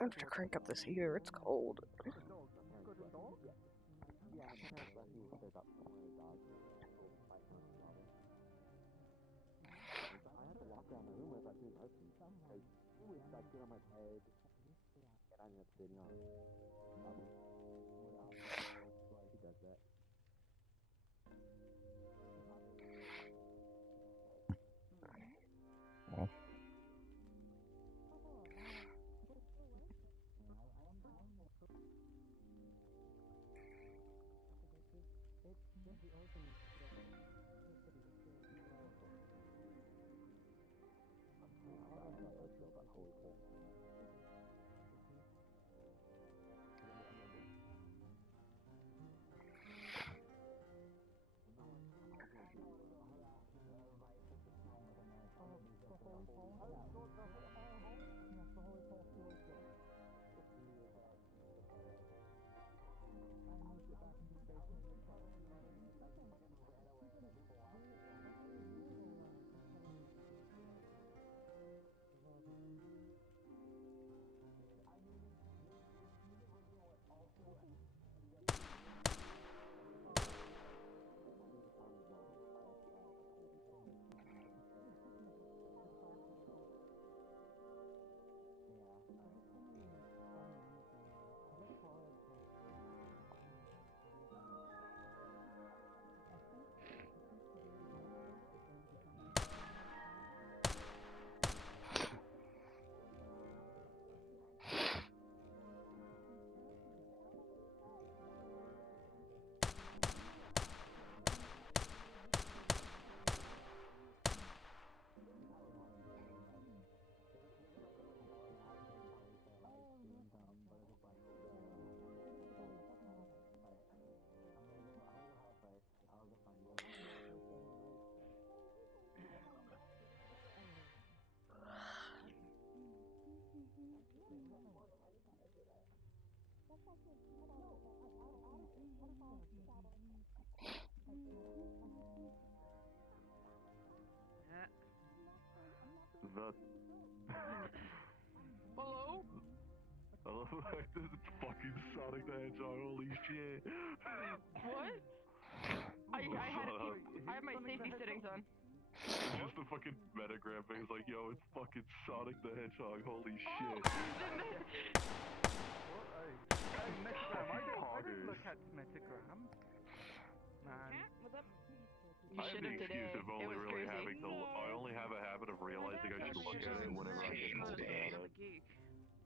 I have to crank up this heater, it's cold. Hello? Hello, it's fucking Sonic the Hedgehog, holy shit. What? I had my safety settings on. Just the fucking metagram thing is like, yo, it's fucking Sonic the Hedgehog, holy shit. I didn't look at Metagram. Man. You should have today. Of only It was really crazy. I only have a habit of realizing I should look at it whenever I get told about it.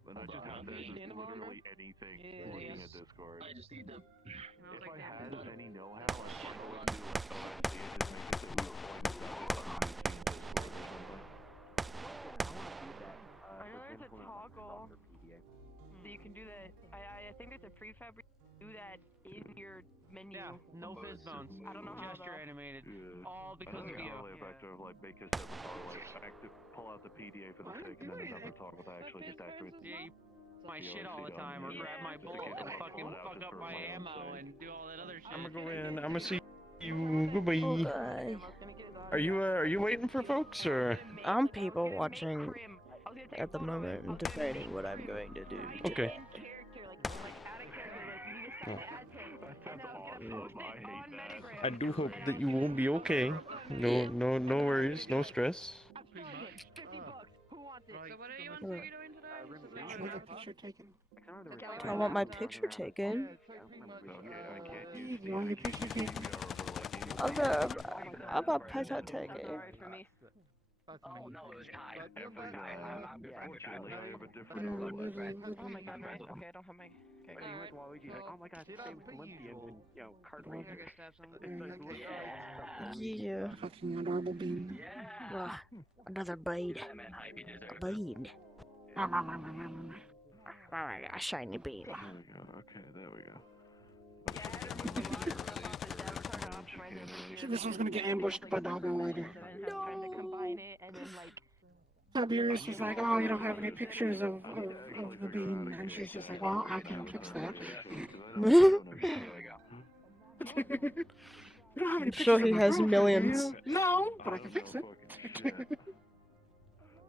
And I just have to do literally anything looking at Discord. If I had any know-how, I'd probably do like OSC and just make it so we were pulling this out if I'm using Discord or something. I know there's a toggle, so you can do that. I think there's a prefab where you can do that in your menu. Yeah, no fizz bones. I don't know how Gesture though. animated. Yeah. All because of you. Probably effective, like make a separate toggle, like pull out the PDA for the stick and then another toggle to actually just activate Yeah, my shit all the time, or grab my bolt and fucking fuck up my ammo and do all that other shit. I'm gonna go in. I'm gonna see you. Goodbye. Okay. Are you waiting for folks or? I'm people watching at the moment and debating what I'm going to do. Okay. Oh. That's awesome. I hate that. I do hope that you will be okay. No worries, no stress. So what are you Well, doing today? I want a picture taken. I want my picture taken. Okay, I can't use You want your picture taken? I'm about picture taken. Oh no, it was Kai. Unfortunately, I have a different Oh my god, right? Okay, I don't have my. Okay. He was Waluigi's like, oh my god, this day was limpy and you know, cart Can I racing. go stab someone? Yeah. Fucking adorable bean. Ah, another bean. A bean. A shiny bean. There we go. Okay, there we go. So this was gonna get ambushed by Doggo later. Trying to combine it and then like. Tiberius was like, oh, you don't have any pictures of the bean. And she's just like, well, I can fix that. You don't have any I'm sure he pictures of my has girlfriend, millions. do you? No, but I can fix it. The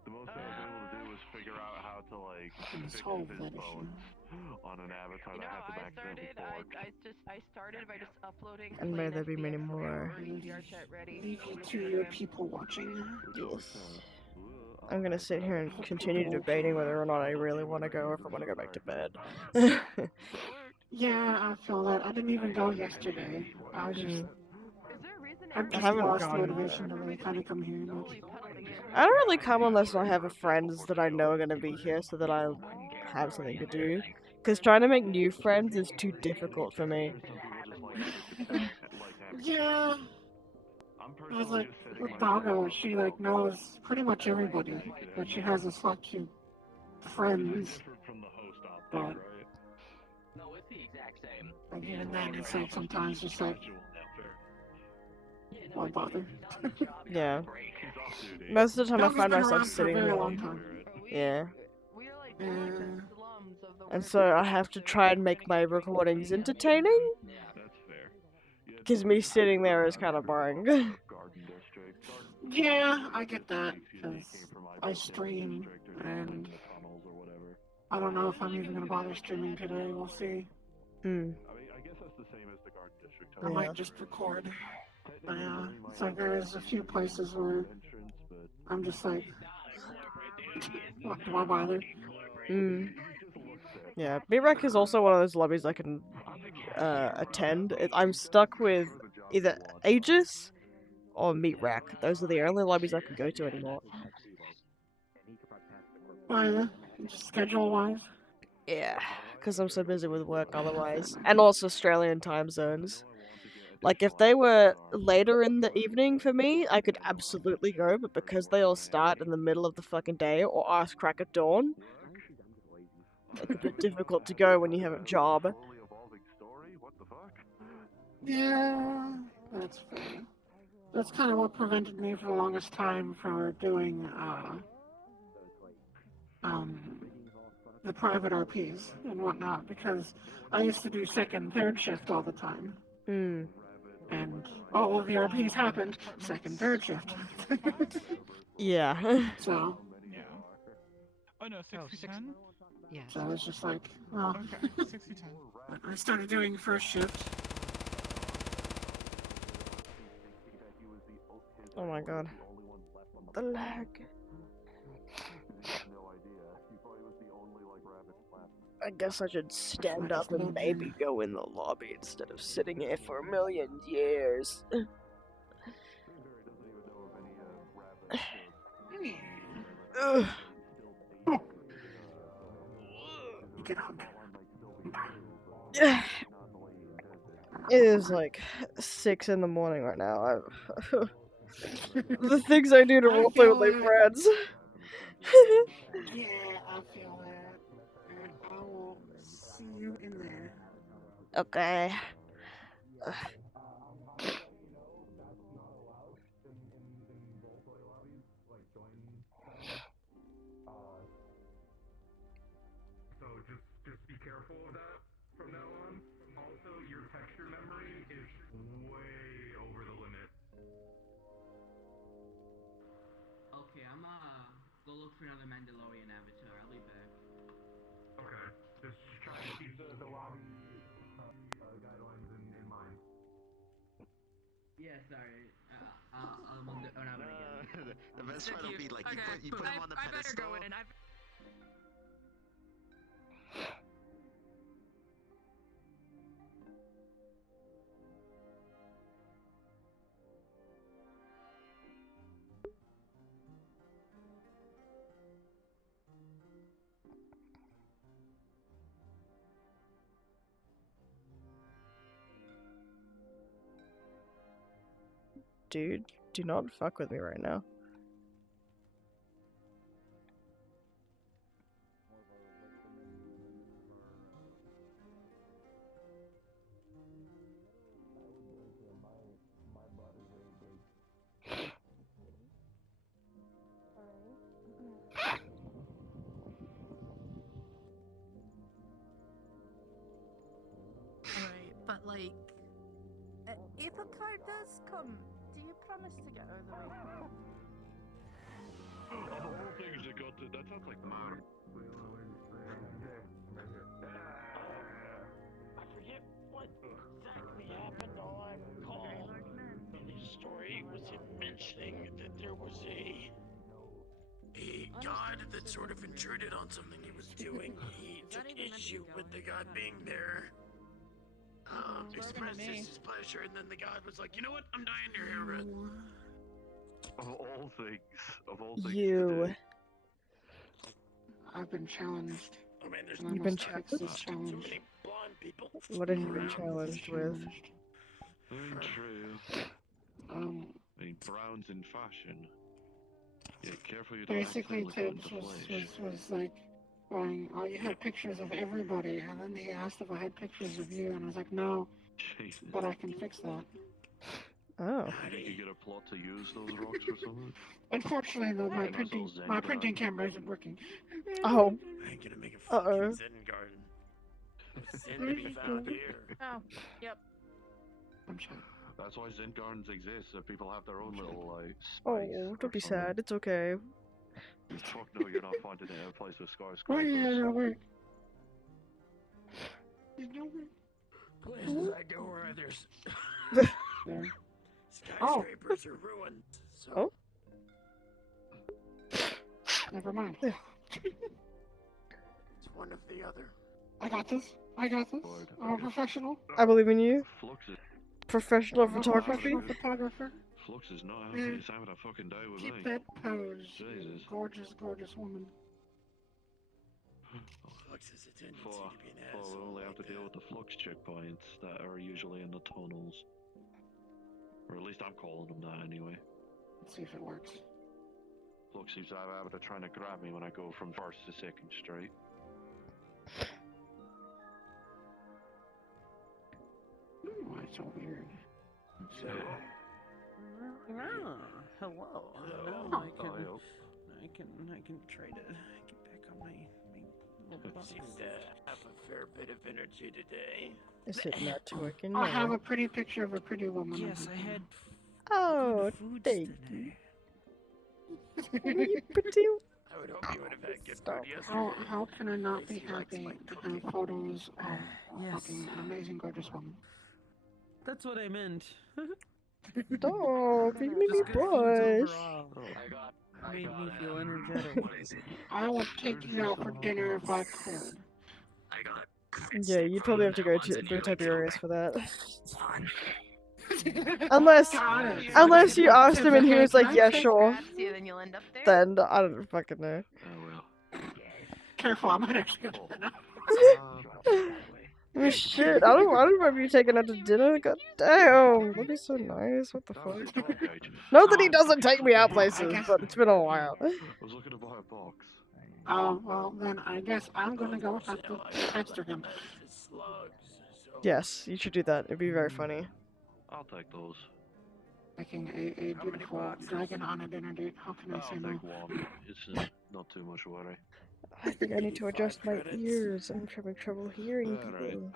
most I was able to do was figure out how to like fix Solve his that issue. bones on an avatar You know that how had them accidentally forked. I started by just uploading. And may there be many more. VRChat ready. Leave it to your people watching. Yes. I'm gonna sit here and continue debating whether or not I really want to go or if I want to go back to bed. Yeah, I feel that. I didn't even go yesterday. I was just, Is there a reason I've just haven't lost gone. motivation to really kind of come here much. I don't really come unless I have friends that I know are gonna be here so that I have something to do. Because trying to make new friends is too difficult for me. Yeah, I was like, with Doggo, she like knows pretty much everybody, but she has a select few friends. But like, even then, it's like sometimes just like, why bother? Yeah. Most of the time I Doggo's find been myself around for a sitting very there. long time. Yeah. Yeah. And so I have to try and make my recordings entertaining. Because me sitting there is kind of boring. Yeah, I get that, because I stream, and I don't know if I'm even gonna bother streaming today, we'll see. Hmm. I mean, I guess that's the same as the Garden District. I might just record. Yeah, so there's a few places where I'm just like, what do I bother? Hmm. Yeah, B-Rec is also one of those lobbies I can attend. I'm stuck with either Aegis or Meat Rack. Those are the only lobbies I can go to anymore. Oh yeah, just schedule-wise. Yeah, because I'm so busy with work otherwise. And also Australian time zones. Like, if they were later in the evening for me, I could absolutely go, but because they all start in the middle of the fucking day or ass crack at dawn, it's a bit difficult to go when you have a job. Yeah, that's fair. That's kind of what prevented me for the longest time from doing, the private RPs and whatnot, because I used to do second, third shift all the time. Hmm. And all of the RPs happened second, third shift. Yeah. So, Yeah. Oh no, 60-10? Yeah. so I was just like, well, Okay, 60-10. I started doing first shift. Oh my god. The lag. I guess I should stand up and maybe go in the lobby instead of sitting here for a million years. Ugh. Get up. It is like 6 in the morning right now. The things I do to roleplay with my friends. Yeah, I feel that. And I will see you in there. Okay. So just be careful of that from now on. Also, your texture memory is way over the limit. Okay, I'm go look for another Mandalorian avatar. I'll be back. Okay, just try to keep the lobby guidelines in mind. Yeah, sorry. I'm on again. The best part will be like you put him on the pedestal. I better go in. dude. Do not fuck with me right now. Alright, but like, if a car does come, do you promise to get out of the way? Of all things that got to, that sounds like murder. I forget what exactly happened on call. In his story, was it mentioning that there was a god that sort of intruded on something he was doing? He took issue with the god being there. Expressed his displeasure, and then the god was like, you know what? I'm dying here, Hera. Of all things You. I've been challenged. Oh man, there's You've been too challenged? many blonde people. What have you been challenged with? True. I mean, Brown's in fashion. Yeah, careful you don't Basically, accidentally Tibbs go into flesh. was like, going, oh, you had pictures of everybody, and then he asked if I had pictures of you, and I was like, no, Jesus. but I can fix that. Oh. You think you get a plot to use those rocks or something? Unfortunately, though, my printing camera isn't working. Oh. I'm gonna make a fucking Zen garden. Zen to be found here. Oh, yep. I'm sorry. That's why Zen gardens exist, so people have their own little, like, space. Oh, don't be sad. It's okay. Fuck no, you're not finding it in a place with skyscrapers. Oh, yeah, wait. Places I go where there's skyscrapers are ruined. So. Oh. Never mind. It's one of the other. I got this. I'm a professional. I believe in you. Flux is... Professional photography. Professional photographer. Flux is not having a fucking day with me. Keep that pose. Jesus. Gorgeous woman. Flux has a tendency For to be an we asshole only like have to deal with the flux checkpoints that are usually in the tunnels. Or at least I'm calling them that anyway. Let's see if it works. Flux seems to have a habit of trying to grab me when I go from 1st to 2nd Street. Why it's so weird. So, hello. Hello. I can try to get back on my seems to have a fair bit of energy today. Is it not working? I have a pretty picture of a pretty woman. Yes, I had Oh, thank you. You pretty. I would hope you would have had good food yesterday. How can I not be happy to have photos of fucking an amazing, gorgeous woman? That's what I meant. Stop, you made me blush. Made me feel energetic. I would take you out for dinner if I could. Yeah, you'd probably have to go to Tiberius for that. Unless you asked him and he was like, yeah, sure. Then you'll end up there. Then I don't fucking know. oh well. Careful, I might actually go to dinner. Oh shit, I don't remember you taking out to dinner. God damn, that'd be so nice. What the fuck? Not that he doesn't take me out places, but it's been a while. I was looking to buy a box. Oh, well, then I guess I'm gonna go have to text him. Yes, you should do that. It'd be very funny. I'll take those. Making a beautiful dragon on a dinner date. How can I say I'll no? take one. It's not too much worry. I think I need to adjust my ears. I'm having trouble hearing Alright. people.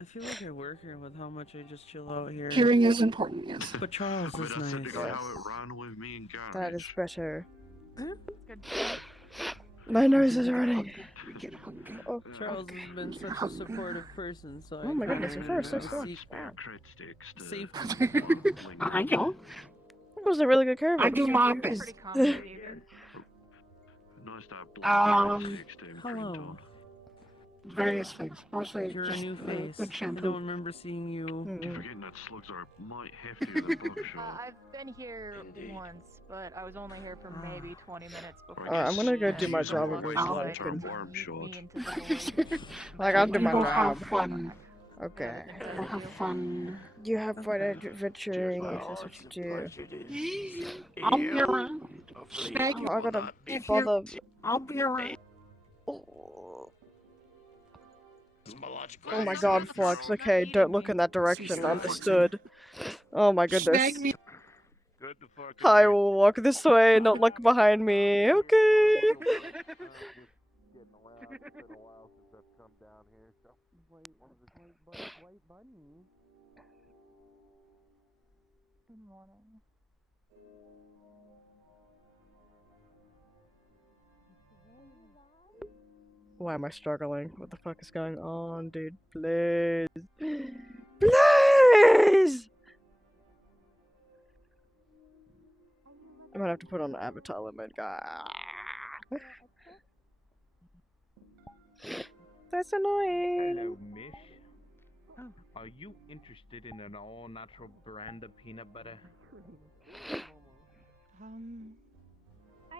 I feel like I work here with how much I just chill out here. Hearing is important, yes. But Charles is That's nice. typically how it ran with me and Gary. That is better. Good. My nose is running. Get hungry. Oh, Charles has been such a supportive person, so Oh my goodness, you're first, so I see Spare crit sticks to... safety. I know. that was a really good care of I it. do my best. Pretty complicated. Nice to have black sticks to imprint Hello. on. Various things. Mostly You're a just new face. good I shampoo. don't remember seeing you. You're forgetting that slugs are might heftier than buckshot. I've been here Indeed. once, but I was only here for maybe 20 minutes before. I'm gonna go do my Use job a and voice go long-term sleep. worm shot. Like, I'll do my Go job. have fun. Okay. We'll have fun. You have fun adventuring if that's what you do. I'll be around. Snag Oh, I gotta if bother. I'll be around. Oh my god, Flux. Okay, don't look in that direction. Understood. Oh my goodness. Snag me. Good to fucking I hear. will walk this way, not look behind me. Okay. Getting around. It's been a while since I've come down here, so. White bunny. Good morning. Why am I struggling? What the fuck is going on, dude? Please. Please! I might have to put on the avatar limit, guy. That's annoying. Hello, miss. Are you interested in an all-natural brand of peanut butter? I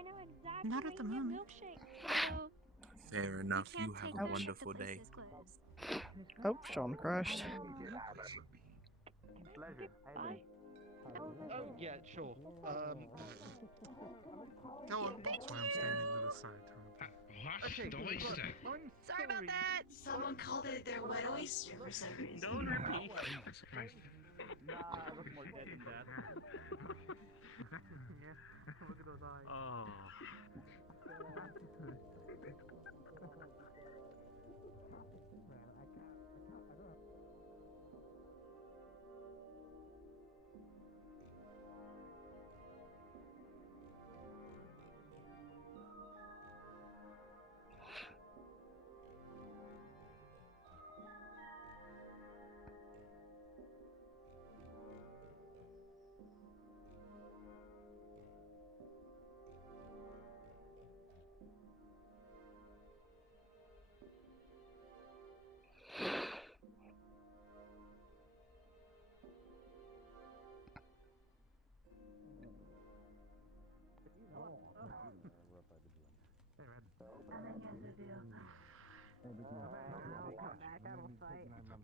know exactly Not at the what you moment. milkshake. So Fair enough. You can't have take a those if wonderful the day. place is closed. Oh, Sean crashed. Pleasure. Bye. Oh, yeah, sure. Go on. That's why I'm standing to the side. Don't waste it. Sorry about that! Someone called it their wet oyster for some reason. Don't repeat. Nah, I was more dead than that. Look at those eyes. Oh.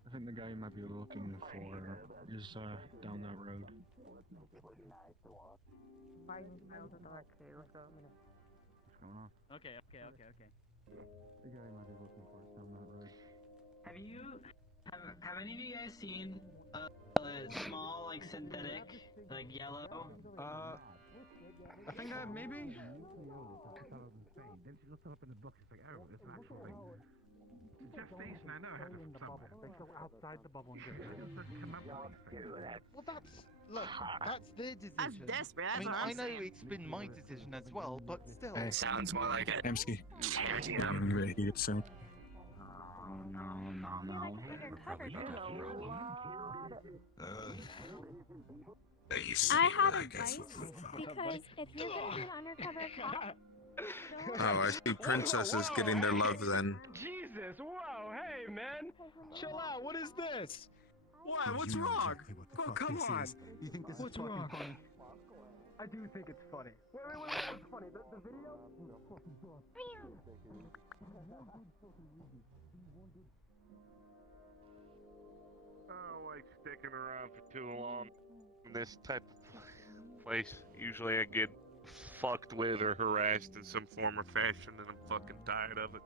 I think the guy you might be looking for is down that road. What's going on? Okay. The guy you might be looking for is down that road. Have any of you guys seen a small like synthetic like yellow? I think maybe. Then she looked it up in the book. She's like, oh, it's an actual thing. Jeff Station, I know I had it somewhere. They go outside the bubble and get it. It doesn't come up with these things. Well, that's their decision. That's desperate, that's I mean, what I'm I know saying. it's been my decision as well, but still. Sounds more like it. Emsky. You're gonna get heated soon. You're covered. I have advice because if you're gonna be an undercover cop, Oh, I see princesses getting their love then. Jesus! Whoa! Hey, man! Chill out! What is this? What? What's wrong? Oh, come on. You think this What's is fucking wrong? funny? I do think it's funny. Wait, what's funny? The video? I don't like sticking around for too long in this type of place. Usually I get fucked with or harassed in some form or fashion, and I'm fucking tired of it.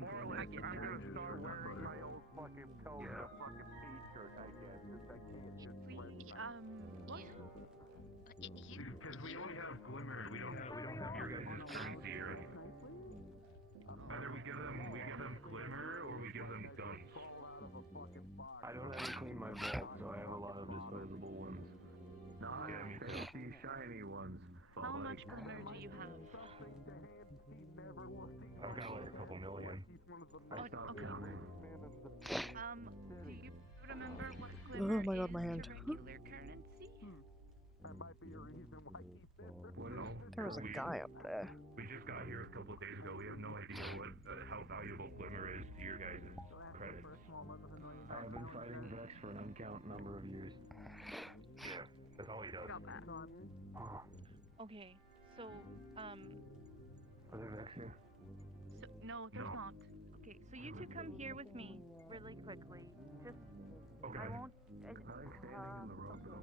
More like I'm gonna start wearing my old fucking coat and a fucking t-shirt, I guess, since I can't just What? Because we only have Glimmer. We don't have your guys' currency or anything. Either we give them Glimmer or we give them guns. I don't have anything in my vault, so I have a lot of disposable ones. Nice, fancy, shiny ones. How much glimmer do you have? I've got like a couple million. Okay. Do you remember what Oh glimmer my god, is my hand. your regular currency? That might be a reason why he's Well, There was a guy up there. We just got here a couple of days ago. We have no idea how valuable Glimmer is to your guys' credit. I've been fighting Vex for an uncounted number of years. Yeah, that's all he does. Got that. Oh, Okay, so, are they Vex here? So, no, No, there's not. Okay, so you two come here with me. Really quickly. Just. Okay. I won't. Can I stand in the road though?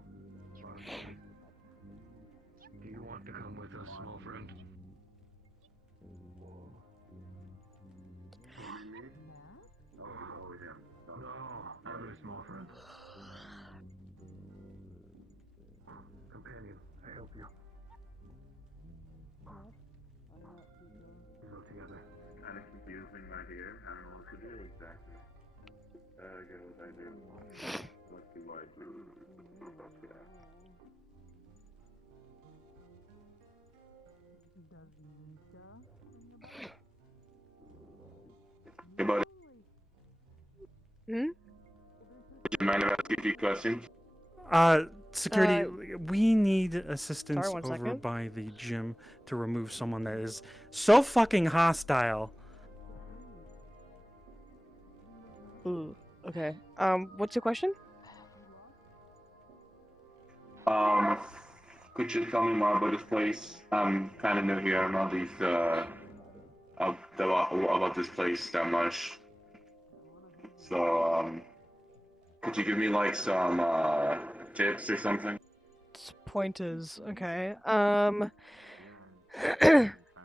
Do you want to come with us, small friend? Oh, yeah. No, other small friend. Companion, I help you. So together. Kind of confusing right here. I don't know what to do exactly. Get what I do. What do I do? Hey, buddy. Hmm? Do you mind if I ask you a few questions? Security, we need assistance sorry, 1 over second. by the gym to remove someone that is so fucking hostile. Ooh, okay. What's your question? Could you tell me more about this place? I'm kind of new here. I'm not these about this place that much. So could you give me like some tips or something? Pointers, okay.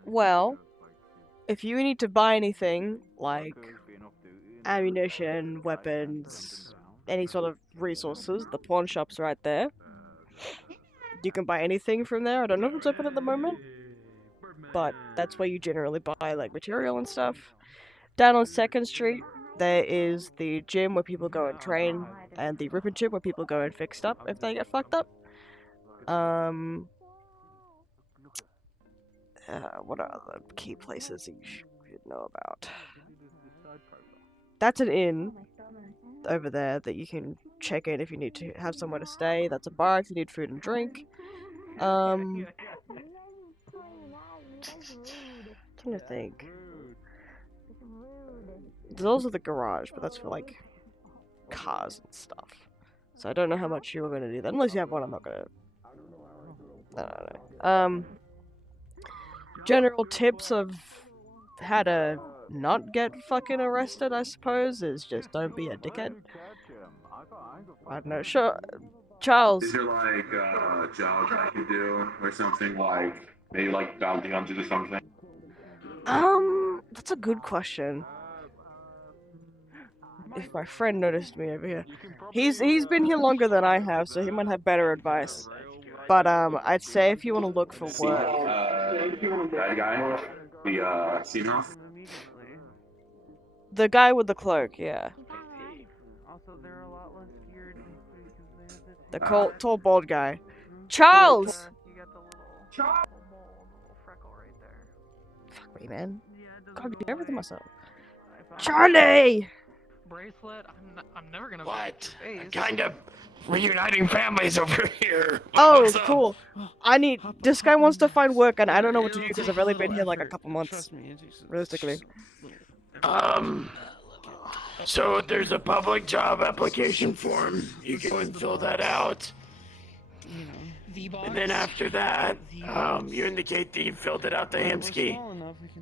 Well, if you need to buy anything, like ammunition, weapons, any sort of resources, the pawn shop's right there. You can buy anything from there. I don't know if it's open at the moment, but that's where you generally buy, like, material and stuff. Down on 2nd Street, there is the gym where people go and train, and the ripping gym where people go and fix up if they get fucked up. What are the key places you should know about? That's an inn over there that you can check in if you need to have somewhere to stay. That's a bar if you need food and drink. Trying to think. There's also the garage, but that's for like cars and stuff. So I don't know how much you were gonna do that. Unless you have one, I'm not gonna. I don't know. General tips of how to not get fucking arrested, I suppose, is just don't be a dickhead. I don't know. Sure, Charles. Is there like a job I could do or something like maybe like bounty hunters or something? That's a good question. If my friend noticed me over here, he's been here longer than I have, so he might have better advice. But I'd say if you want to look for work, That guy, the Seamoth. the guy with the cloak, yeah, Also, they're a lot less geared because they have the tall bald guy, Charles. You got the little mole, the little freckle right there. Fuck me, man. Yeah, it doesn't Can't do go everything away. myself. Charlie. Bracelet? I'm never gonna. What? Face. Kind of reuniting families over here. Oh, What's up? cool. This guy wants to find work, and I don't know what to do because I've only been here like a couple months. Realistically. So there's a public job application form. You can go and fill that out. And then after that, you indicate that you filled it out to Hamsky.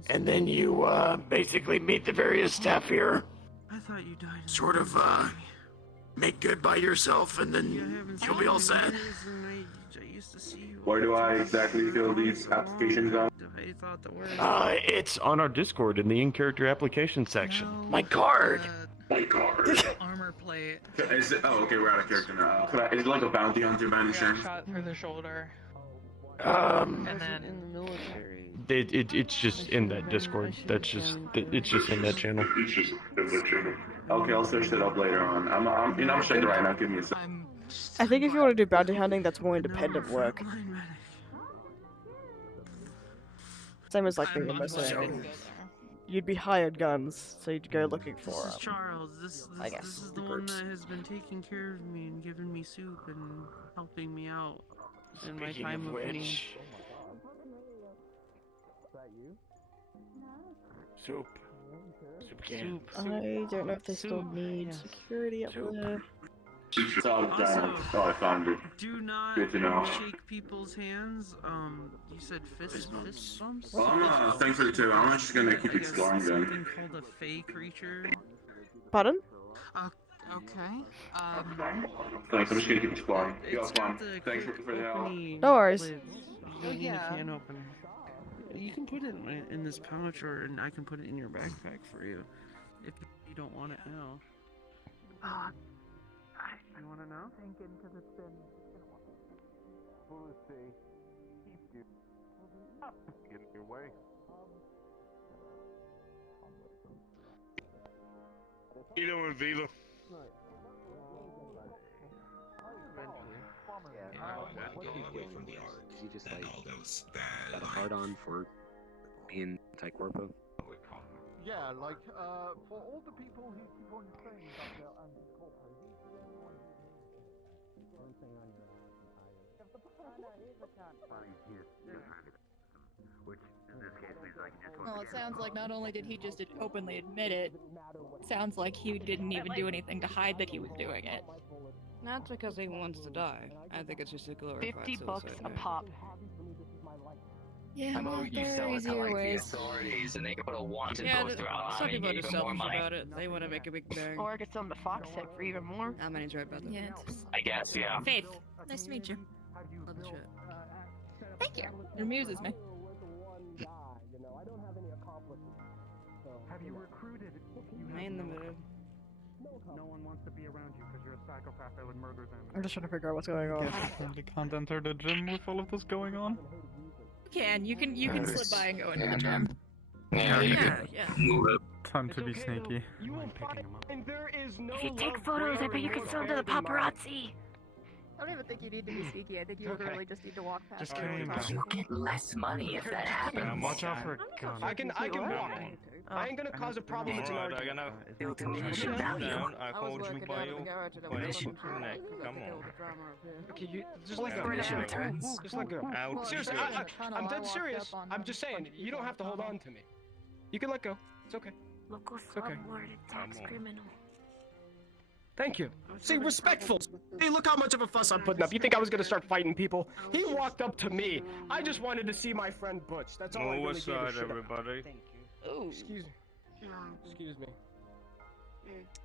And then you basically meet the various staff here. I thought you died. Sort of make good by yourself, and then you'll be all set. Where do I exactly fill these applications out? It's on our Discord in the in-character application section. My card. My card. Armor plate. Is it? Oh, okay, we're out of character now. Is it like a bounty hunter by any chance? Shot through the shoulder. Um, And then in the military. It's just in that Discord. It's just in that channel. It's just in the channel. Okay, I'll search it up later on. I'm checking right now. Give me a second. I think if you want to do bounty hunting, that's more independent work. Same as like being a mercenary. You'd be hired guns, so you'd go looking for This is Charles. This is the one that has been taking care of me and giving me soup and helping me out in my time of need. Soup. Soup can. I don't know if they still need security up there. Also, Oh, I found it. do not Good to know. shake people's hands. You said fist bumps? Well, thanks for the tip. I'm just gonna keep I guess exploring something then. called a fey creature. Pardon? Okay. Thanks, I'm just gonna keep exploring. You It's have fun. got the Thanks quick for the help. opening No worries. lids. You don't need a can opener. You can put it in this pouch, and I can put it in your backpack for you, if you don't want it now. You want to know? Thinking because it's been Get in your way. You doing, Viva? Away from the art. He just like got a hard on for being anti-corpo. Yeah, like, for all the people who keep on saying that they're anti-corpo, he's the only one Well, it sounds like not only did he just openly admit it, it sounds like he didn't even do anything to hide that he was doing it. Not because he wants to die. I think it's just a glorified $50 suicide a note. pop. Yeah, I'm well, over you there sell are it to easier like the ways. authorities and they can put a wanted Yeah, poster online some and people are get just even more selfish money. about it. They want to make a big bang. Or I could sell them to Foxtech for even more. How many's right about that? Yeah. I guess, yeah. Faith, nice to meet you. Love the shit. Thank you. It amuses me. Have you recruited? Man, the mood. No one wants to be around you because you're a psychopath that would murder them. I'm just trying to figure out what's going on. You can't enter the gym with all of this going on. You can slip by and go into the gym. Yeah, Move it. Time to be sneaky. You will find there is no If you take love photos, I greater bet you in can sell your them to the family life. paparazzi. I don't even think you need to be sneaky. I think you literally just need to walk past. Just them. kidding. You get less money if that happens. Watch out for a gun. I can walk. I ain't gonna cause a problem. It's an argument. You should value. I hold you by your neck. Come on. Okay, you just Like let go. initial turns. Just let go. Seriously, I'm dead serious. I'm just saying, you don't have to hold on to me. You can let go. It's okay. Local okay. slumlord tax criminal. Thank you. See, respectful. See, look how much of a fuss I'm putting up. You think I was gonna start fighting people? He walked up to me. I just wanted to see my friend Butch. That's all I really gave a shit about. everybody. Oh, excuse me. Excuse me.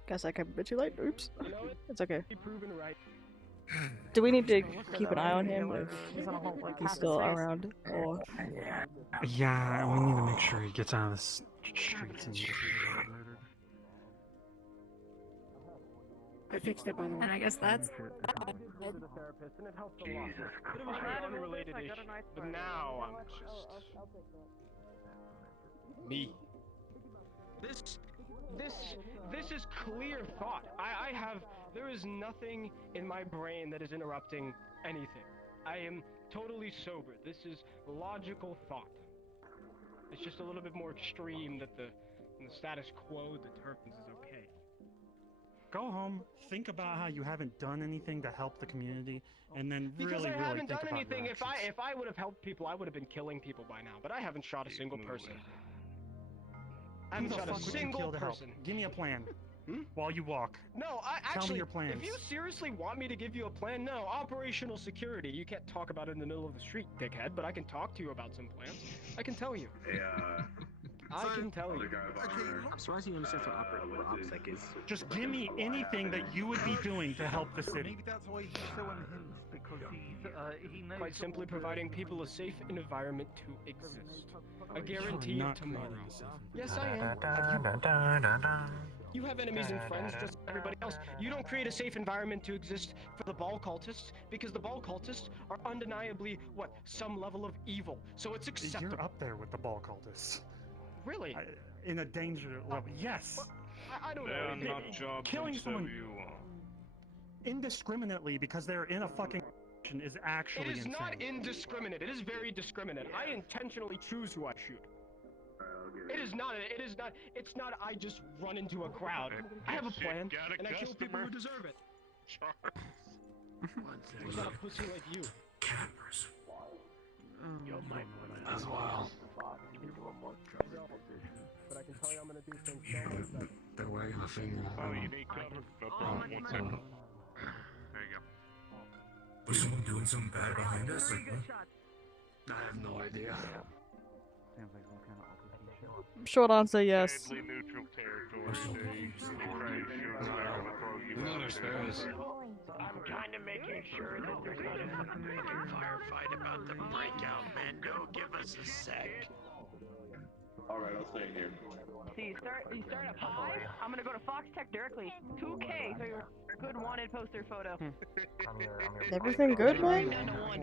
Guess I came a bit too late. Oops. You know it? It's okay. Be proven right. Do we need to keep an eye on him if he's still around? Or Yeah, we need to make sure he gets out of the streets and murdered. I fixed it, by the way. And I guess that's To the therapist, and it helped a lot. But it was an unrelated issue. But now I'm just me. This is clear thought. There is nothing in my brain that is interrupting anything. I am totally sober. This is logical thought. It's just a little bit more extreme that the status quo determines is okay. Go home, think about how you haven't done anything to help the community, and then Because really, I really haven't think done about anything. your If I would have helped people, I would have been killing people by now. But I haven't shot a single person. I Who haven't the shot fuck a would you single kill to help? person. Give me a plan. While you walk. No, I Tell me actually. your plans. If you seriously want me to give you a plan, no. Operational security. You can't talk about it in the middle of the street, dickhead. But I can talk to you about some plans. I can tell you. I can tell you. I'm surprised you understand what OPSEC is. Just give me anything that you would be doing to help the city. Maybe that's why he's so unhinged, because he knows. Quite simply providing people a safe environment to exist. A guarantee of tomorrow. Yes, I am. You have enemies and friends just like everybody else. You don't create a safe environment to exist for the ball cultists, because the ball cultists are undeniably, some level of evil. So it's acceptable. You're up there with the ball cultists. Really? In a danger level. Yes. I don't They know. are not jobs Killing that someone you indiscriminately because they're in a fucking is actually It is insane. not indiscriminate. It is very discriminate. I intentionally choose who I shoot. It is not. It's not. I just run into a crowd. I have a plan, and I kill people who deserve it. It's not a pussy like you. You might want as well. But I can tell you I'm gonna do things so much better. They're wearing a finger. Oh, you need cover. No problem. 1 second. something bad behind us? Like, what? I have no idea. Short answer, yes. Deadly neutral territory. They try to shoot us, they're gonna throw you out there. I'm kind of making sure that there's not a fucking firefight about the breakout, Mando. Give us a sec. Alright, I'll stay here. So you start at 5. I'm gonna go to Fox Tech directly. 2K for your good wanted poster photo. Everything good, man?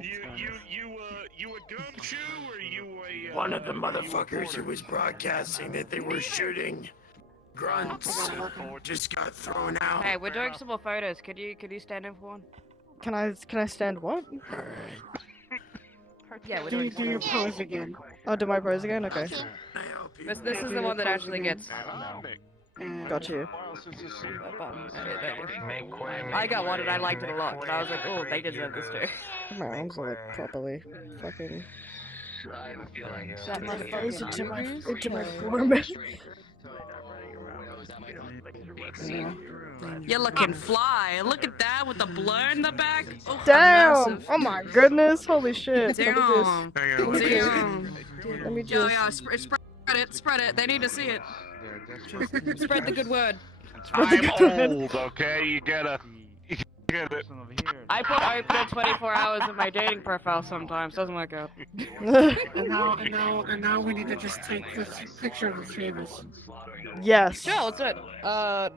You a gumshoe or you a? One of the motherfuckers who was broadcasting that they were shooting grunts just got thrown out. Hey, we're doing some more photos. Could you stand in for one? Can I stand what? Yeah, we're Do doing your some. pose again. Oh, do my pose again? Okay. This is the one that actually gets. Got you. I got one and I liked it a lot, but I was like, oh, they deserve this too. My arms are like properly fucking. That My motherfucker face into my Googles. forehead. You're looking fly. Look at that with the blur in the back. Oh, Damn! massive. Oh my goodness! Holy shit! Damn. Look at this. Damn. Let me Yo, just. spread it. They need to see it. Spread the good word. I'm old, okay? You gotta get it. I put in 24 hours in my dating profile sometimes. Doesn't work out. And now we need to just take this picture of the three of us. Yes. Sure, let's do it.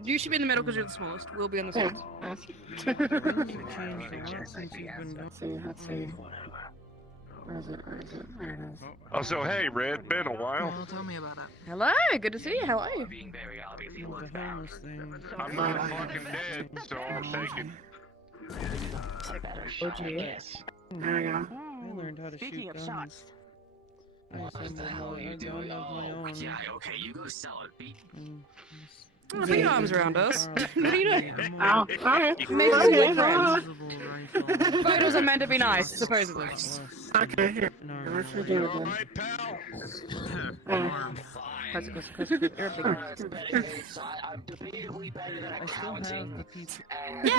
You should be in the middle because you're the smallest. We'll be on the sides. Let's see. Where is it? There it is. Oh, so hey, Red, been a while. Well, tell me about it. Hello, good to see you. How are you? I'm not fucking dead, so I'm taking. Oh, gee. There we go. I learned how to shoot guns. I assembled a gun of my own. Yeah, okay, you go sell it, Pete. Oh, big arms around us. What are you doing? Ow. Alright. Make some good friends. Photos are meant to be nice, supposedly. Okay, here. Let's redo it again. You're a big I still have the pizza. Yay!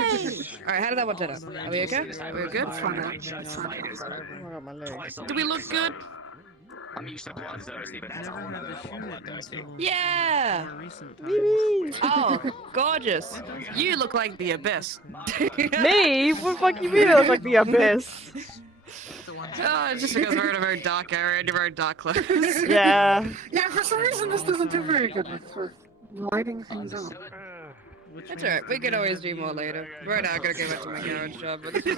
Alright, how did that one turn out? Are we okay? Are we good? I got my legs. Do we look good? I'm used to bloods, though. Never had to shoot it until Yeah! more recent times. Oh, gorgeous. You look like the abyss. Me? What the fuck you mean I look like the abyss? Oh, just because we're in a very dark area and very dark clothes. Yeah. Yeah, for some reason this doesn't do very good with lighting things up. It's alright, we can always do more later. Right now, I'm gonna go back to my garage job, but this was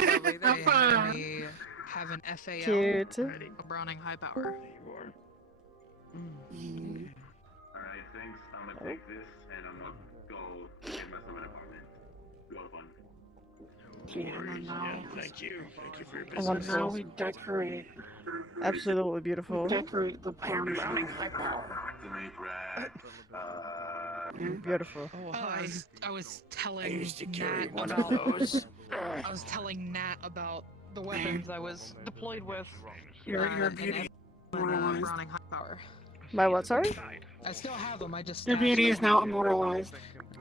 lovely. We have an FAL, Cute. a Browning high power. Alright, thanks. I'm gonna take this and I'm gonna go get myself an apartment. Go have fun. Thank you. Thank you for your Oh, business. wonderful. Now we decorate. Absolutely beautiful. Decorate the pond. Beautiful. I was telling I used to carry Nat one about of those. I was telling Nat about the weapons I was deployed with. Your beauty immortalized. Browning high power. My what, sorry? I still have them. I just Your beauty is now immortalized.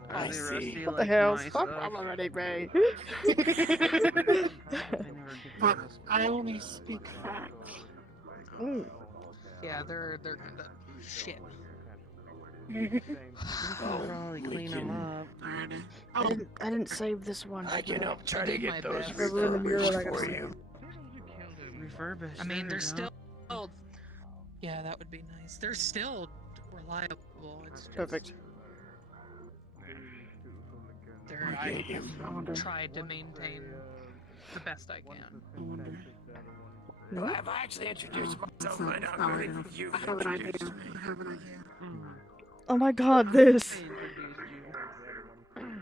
I see. What the hell? Fuck I'm already gray. But I only speak facts. Yeah, they're kind of shit. Probably clean them up. I didn't save this one. I can help try to get those refurbished for you. Refurbished. I mean, they're there we still. Yeah, that would be nice. They're still reliable. It's just, Perfect. I've tried to maintain the best I can. I've actually introduced myself, but I'm ready for you. I have an idea. I have an idea. Oh my god, this.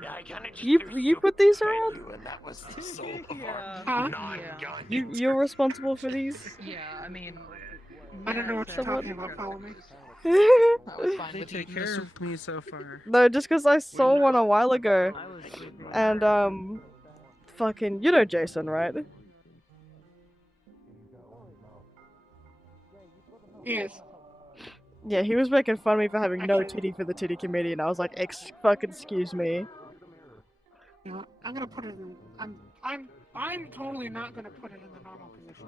Yeah, I kinda just You put these around? you, and that was the soul of Yeah. our non-gun. You're responsible for these? Yeah, I mean. I don't know what you're talking about, follow me. They take care of me so far. No, just because I saw one a while ago. And, fucking, you know Jason, right? Yes. Yeah, he was making fun of me for having no titty for the titty committee, and I was like, fucking excuse me. You know, I'm gonna put it in. I'm totally not gonna put it in the normal position.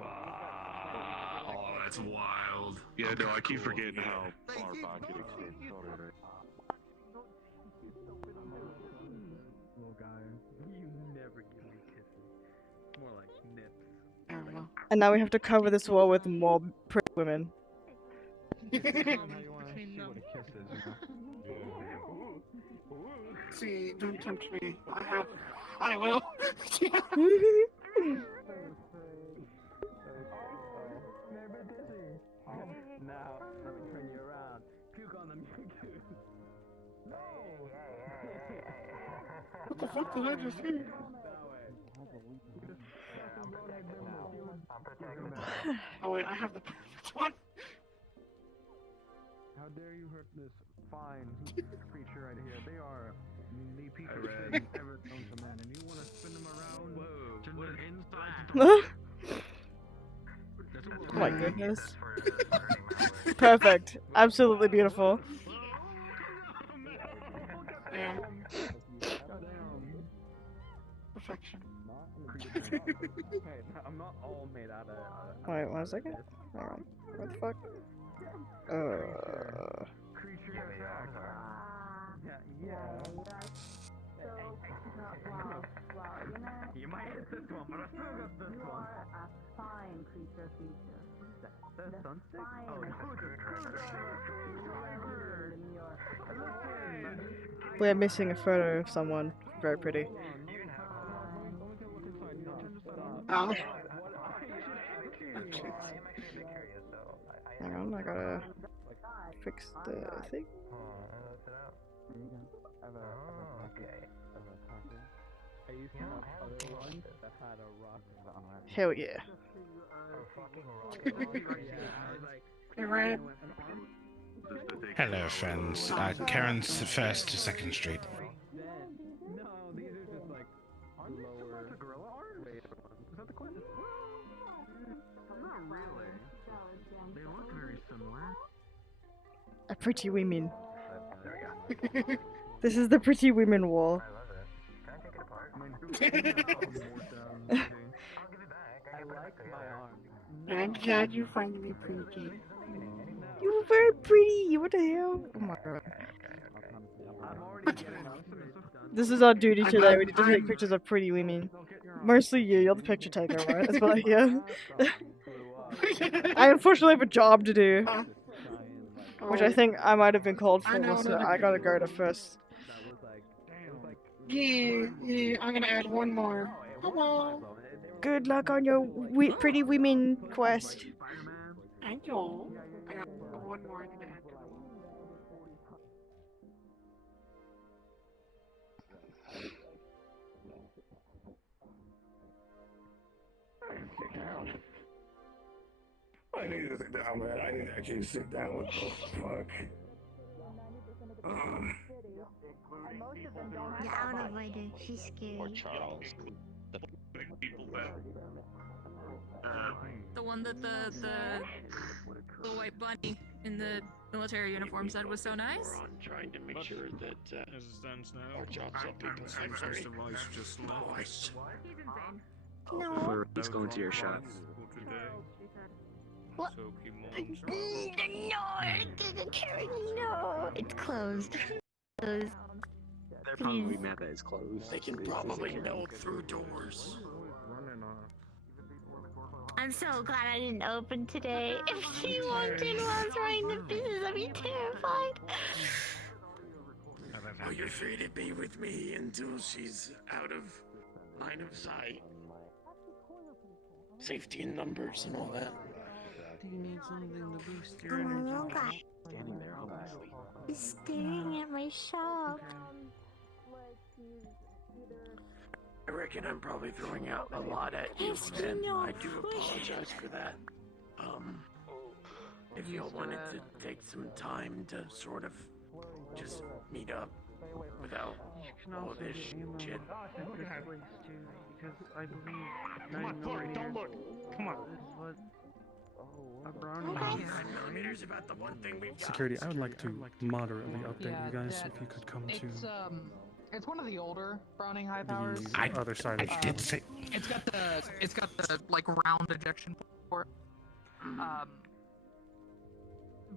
Oh, that's wild. Yeah, no, I keep forgetting how far back it extends. Sorry. Little guy, you never give me kisses. More like nips. I don't know. And now we have to cover this wall with more pretty women. See, don't tempt me. I will. Now, let me turn you around. Puke on them, you What the fuck did I just hear? Oh wait, I have the perfect one. How dare you hurt this fine creature right here? They are the piece of shit ever known to man, and you want to spin them around? Whoa, turn them inside. Oh my goodness. Perfect. Absolutely beautiful. Yeah. Perfection. Hey, I'm not all made out of. Wait, 1 second. Hang on. What the fuck? You might hit this one, but I still got this one. A fine creature feature. The sunstick? Oh, We're missing a photo of someone very pretty. Oh. Hang on, I gotta fix the thing. Hell yeah. Hello, friends. Karen's first to Second Street. No, these are just like lower. Gorilla art? Wait, is that the question? Not really. They look very similar. A pretty women. This is the pretty women wall. I like my arm. I'm glad you find me pretty. You were very pretty. What the hell? Oh my god. This is our duty today. We need to take pictures of pretty women. Mostly you. You're the picture taker, right? That's what I hear. I unfortunately have a job to do, which I think I might have been called for, so I gotta go to first. Yeah, I'm gonna add one more. Hello. Good luck on your pretty women quest. Thank you. I got one more I'm gonna add. I need to sit down, man. I need to actually sit down. What the fuck? Get out of my way, she's scary. Or Charles. The big people bet. The one that the white bunny in the military uniform said was so nice. We're on trying to make sure that As it stands now, our jobs up people seems Mr. Weiss just left. Before he's going to your shop. What? No, Karen, no, it's closed. Closed. They're probably mad that it's closed. They can probably know through doors. I'm so glad I didn't open today. If she walked in while I was running the business, I'd be terrified. Oh, you're free to be with me until she's out of line of sight. Safety in numbers and all that. Do you need something to boost your I'm a energy? robot. Standing there, obviously. He's staring at my shop. I reckon I'm probably throwing out a lot at you, and I do apologize for that. If y'all wanted to take some time to sort of just meet up without all this shit. Because I believe Come on, Flurry, don't look. Come on. Is what a brownie 9 millimeters about the one thing we've got. Security, I would like to moderately update you guys if you could come to It's one of the older Browning high powers. The other side of the did say. It's got the like round ejection port.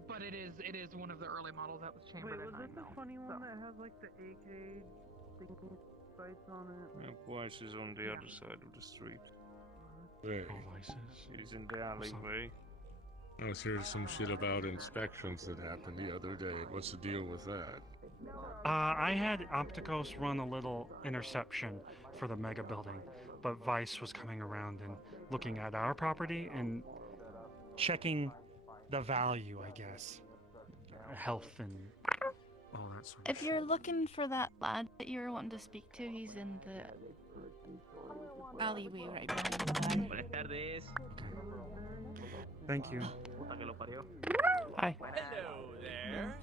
But it is one of the early models that was chambered. Wait, was this the funny one that has like the AK thingy sights on it? Yeah, Weiss is on the other side of the street. Wait. He's in the alleyway. I was hearing some shit about inspections that happened the other day. What's the deal with that? I had Opticos run a little interception for the mega building, but Vice was coming around and looking at our property and checking the value, I guess. Health and all that sort of If you're looking for that lad that you were wanting to speak to, he's in the alleyway right behind the bar. Buenas tardes. Thank you. Puta que lo parió. Hi. Hello there.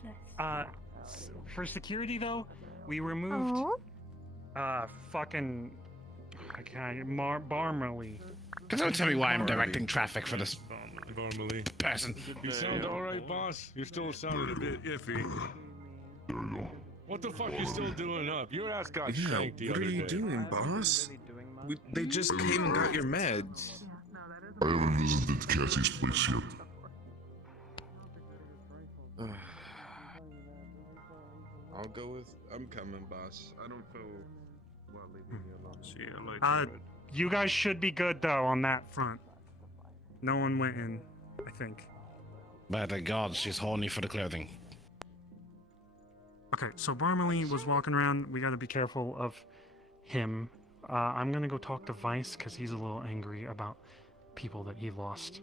For security though, we removed fucking Barmley. Don't tell me why I'm directing traffic for this Barmley person. You sound alright, boss? You're still sounding a bit iffy. What the fuck you still doing up? Your ass got Yeah, shanked the what other are you day. doing, boss? They just came and got your meds. I haven't visited Cassie's place yet. I'll go with. I'm coming, boss. I don't feel well leaving you alone. See you later. You guys should be good though on that front. No one went in, I think. By the gods, she's horny for the clothing. Okay, so Barmley was walking around. We gotta be careful of him. I'm gonna go talk to Vice because he's a little angry about people that he lost.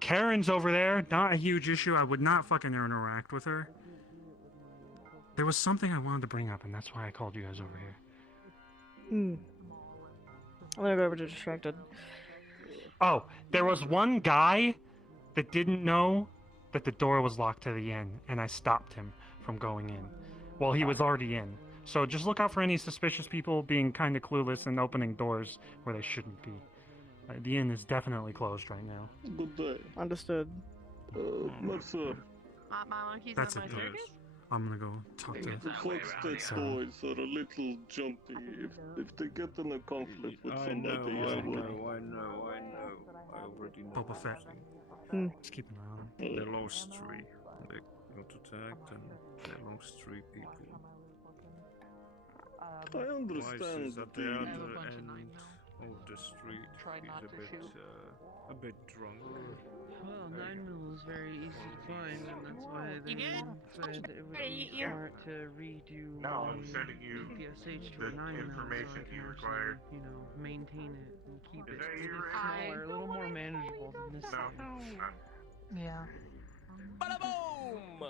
Karen's over there. Not a huge issue. I would not fucking interact with her. There was something I wanted to bring up, and that's why I called you guys over here. I'm gonna go over to Distracted. Oh, there was one guy that didn't know that the door was locked to the inn, and I stopped him from going in. Well, he was already in. So just look out for any suspicious people being kind of clueless and opening doors where they shouldn't be. The inn is definitely closed right now. Good day. Understood. What's up? My monkey's That's on my it. circus? I'm gonna go talk to The Foxted boys are a little jumpy. If they get in a conflict with somebody, I will. I know. I already know. Boba Fett. Just keep an eye on him. They lost 3. They got attacked and they lost 3 people. I understand. Weiss is at the the- other end of the street. He's a bit drunk. Well, 9mm is very easy to find, and that's why they said it would be You're- smart to redo No, I'm sending you PSH to the a 9mm information so I can you actually, required. you know, maintain it and keep Is it that a you bit right smaller, a little more manageable than this No. thing. Yeah. Bada boom!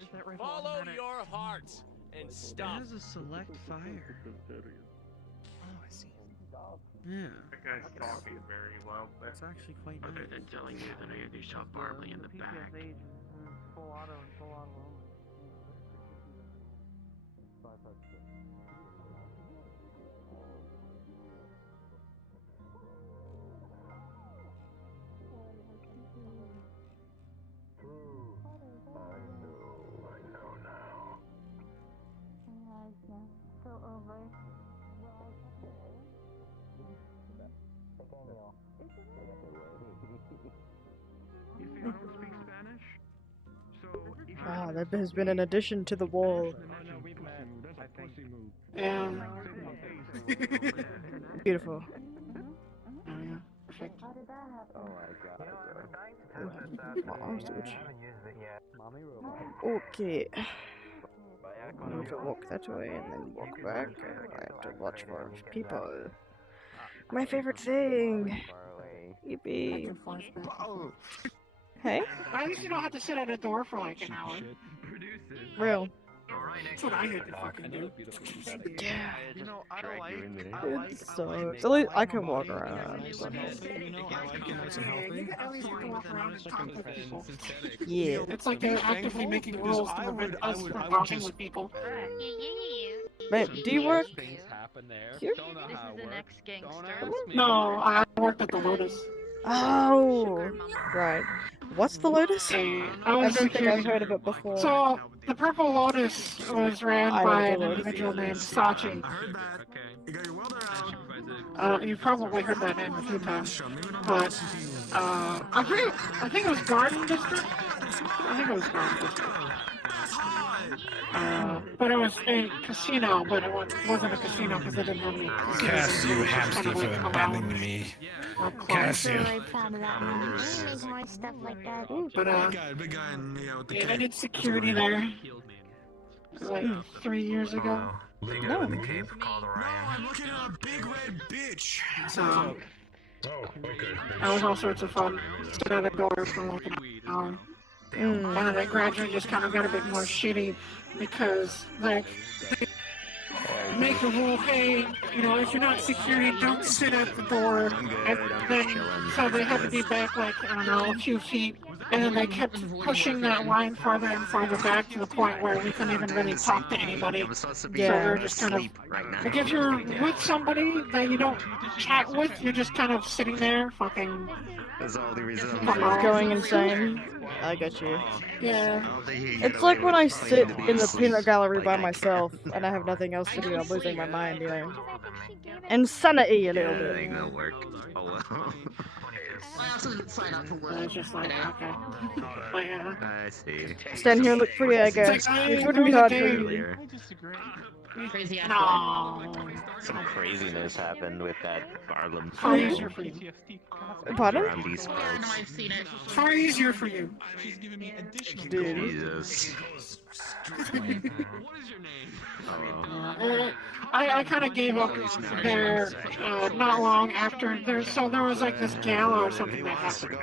Is that rifle Follow automatic? your heart and It stop. has a select fire. Oh, I see. Yeah. That guy's talking very well. It's actually quite Other nice. than telling you that they shot Barley in the back. PSH is full auto and full auto only. So over. You see, I don't speak Spanish, so if you Ah, there has been an addition to the wall. And Beautiful. Okay. I have to walk that way and then walk back. I have to watch for people. My favorite thing. Yippee. Hey? at least you don't have to sit at a door for like an hour. Real. That's what I had to fucking do. Yeah. You know, I like. It sucks. At least I can walk around. You know, I like it nice and healthy. At least you can walk around and talk with people. Yeah. It's like they're actively making rules to prevent us from talking with people. Wait, do you work Things happen there. here? Don't know how it works. Gangster. Don't ask me. No, I worked at the Lotus. Oh, right. What's the Lotus? I I was don't think I've security. heard of it before. So the Purple Lotus was ran I know by the an Lotus. individual named Sachi. You probably heard that name a few times, but I think it was Garden District. I think it was Garden District. But it was a casino, but it wasn't a casino because it didn't have any casinos. Curse It you, was just Hamsky, kind of for like abandoning me. Curse you. I'm really proud of that one. I make more stuff like that. But I did security there. Like 3 years ago. No. I'm looking at a big red bitch. So that was all sorts of fun. Stood at a door for like an hour. And then they gradually just kind of got a bit more shitty because like they make a rule, hey, you know, if you're not security, don't sit at the door. And then so they had to be back like, I don't know, a few feet. And then they kept pushing that line farther and farther back to the point where we couldn't even really talk to anybody. So we were just kind of like if you're with somebody that you don't chat with, you're just kind of sitting there fucking Going insane. I get you. Yeah. It's like when I sit in the peanut gallery by myself and I have nothing else to do, I'm losing my mind, you know. Insanity a little bit. That'll work. Oh well. I also sign up for work. I was just like, okay. But yeah. I see. Stand here and look pretty, I guess. Which wouldn't be hard for you. Crazy no. Some craziness happened with that Harlem. Far easier for you. Pardon? Around these parts. No, I've seen it. Far easier for you. Jesus. I kind of gave up there not long after there. So there was like this gala or something that happened.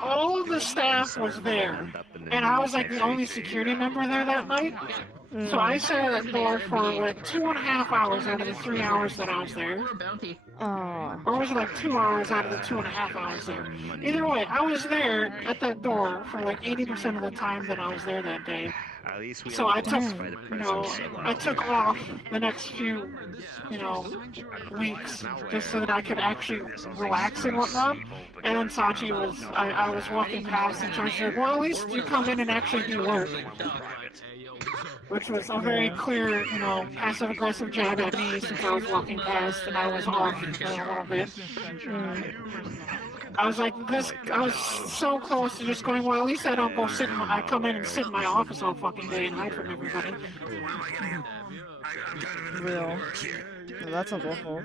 All of the staff was there, and I was like the only security member there that night. So I sat at the door for like 2.5 hours out of the 3 hours that I was there. Or was it like 2 hours out of the 2.5 hours there? Either way, I was there at that door for like 80% of the time that I was there that day. So I took, you know, I took off the next few, you know, weeks just so that I could actually relax and whatnot. And then Sachi was, I was walking past and she said, well, at least you come in and actually do work. Which was a very clear, you know, passive-aggressive jab at me since I was walking past and I was off for a little bit. I was like, I was so close to just going, well, at least I don't go sit in I come in and sit in my office all fucking day and hide from everybody. Real. Well, that sounds awful.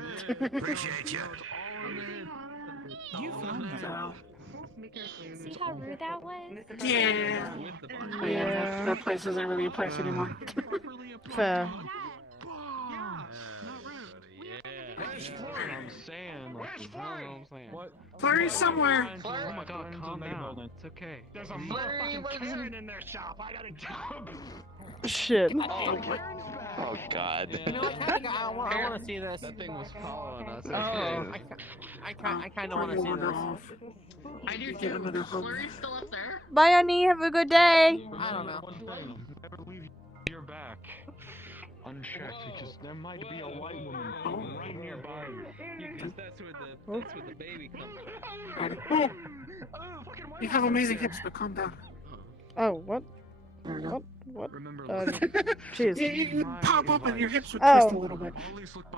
See how rude that was? Yeah. Yeah. That place isn't really a place anymore. Fair. Flurry's somewhere. Oh my god, calm down. It's okay. There's a motherfucking Karen in their shop. I gotta jump. Shit. Oh god. I want to see this. That thing was following us. Oh, I kind of want to see this. I do too. Flurry's still up there? Bye, Annie. Have a good day. I don't know. Never leave your back unchecked because there might be a white woman right nearby you. Because that's where the baby comes from. You have amazing hips, but calm down. Oh, what? What? Jeez. You pop up and your hips would twist a little bit.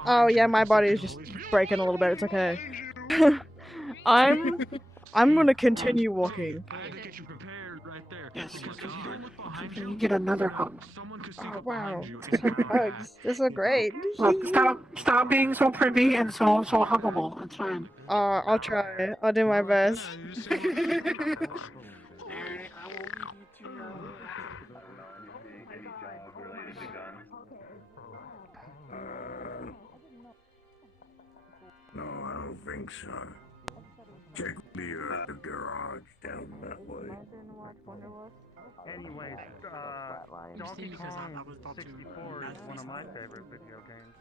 Oh yeah, my body is just breaking a little bit. It's okay. I'm gonna continue walking. Yes, you get another hug. Oh wow, hugs. These are great. Look, stop being so pretty and so huggable. It's fine. I'll try. I'll do my best. No, I don't think so. Check the garage down that way. Anyways, Donkey Kong 64 is one of my favorite video games.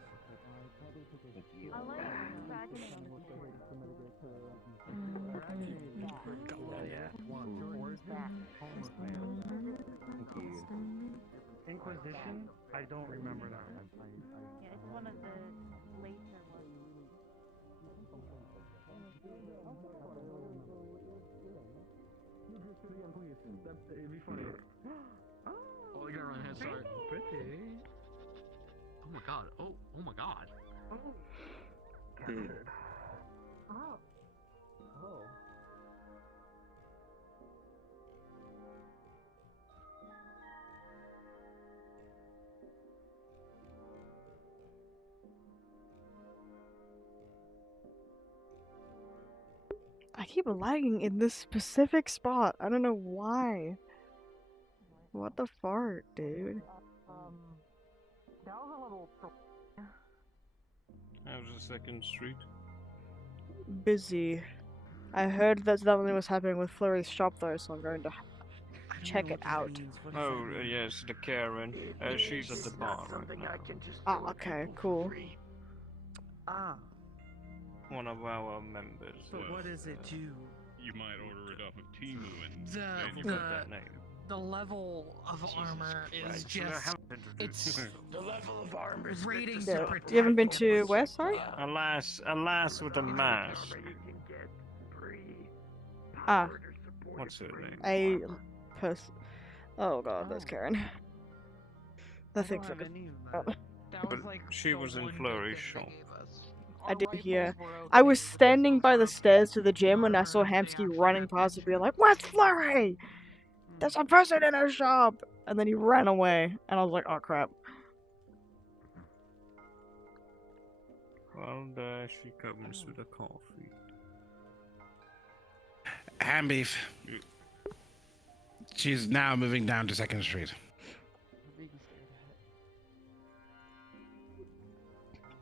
Inquisition? I don't remember that. Yeah, it's one of the later ones. It'd be funny. Oh, you gotta run ahead, sorry. Pretty. Oh my god. Oh my god. Oh. Oh. I keep lagging in this specific spot. I don't know why. What the fart, dude? That was a little. How's the second street? Busy. I heard that something was happening with Flurry's shop though, so I'm going to check it out. Oh, yes, the Karen. She's at the bar right now. Ah, okay, cool. Ah. One of our members. But what does it do? You might order it off of Timu and The the level of armor is just it's The level of armor is rating Yeah. to protect. You haven't been to where, sorry? Alas with a mask. Ah, What's her name? a person. Oh god, there's Karen. That thing's like But she was in Flurry's shop. I did hear. I was standing by the stairs to the gym when I saw Hamsky running past and being like, "Where's Flurry? There's a person in her shop!" And then he ran away, and I was like, "Oh crap." Well, there she comes with a coffee. Ham beef. She's now moving down to 2nd Street.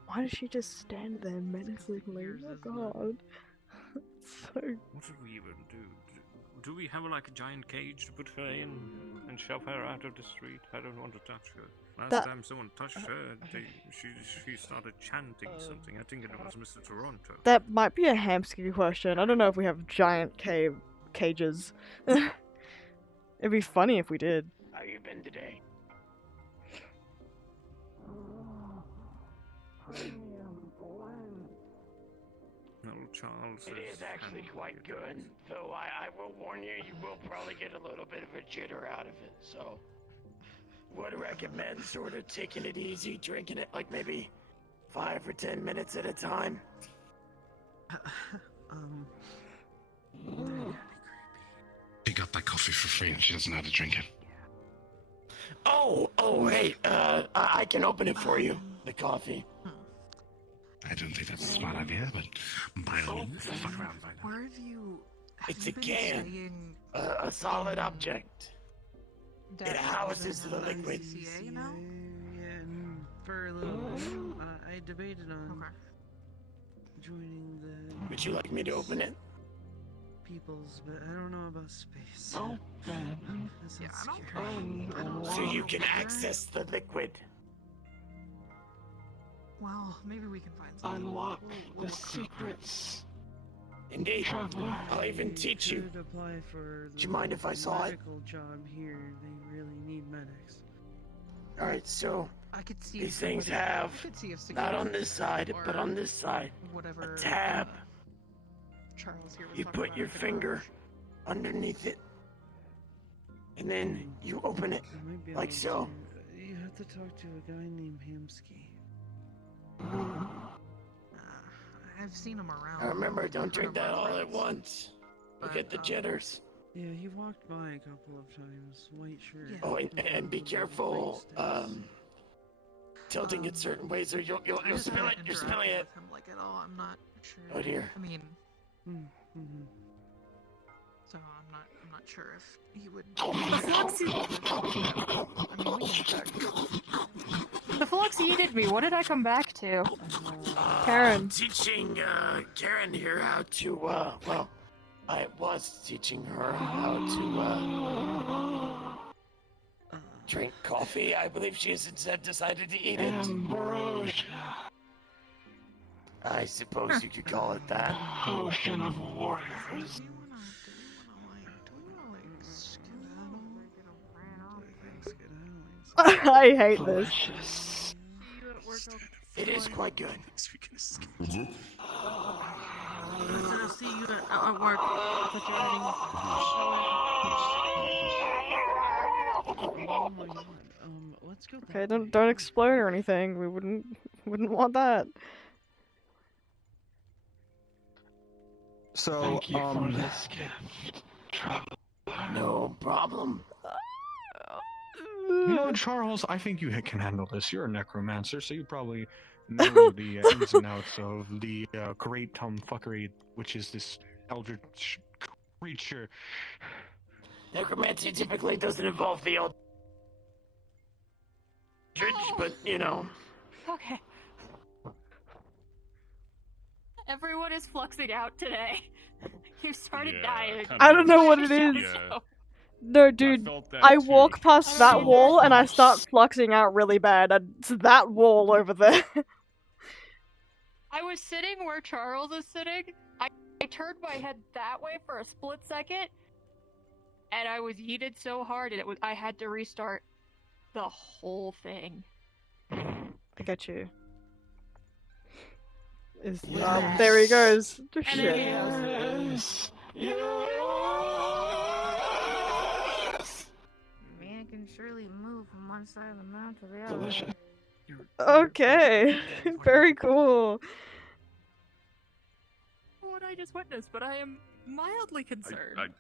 Why does she just stand there menacingly? Oh god. So. What did we even do? Do we have like a giant cage to put her in and shove her out of the street? I don't want to touch her. Last time someone touched her, she started chanting something. I think it was Mr. Toronto. That might be a Hamsky question. I don't know if we have giant cages. It'd be funny if we did. How you been today? Little Charles It is actually quite good, though I will warn you, you will probably get a little bit of a jitter out of it, so would recommend sort of taking it easy, drinking it like maybe 5 or 10 minutes at a time. She got that coffee for free and she doesn't know how to drink it. Oh, hey, I can open it for you, the coffee. I don't think that's a smart idea, but by all means, fuck around by Where have you? It's a can, a solid object. It houses the liquid. CA now? Yeah, and for a little, I debated on joining the. Would you like me to open it? Peoples, but I don't know about space. Oh, That's scary. so you can access the liquid. Well, maybe we can find something. Unlock the secrets. Indeed, I'll even teach you. Should apply for Do you mind if I saw it? medical job here. They really need medics. All right, so I could see these things have, not on this side, but on this side, a tab. Charles here was You talking put about your it. finger underneath it, and then you open it I might be like able so. to- You have to talk to a guy named Hamsky. I've seen him around. Now remember, don't drink that all at once. You'll get the jitters. Yeah, he walked by a couple of times. White shirt. Oh, and be careful, tilting it certain ways, or you'll spill it. You're spilling it. Like at all, I'm not sure. Oh dear. I mean, so I'm not sure if he would. The flux yeeted me. What did I come back to? Karen. Teaching Karen here how to well, I was teaching her how to drink coffee. I believe she has instead decided to eat it. I suppose you could call it that. Ocean of warriors. I hate this. It is quite good. I'll see you at work. Oh my god. Let's go. Okay, don't explode or anything. We wouldn't want that. So, Thank you for this gift. No problem. You know, Charles, I think you can handle this. You're a necromancer, so you probably know the ins and outs of the great tomfuckery, which is this eldritch creature. Necromancy typically doesn't involve the eldritch, but you know. Okay. Everyone is fluxing out today. You started dying. I don't know what it is. No, dude, I walk past that wall and I start fluxing out really bad. And it's that wall over there. I was sitting where Charles is sitting. I turned my head that way for a split second, and I was yeeted so hard, and I had to restart the whole thing. I get you. There he goes. Shit. Yes. Man can surely move from one side of the mountain to the other. Delicious. Okay, very cool. What I just witnessed, but I am mildly concerned.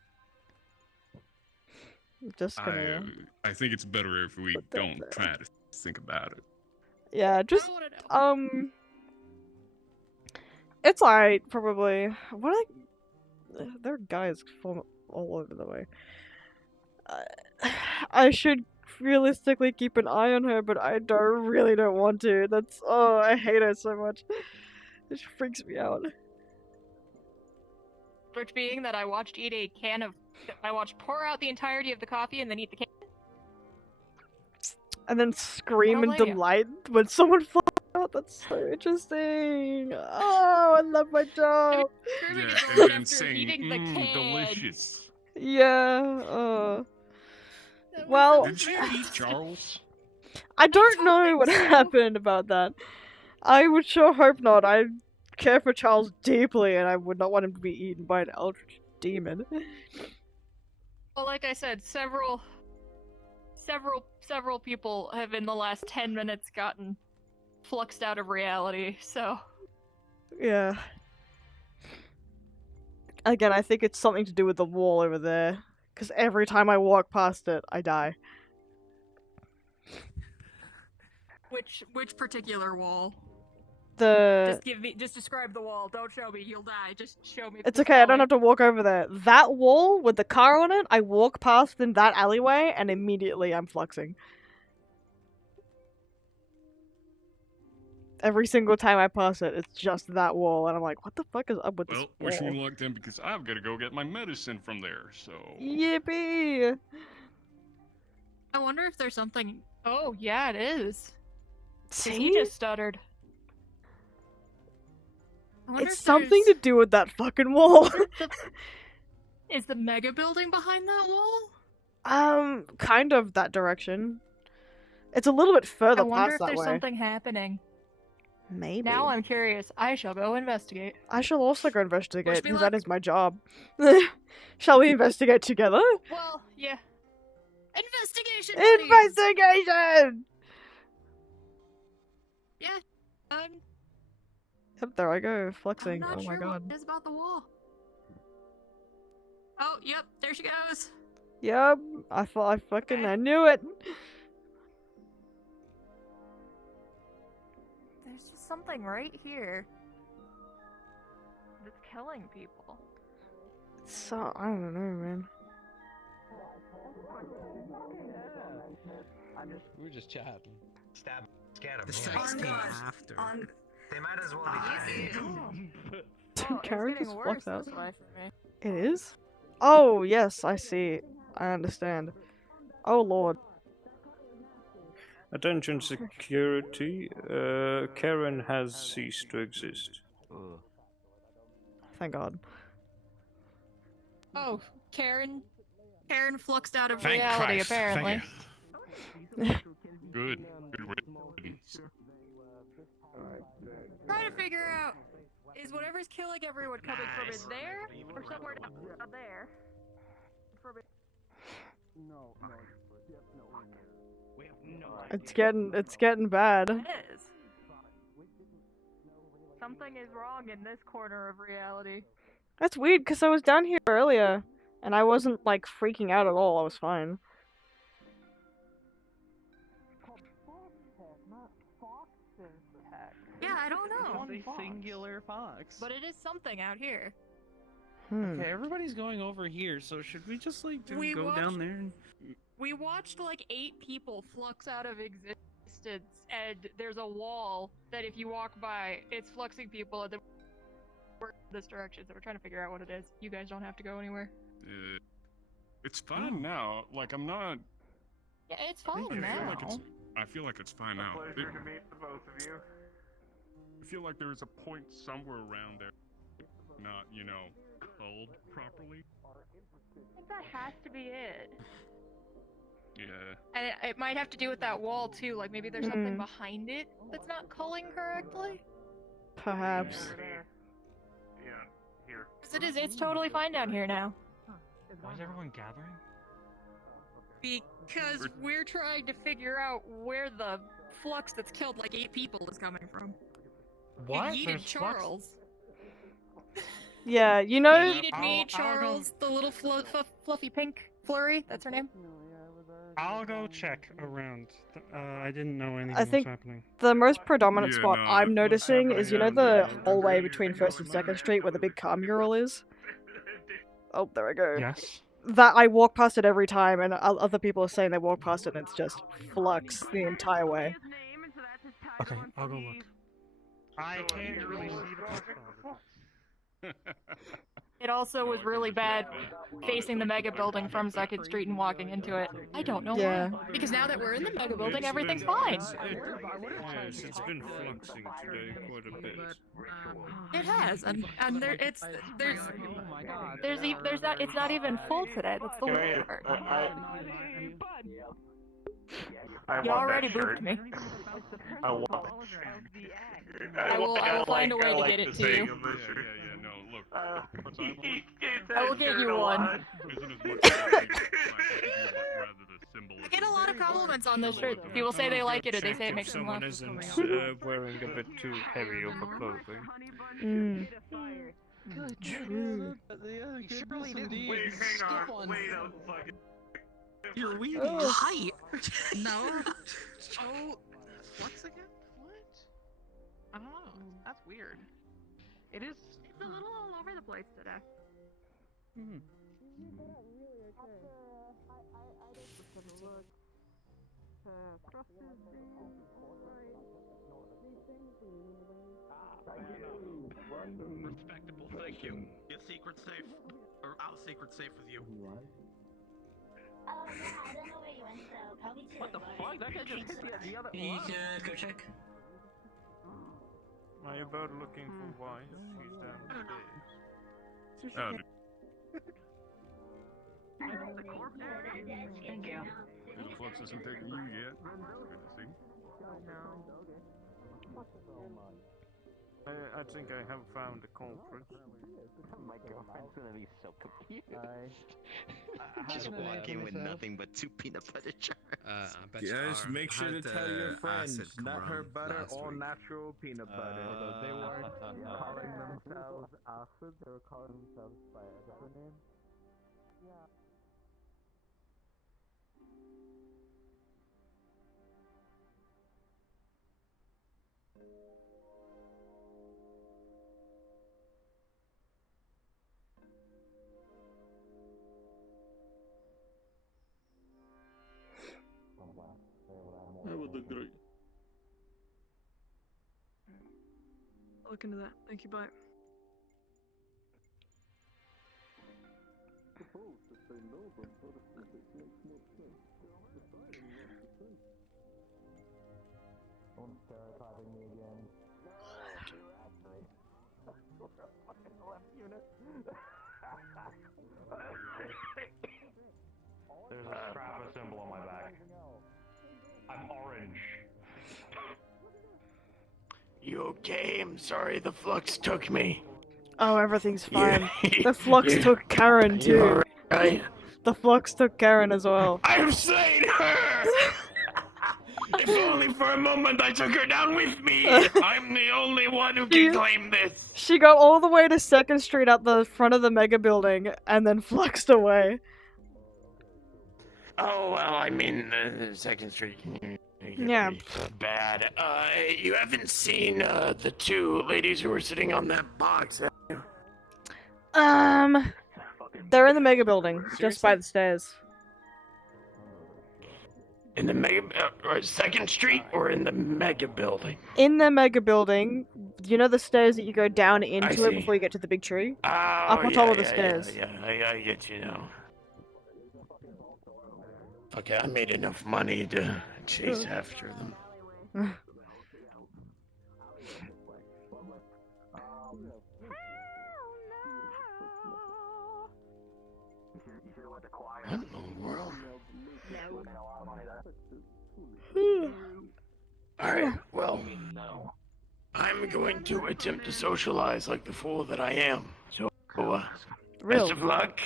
Just gonna. I think it's better if we don't try to think about it. Yeah, just it's alright, probably. There are guys falling all over the way. I should realistically keep an eye on her, but I really don't want to. I hate her so much. It freaks me out. Which being that I watched pour out the entirety of the coffee and then eat the can. And then scream in delight when someone flies out. That's so interesting. Oh, I love my job. And then saying, eating the can. delicious. Yeah. Well, did you eat Charles? I don't know what happened about that. I would sure hope not. I care for Charles deeply, and I would not want him to be eaten by an eldritch demon. Well, like I said, several people have in the last 10 minutes gotten fluxed out of reality, so... Yeah. Again, I think it's something to do with the wall over there. Because every time I walk past it, I die. Which particular wall? Just describe the wall. Don't show me. You'll die. Just show me. It's okay, I don't have to walk over there. That wall with the car on it, I walk past in that alleyway, and immediately I'm fluxing. Every single time I pass it, it's just that wall, and I'm like, what the fuck is up with this wall? Wish me luck then, because I've got to go get my medicine from there, so... Yippee! I wonder if there's something... Oh, yeah, it is. See? He just stuttered. It's something to do with that fucking wall. Is the mega building behind that wall? Kind of that direction. It's a little bit further past that way. I wonder if there's something happening. Maybe. Now I'm curious. I shall go investigate. I shall also go investigate, because that is my job. Shall we investigate together? Well, yeah. Investigation! Investigation! Yeah, Yep, there I go, flexing. I'm not Oh my sure god. what it is about the wall. Oh, yep, there she goes. Yep, I knew it. There's just something right here that's killing people. So, I don't know, man. We're just chatting. Scan him. The sex came after. They might as well be dead. Two characters worse flux out. this way for me. It is? Oh, yes, I see. I understand. Oh, lord. Attention security. Karen has ceased to exist. Thank god. Oh, Karen fluxed out of Thank reality, Christ. apparently. Thank you. Good riddance. Trying to figure out, is whatever's killing everyone coming from in there, or somewhere down there? It's getting bad. It is. Something is wrong in this corner of reality. That's weird, because I was down here earlier, and I wasn't, like, freaking out at all. I was fine. Yeah, I don't know. It's a singular fox. But it is something out here. Okay, everybody's going over here, so should we just like go down there? We watched like 8 people flux out of existence, and there's a wall that if you walk by, it's fluxing people, and then we're in this direction, so we're trying to figure out what it is. You guys don't have to go anywhere. It's fine now. Like, I'm not... Yeah, it's fine now. I feel like it's fine now. Pleasure to meet the both of you. I feel like there's a point somewhere around there not, you know, culled properly. I think that has to be it. Yeah. And it might have to do with that wall too, like maybe there's something behind it that's not culling correctly. Perhaps. Yeah, here. Because it's totally fine down here now. Why is everyone gathering? Because we're trying to figure out where the flux that's killed like 8 people is coming from. What? You yeeted There's Charles. Yeah, you know... You yeeted me, Charles, the little fluffy pink flurry, that's her name. I'll go check around. I didn't know anything I think was happening. the most predominant spot I'm noticing is, you know, the hallway between 1st and 2nd Street where the big car mural is? Oh, there I go. Yes. That I walk past it every time, and other people are saying they walk past it and it's just flux the entire way. Okay, I'll go look. I can't really see the It also was really bad facing the mega building from 2nd Street and walking into it. I don't know why. Because now that we're in the mega building, everything's fine. Yes, it's been fluxing today quite a bit. It has, and it's not even full today. That's the weird part. You already booped me. I want I will find a way to get it to you. No, look. I will get you one. I get a lot of compliments on this shirt. People say they like it or they say it makes them laugh. Someone isn't wearing a bit too heavy of a clothing. Good, true. Surely didn't Wait, hang on. Wait a fucking... You're weaving height. No. Oh, flux again? What? I don't know. That's weird. It is. It's a little all over the place today. Respectable, thank you. Your secret safe, or our secret safe with you. What the fuck? That guy just hit the other... Can you go check? Are you both looking for why she's downstairs? Thank you. The flux isn't taking you yet. Good to see. I think I have found the culprit. My girlfriend's gonna be so confused. Just walk in with nothing but 2 peanut butter jars. Guys, make sure to tell your friends, nut her butter or natural peanut butter. They weren't calling themselves acid, they were calling themselves by a different name. I would agree. I'll look into that. Thank you, bye. Don't stereotyping me again. There's a Strappa symbol on my back. I'm orange. You okay? I'm sorry the flux took me. Oh, everything's fine. The flux took Karen too. Right? The Flux took Karen as well. I have slain her! If only for a moment I took her down with me! I'm the only one who can claim this! She got all the way to 2nd Street at the front of the mega building and then fluxed away. Oh, well, I mean, 2nd Street can get Yeah. pretty bad. You haven't seen, the two ladies who were sitting on that box, have you? They're in the mega building, just by the stairs. In the mega, or 2nd Street, or in the mega building? In the mega building, you know the stairs that you go down into it see. before you get to the big tree? Oh, Up on top of the stairs. Yeah, I get you now. Okay, I made enough money to chase after them. What in the world? Alright, well, I'm going to attempt to socialize like the fool that I am. So, best of luck.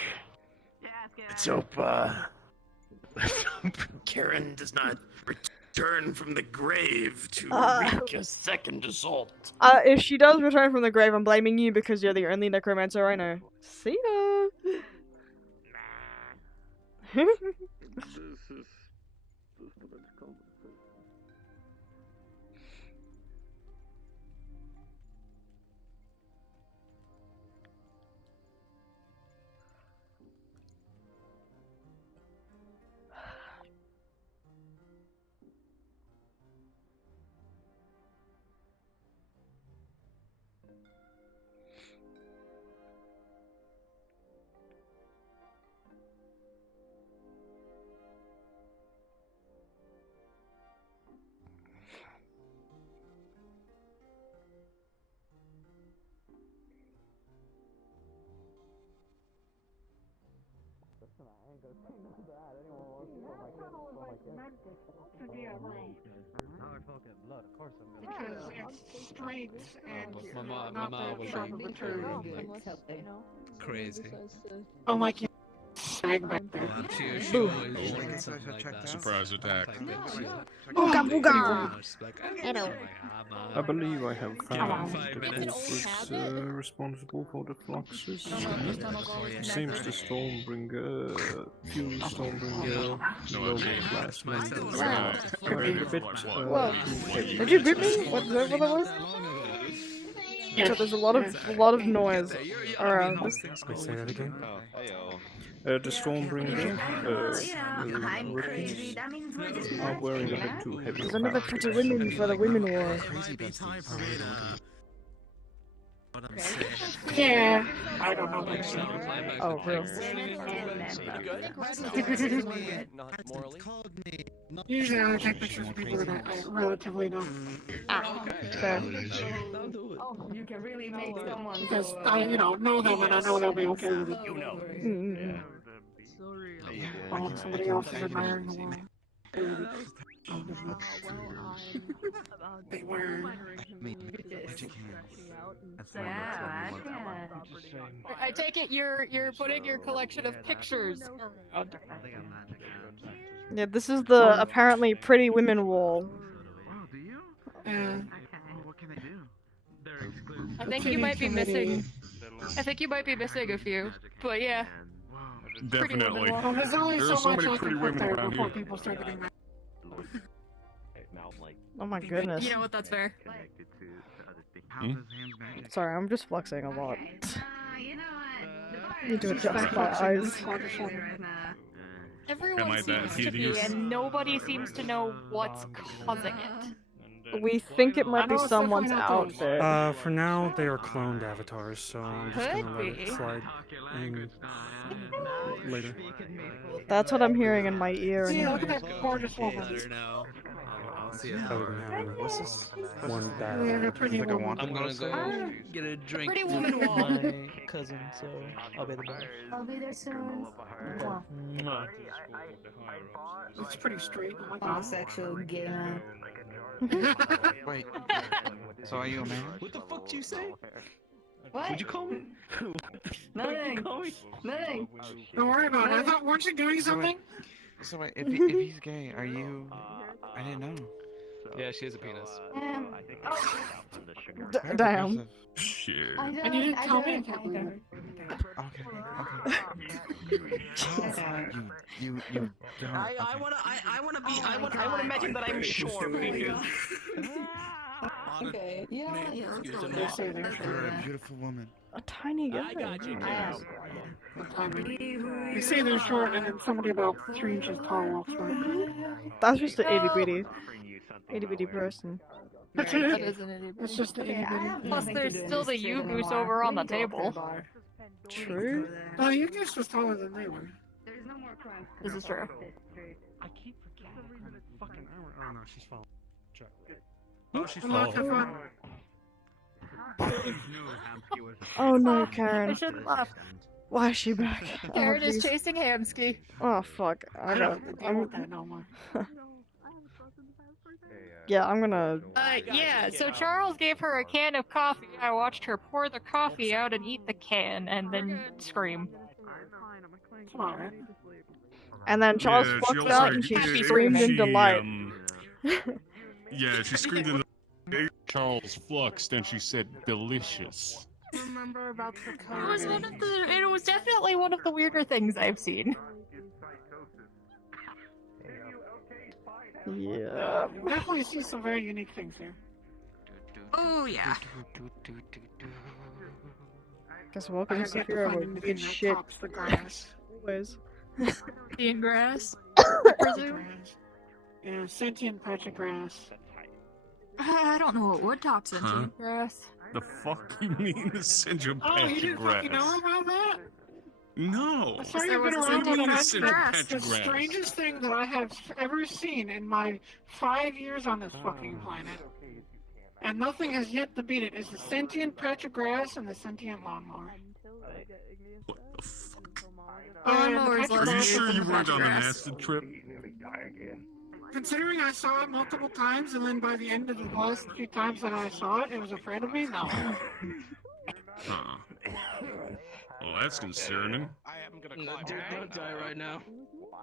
Let's hope, Karen does not return from the grave to wreak a second assault. If she does return from the grave, I'm blaming you because you're the only necromancer I know. See ya! Because it's straight and My not mom the was sharp like, material. crazy. Oh, like you sag back there. Surprise attack. Booga booga! Hello. I believe I have found Five the minutes. culprit responsible for the fluxes. Seems the Stormbringer, few Stormbringer, no last members are a bit Whoa. too heavy. Did you beat me? What that was? So there's a lot of noise around. Wait, say that again? The Stormbringer, rookies are wearing a bit too heavy. There's another pretty women for the women war. Yeah, I don't know. Oh, real. Usually I only take pictures of people that I relatively know. Fair. Oh, you can really make someone. Because I, know them and I know they'll be okay with it. While somebody else is admiring the wall. They were. I take it you're putting your collection of pictures. Yeah, this is the apparently pretty women wall. I think you might be missing. I think you might be missing a few, but yeah. Definitely. Well, there's only There so are so much many I pretty can put women there around before here. people start getting mad. Oh my goodness. You know what? That's fair. Sorry, I'm just flexing a lot. Need to adjust my eyes. Everyone Am I that seems to be, hideous? and nobody seems to know what's causing it. We think it might be someone's outfit. For now, they are cloned avatars, so I'm just Could gonna let be. it slide in later. That's what I'm hearing in my ear. See, And look at that gorgeous woman. Other than having What's this? one Yeah, bad. they're pretty woman. I'm gonna go get a drink Pretty with woman wall. my cousin, so I'll be the boss. I'll be there soon. It's pretty straight. Oh my All God. sexual gay man. Wait. So are you a man? What the fuck did you say? What'd you call me? Nothing. Nothing. Don't worry about it. I thought, weren't you doing something? So wait, if he's gay, are you? I didn't know. Yeah, she has a penis. Damn. Shit. And you didn't tell me? I can't believe it. Okay. You don't. I wanna imagine that I'm sure. Okay. Yeah. Let's go They say they're You're a beautiful woman. A tiny guy. I got you. They say they're short, and then somebody about 3 inches tall walks by. That's just an itty bitty person. That's That it. is an itty It's just the itty bitty. Plus, there's still the U-Goose over on the table. True. Oh, you guys was taller than they were. There's no more crime. This is true. I keep forgetting the fucking armor. Oh no, she's falling. Oh, she's Well, have fun. Oh no, Karen. I shouldn't laugh. Why is she back? Karen Oh, is jeez. chasing Hamsky. Oh fuck. I don't have to deal with that no more. Yeah, I'm gonna. Yeah, so Charles gave her a can of coffee. I watched her pour the coffee out and eat the can and then scream. Come on, man. And then Charles Yeah, fucked she out also- and she yeah, screamed in she, delight. Yeah, she screamed in the Charles fluxed and she said delicious. Remember about the It was one of the. It was definitely one of the weirder things I've seen. Yeah. Definitely see some very unique things here. Oh yeah. Guess welcome to Sekiro with good shit. The grass. Always. Eating grass. I presume. Yeah, sentient patch of grass. I don't know what wood tops into Huh? grass. The fuck you mean the central Oh, patch you of didn't fucking know grass? about that? No. I saw There you've was been a around sentient on patch of grass. The strangest thing that I have ever seen in my 5 years on this fucking planet, and nothing has yet to beat it, is the sentient patch of grass and the sentient lawnmower. What the fuck? Lawnmower's patch of Are you grass sure and you the weren't patch of on an grass. acid trip? Considering I saw it multiple times, and then by the end of the last few times that I saw it, it was afraid of me, no. Huh. Well, that's concerning. Don't die right now.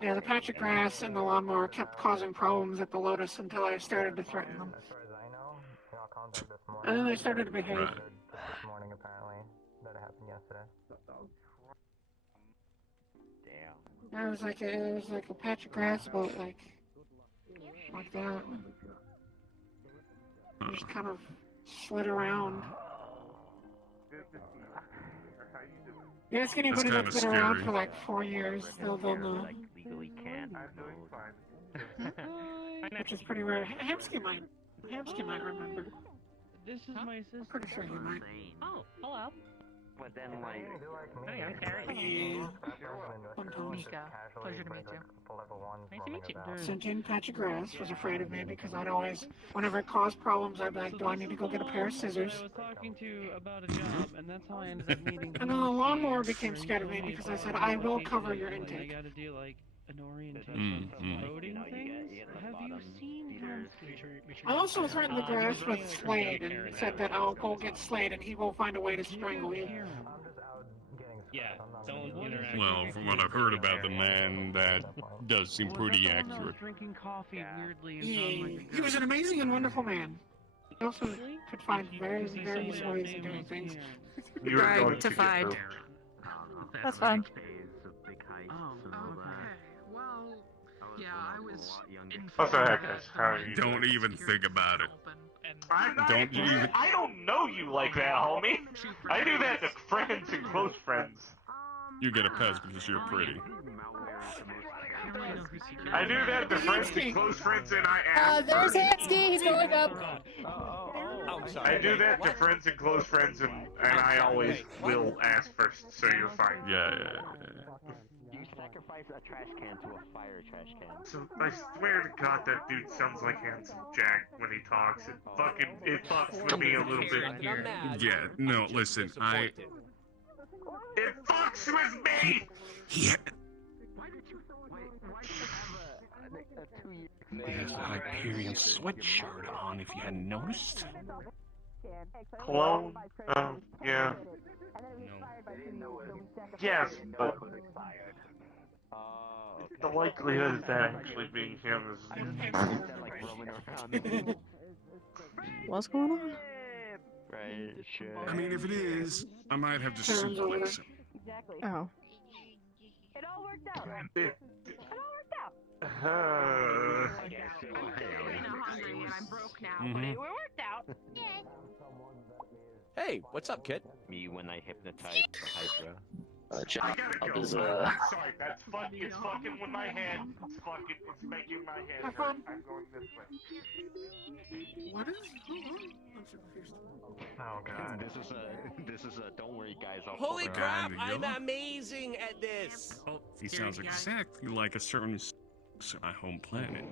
Yeah, the patch of grass and the lawnmower kept causing problems at the Lotus until I started to threaten them. And then they started to behave. Right. Yeah, it was like a patch of grass about like that. It just kind of slid around. You ask anybody That's that's kinda been around scary. for like 4 years, they'll know. Which is pretty rare. Hamsky might remember. This is my sister. Pretty sure you might. Oh, hello. But then, like, Hey, I'm Carrie. Yeah. Mika, pleasure to meet you. Nice to meet you. Sentient patch of grass was afraid of me because I'd always, whenever it caused problems, I'd be like, do I need to go get a pair of scissors? I was talking to about a job, and that's how I ended up meeting. And then the lawnmower became scared of me because I said, I will cover your I intake. gotta do like an orientation coding things. Have you seen him? I also threatened the grass with Slade and said that I'll go get Slade and he will find a way to strangle you. Yeah, don't interact. Well, from what I've heard about the man, that does seem pretty accurate. Drinking coffee weirdly. Yeah, he was an amazing and wonderful man. He also could find various ways of doing things. Right, to find. That's fine. Well, yeah, I was. What the heck is how are you? Don't even think about it. Don't you even- I don't know you like that, homie. I do that to friends and close friends. You get a pass because you're pretty. I do that to friends and close friends, and I ask There's first. Hamsky, he's going up. I do that to friends and close friends, and I always will ask first, so you're fine. Yeah. You sacrifice a trash can to a fire trash can. So I swear to God, that dude sounds like Handsome Jack when he talks. It fucks with me a little bit. Yeah, no, listen, It fucks with me. Yeah. He has the Hyperion sweatshirt on, if you hadn't noticed. Clone? Yeah. Yes, but the likelihood of that actually being him is. What's going on? Right, sure. I mean, if it is, I might have to suplex him. Exactly. Oh. It all worked out. It all worked out. I'm kinda hungry and I'm broke now, but it worked out. Hey, what's up, kid? Me when I hypnotize Hydra. I gotta go. I'm sorry. That's fucking. It's fucking with my head. It's making my head hurt. I'm going this way. What is? I'm so confused. Oh god. This is a. Don't worry, guys. I'll Holy pull her crap! out. I'm amazing at this. Oh, he sounds exactly like a certain my home planet.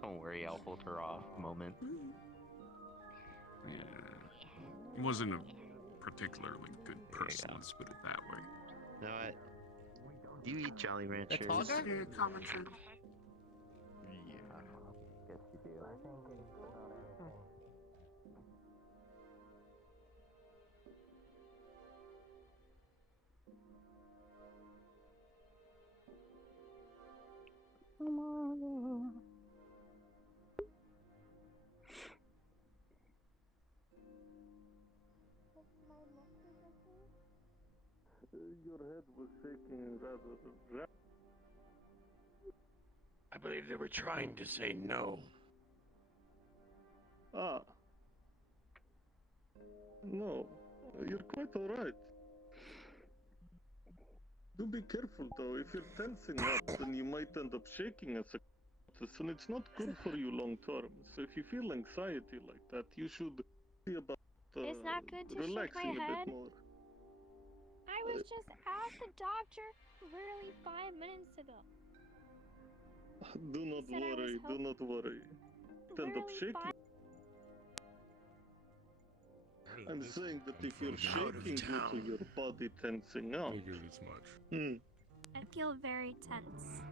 Don't worry, I'll hold her off. Moment. Yeah. He wasn't a particularly good person, let's put it that way. You know what? Do you eat Jolly Ranchers? Yeah, common sense. Yeah. Yes, you do. Your head was shaking rather rapidly. I believe they were trying to say no. Ah. No, you're quite alright. Do be careful though, if you're tensing up, then you might end up shaking as a and it's not good for you long term. So if you feel anxiety like that, you should see about It's not good to shake relaxing my a head. bit more. I was just at the doctor literally 5 minutes ago. Do not Said I was worry, do not worry. End up shaking. I'm saying that if you're shaking due to your body tensing up. Don't do this much. I feel very tense.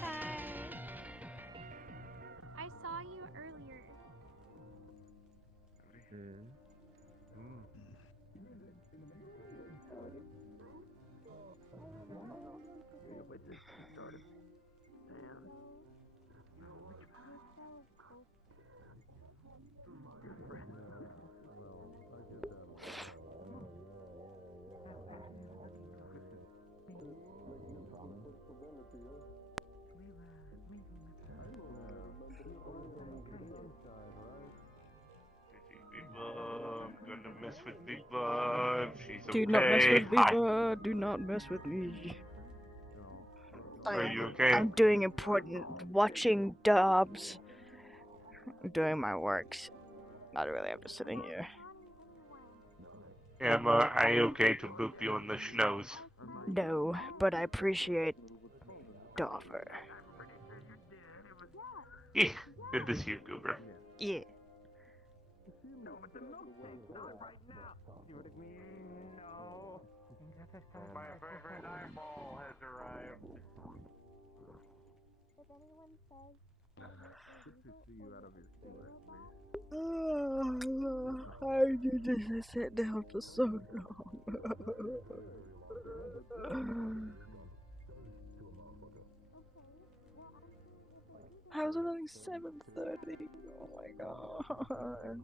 Hi. I saw you earlier. I'm gonna mess with Veeva. She's okay. Do not mess with Veeva. Do not mess with me. Are you okay? I'm doing important watching dubs. I'm doing my works. Not really, I'm just sitting here. Am I okay to boop you on the schnoz? No, but I appreciate the offer. Good to see you, Goober. Yeah. My favorite eyeball has arrived. Did anyone say? Good to see you out of your I need to sit down for so long. I was only 7:30. Oh my god.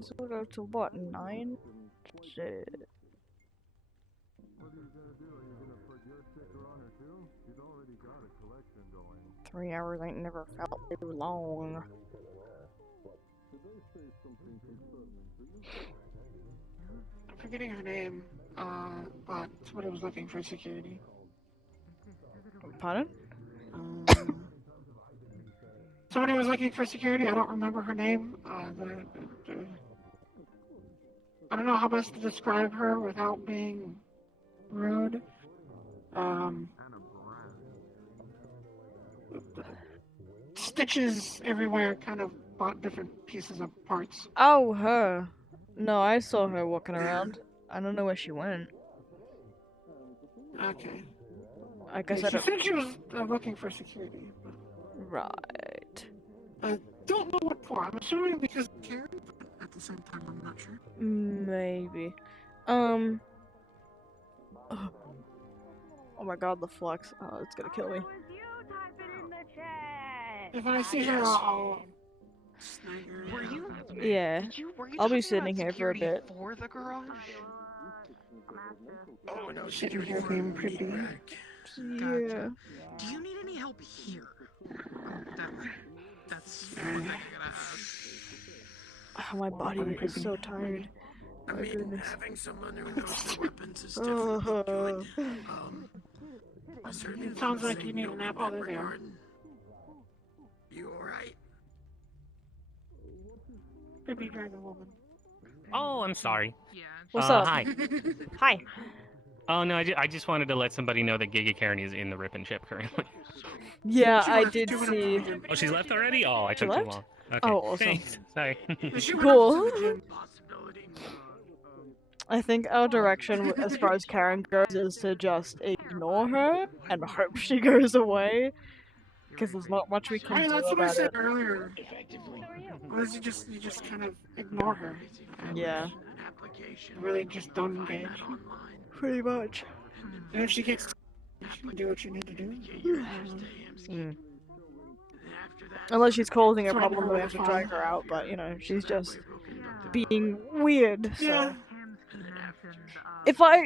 So we'll go to what, 9? Shit. What are you gonna do? Are you gonna put your sticker on her too? She's already got a collection going. 3 hours ain't never felt too long. I'm forgetting her name, but somebody was looking for security. Pardon? Somebody was looking for security. I don't remember her name. I don't know how best to describe her without being rude. Stitches everywhere, kind of bought different pieces of parts. Oh, her. No, I saw her walking around. I don't know where she went. Okay. I guess Yeah, I she don't. said she was looking for security. Right. I don't know what for. I'm assuming because of Karen, but at the same time, I'm not sure. Maybe. Oh my god, the flux. Oh, it's gonna kill me. If I see her, I'll snag her. Were you? Yeah. Were you I'll be talking sitting about here for a security bit. for the garage? Oh no, Sitting security here for being pretty. Yeah. Do you need any help here? That's one thing I gotta ask. Oh, my body is so tired. I My mean, goodness. having someone who knows their weapons is definitely good. I certainly Sounds wouldn't like say you need no a nap in while that they're there. regard. You alright? Baby dragon woman. Oh, I'm sorry. Yeah. What's up? Hi. Hi. Oh no, I just wanted to let somebody know that Giga Karen is in the rip and chip currently. Yeah, I did see. Oh, she's left already? Oh, I She took too left? long. Okay. Oh, awesome. Thanks. Sorry. Cool. I think our direction, as far as Karen goes, is to just ignore her and hope she goes away. Because there's not much we can Hey, do that's what I about said it. earlier. Was you just kind of ignore her. Yeah. Really just don't engage. Pretty much. And if she gets, you do what you need to do. Unless she's causing a Sorry, problem that we have to drag her out, but you know, she's just being weird, so. Yeah. If I,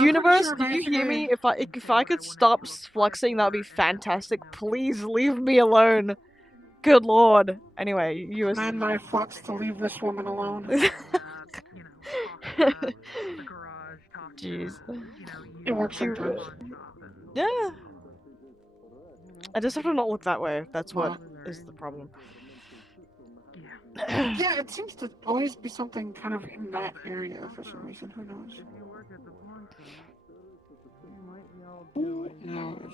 universe, sure do you hear basically- me? If I could stop fluxing, that'd be fantastic. Please leave me alone. Good lord. Anyway, you were. Man, my flux to leave this woman alone. Jeez. It works sometimes. Yeah. I just have to not look that way. That's what is the problem. Yeah, it seems to always be something kind of in that area for some reason. Who knows? Who knows?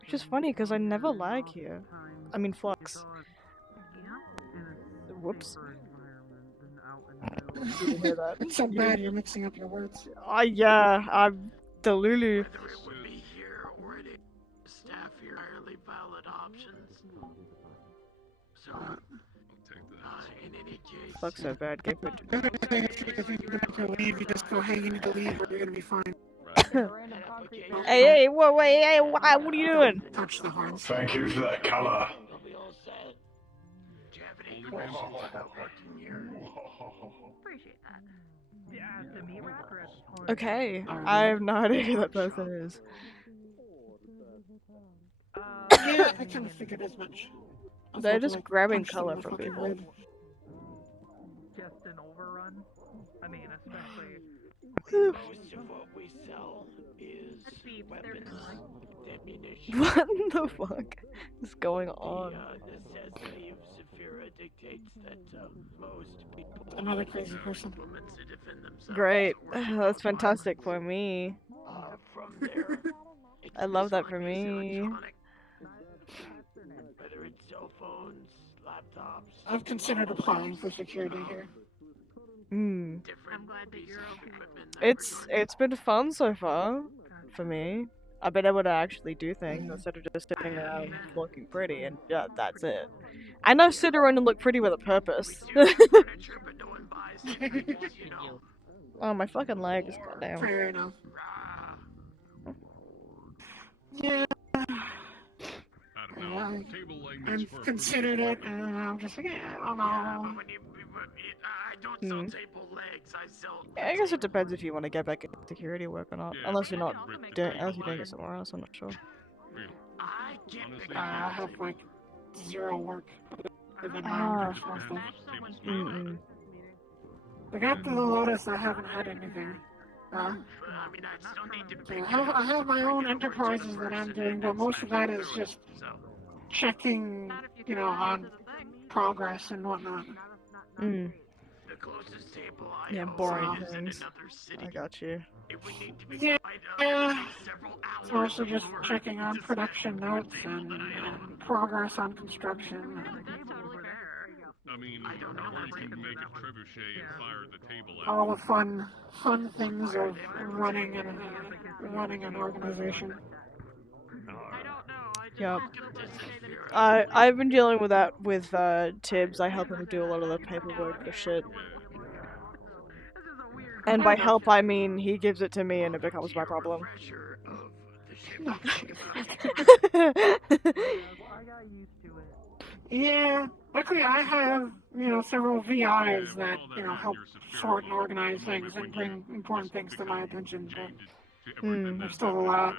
Which is funny because I never lag here. I mean, flux. Whoops. Did you hear that? It's so bad you're mixing up your words. Yeah, I'm Delulu. Staff here entirely valid options. So, in any case, Flux so bad. Give it. If you need to leave, you just go, hey, you need to leave, or you're gonna be fine. Hey, whoa, wait, hey, what are you doing? Touch the horns. Thank you for that color. Appreciate that. Yeah, to me, we're Okay, I have no idea who that person is. Yeah, I kind of figured as much. I They're thought, just like, grabbing punch them in color the from fucking people. head. just an overrun. I mean, especially. most of what we sell is weapons, ammunition. What the fuck is going on? The necessity of Zephyra dictates that most people Another crazy person. implements to defend themselves. Great, that's fantastic for me. From there, I love that for me. whether it's cell phones, laptops. I've considered applying for security here. Hmm. I'm glad that you're okay. It's been fun so far for me. I've been able to actually do things instead of just sitting around looking pretty, and yeah, that's it. I know sit around and look pretty with a purpose. Oh, my fucking legs, goddamn. Fair enough. Yeah. I've considered it, and I'm just like, yeah, I don't know. I don't sell table legs. I sell. I guess it depends if you want to get back into security work or not. Unless you're not doing, unless you're doing it somewhere else. I'm not sure. I have like zero work. Other than my Ah. own personal stuff. Mm-mm. I got to the Lotus, I haven't had anything. So I have my own enterprises that I'm doing, but most of that is just checking, you know, on progress and whatnot. Mm. The closest table I Yeah, own boring is in things. another city. I got you. It would need to be Yeah, several hours. it's also just checking on production notes and progress on construction. I mean, I don't know how you make a trebuchet and fire the table out. All the fun things of running running an organization. Yep. I've been dealing with that with Tibbs. I help him do a lot of the paperwork for shit. And by help I mean he gives it to me and it becomes my problem. Yeah, luckily I have, several VIs that, help sort and organize things and bring important things to my attention, but there's still a lot.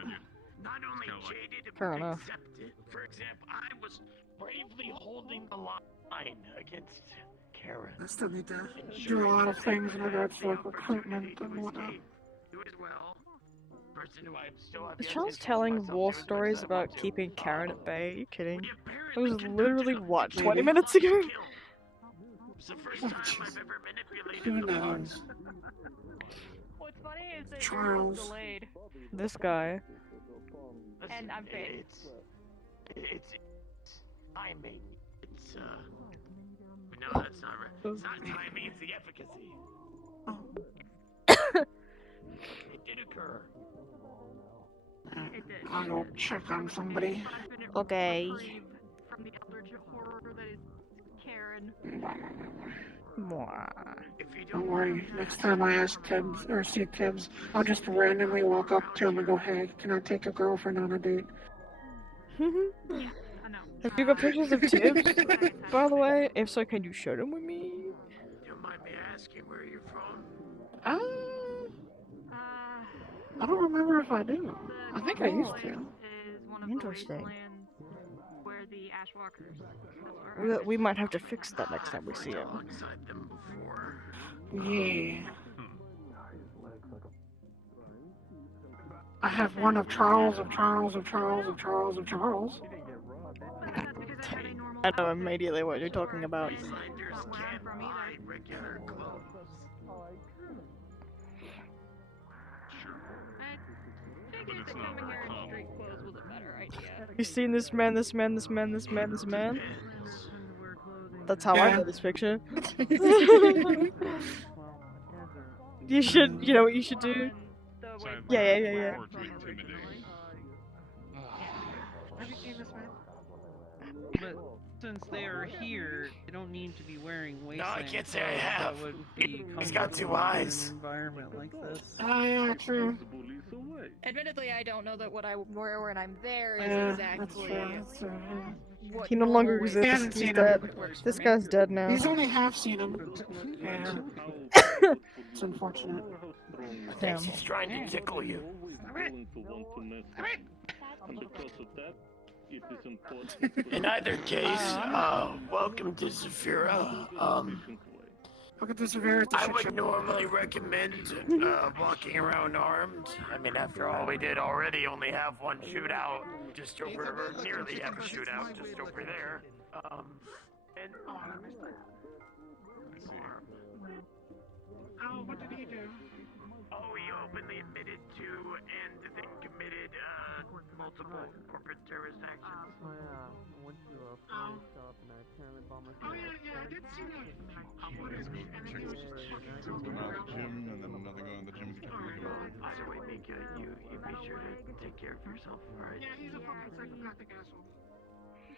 Not only jaded, Fair but enough. accepted. For example, I was bravely holding the line against Karen. I still need to do a lot of things in regards to like recruitment and whatnot. You as well. Person who I still have Is yet Charles to telling war stories about keeping Karen at bay? Are you kidding? It was literally, what, 20 minutes ago? It's the first time I've ever manipulated Who the knows? funds. What's funny is that yours Charles. was delayed. This guy. And I'm paid. It's timing. It's no, that's not right. It's not timing. It's the efficacy. It did occur. I'll go check on somebody. Okay. From the eldritch horror that is Karen. Don't worry, next time I ask Tibbs or see Tibbs, I'll just randomly walk up to him and go, hey, can I take a girlfriend on a date? Have you got pictures of Tibbs, by the way? If so, can you share them with me? Don't mind me asking where you're from. I don't remember if I do. I think I used to. Is one of Interesting. the wastelands where the Ashwalkers are. We might have to fix that next time we see him. Alongside them before. Yeah. I have one of Charles of Charles of Charles of Charles of Charles. I know immediately what you're talking about. Finders can't buy regular clothes. Figured that coming here in street clothes was a better idea. You seen this man, this man, this man, this man, this man? That's how I know this picture. You should, you know what you should do? Yeah. Have you seen this man? But since they are here, they don't need to be wearing wasteland. No, I can't say I have. That would be He's got two comfortable in eyes. an environment like this. Oh, yeah, true. Admittedly, I don't know that what I wear when I'm there is Yeah, exactly that's true. what He no longer normal He hasn't exists. seen He's him. dead. This guy's dead now. He's only half seen him. Yeah. It's unfortunate. Thinks he's trying to tickle you. In either case, welcome to Zafira. Look at this Veera. I would normally recommend walking around armed. I mean, after all, we did already only have one shootout just over, or nearly have a shootout just over there. And Oh, what did he do? oh, he openly admitted to and then committed multiple corporate terrorist actions. Oh yeah, I went to a phone shop and I apparently bought myself. Oh yeah, I did see that. And then he was just One out of the gym and then another guy in the gym. Either way, Mika, you be sure to take care of yourself, alright? Yeah, he's a fucking psychopathic asshole.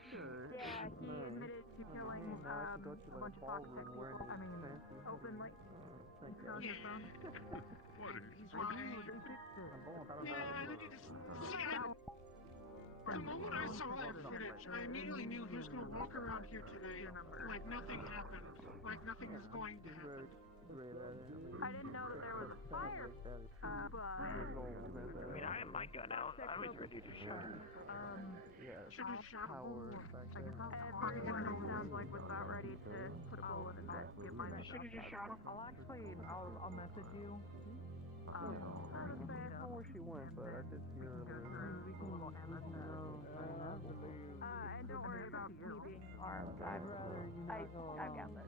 Yeah, he admitted to killing Now I can go to like a ballroom wearing I mean, fancy. openly. Thank you. On your phone. What? He's lying. The moment I saw that footage, I immediately knew he was going to walk around here today like nothing happened, like nothing was going to happen. I didn't know that there was a fire, but... I mean, I had my gun out. I was ready to shoot. Should have shot him. Sounds like was about ready to put a bullet in that. Should have just shot him. I'll message you. I don't know where she went, but I did see her earlier. And don't worry about me being armed. I've got this.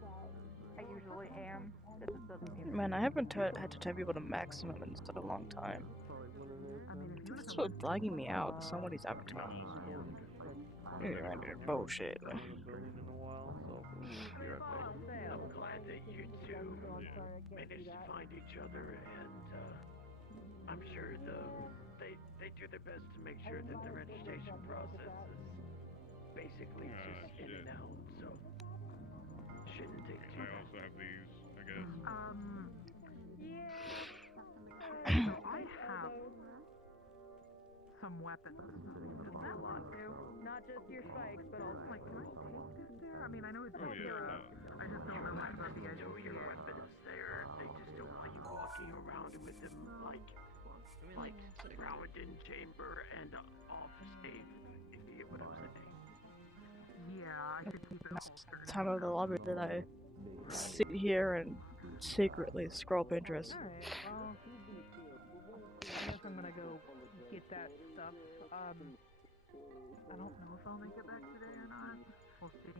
I usually am. It just doesn't mean Man, I haven't had to turn people to maximum in such a long time. It's sort of lagging me out. Somebody's avatar. Bullshit. I'm glad that you two managed to find each other, and I'm sure they do their best to make sure that the registration process is basically just in and out, so shouldn't take too I long. also have these, I guess. Yeah. So I have some weapons. Does that want to? Not just your spikes, but also like, can I take this there? I mean, I know it's Oh, yeah, zero. I just don't know much about the Stow your ICCA. weapons there. They just don't want you walking around with them like around in chamber and off safe, if you get what I'm saying. Yeah, I should keep it holstered. Time of the lobby that I sit here and secretly scroll Pinterest. Alright, well, I guess I'm gonna go get that stuff. I don't know if I'll make it back today or not. We'll see.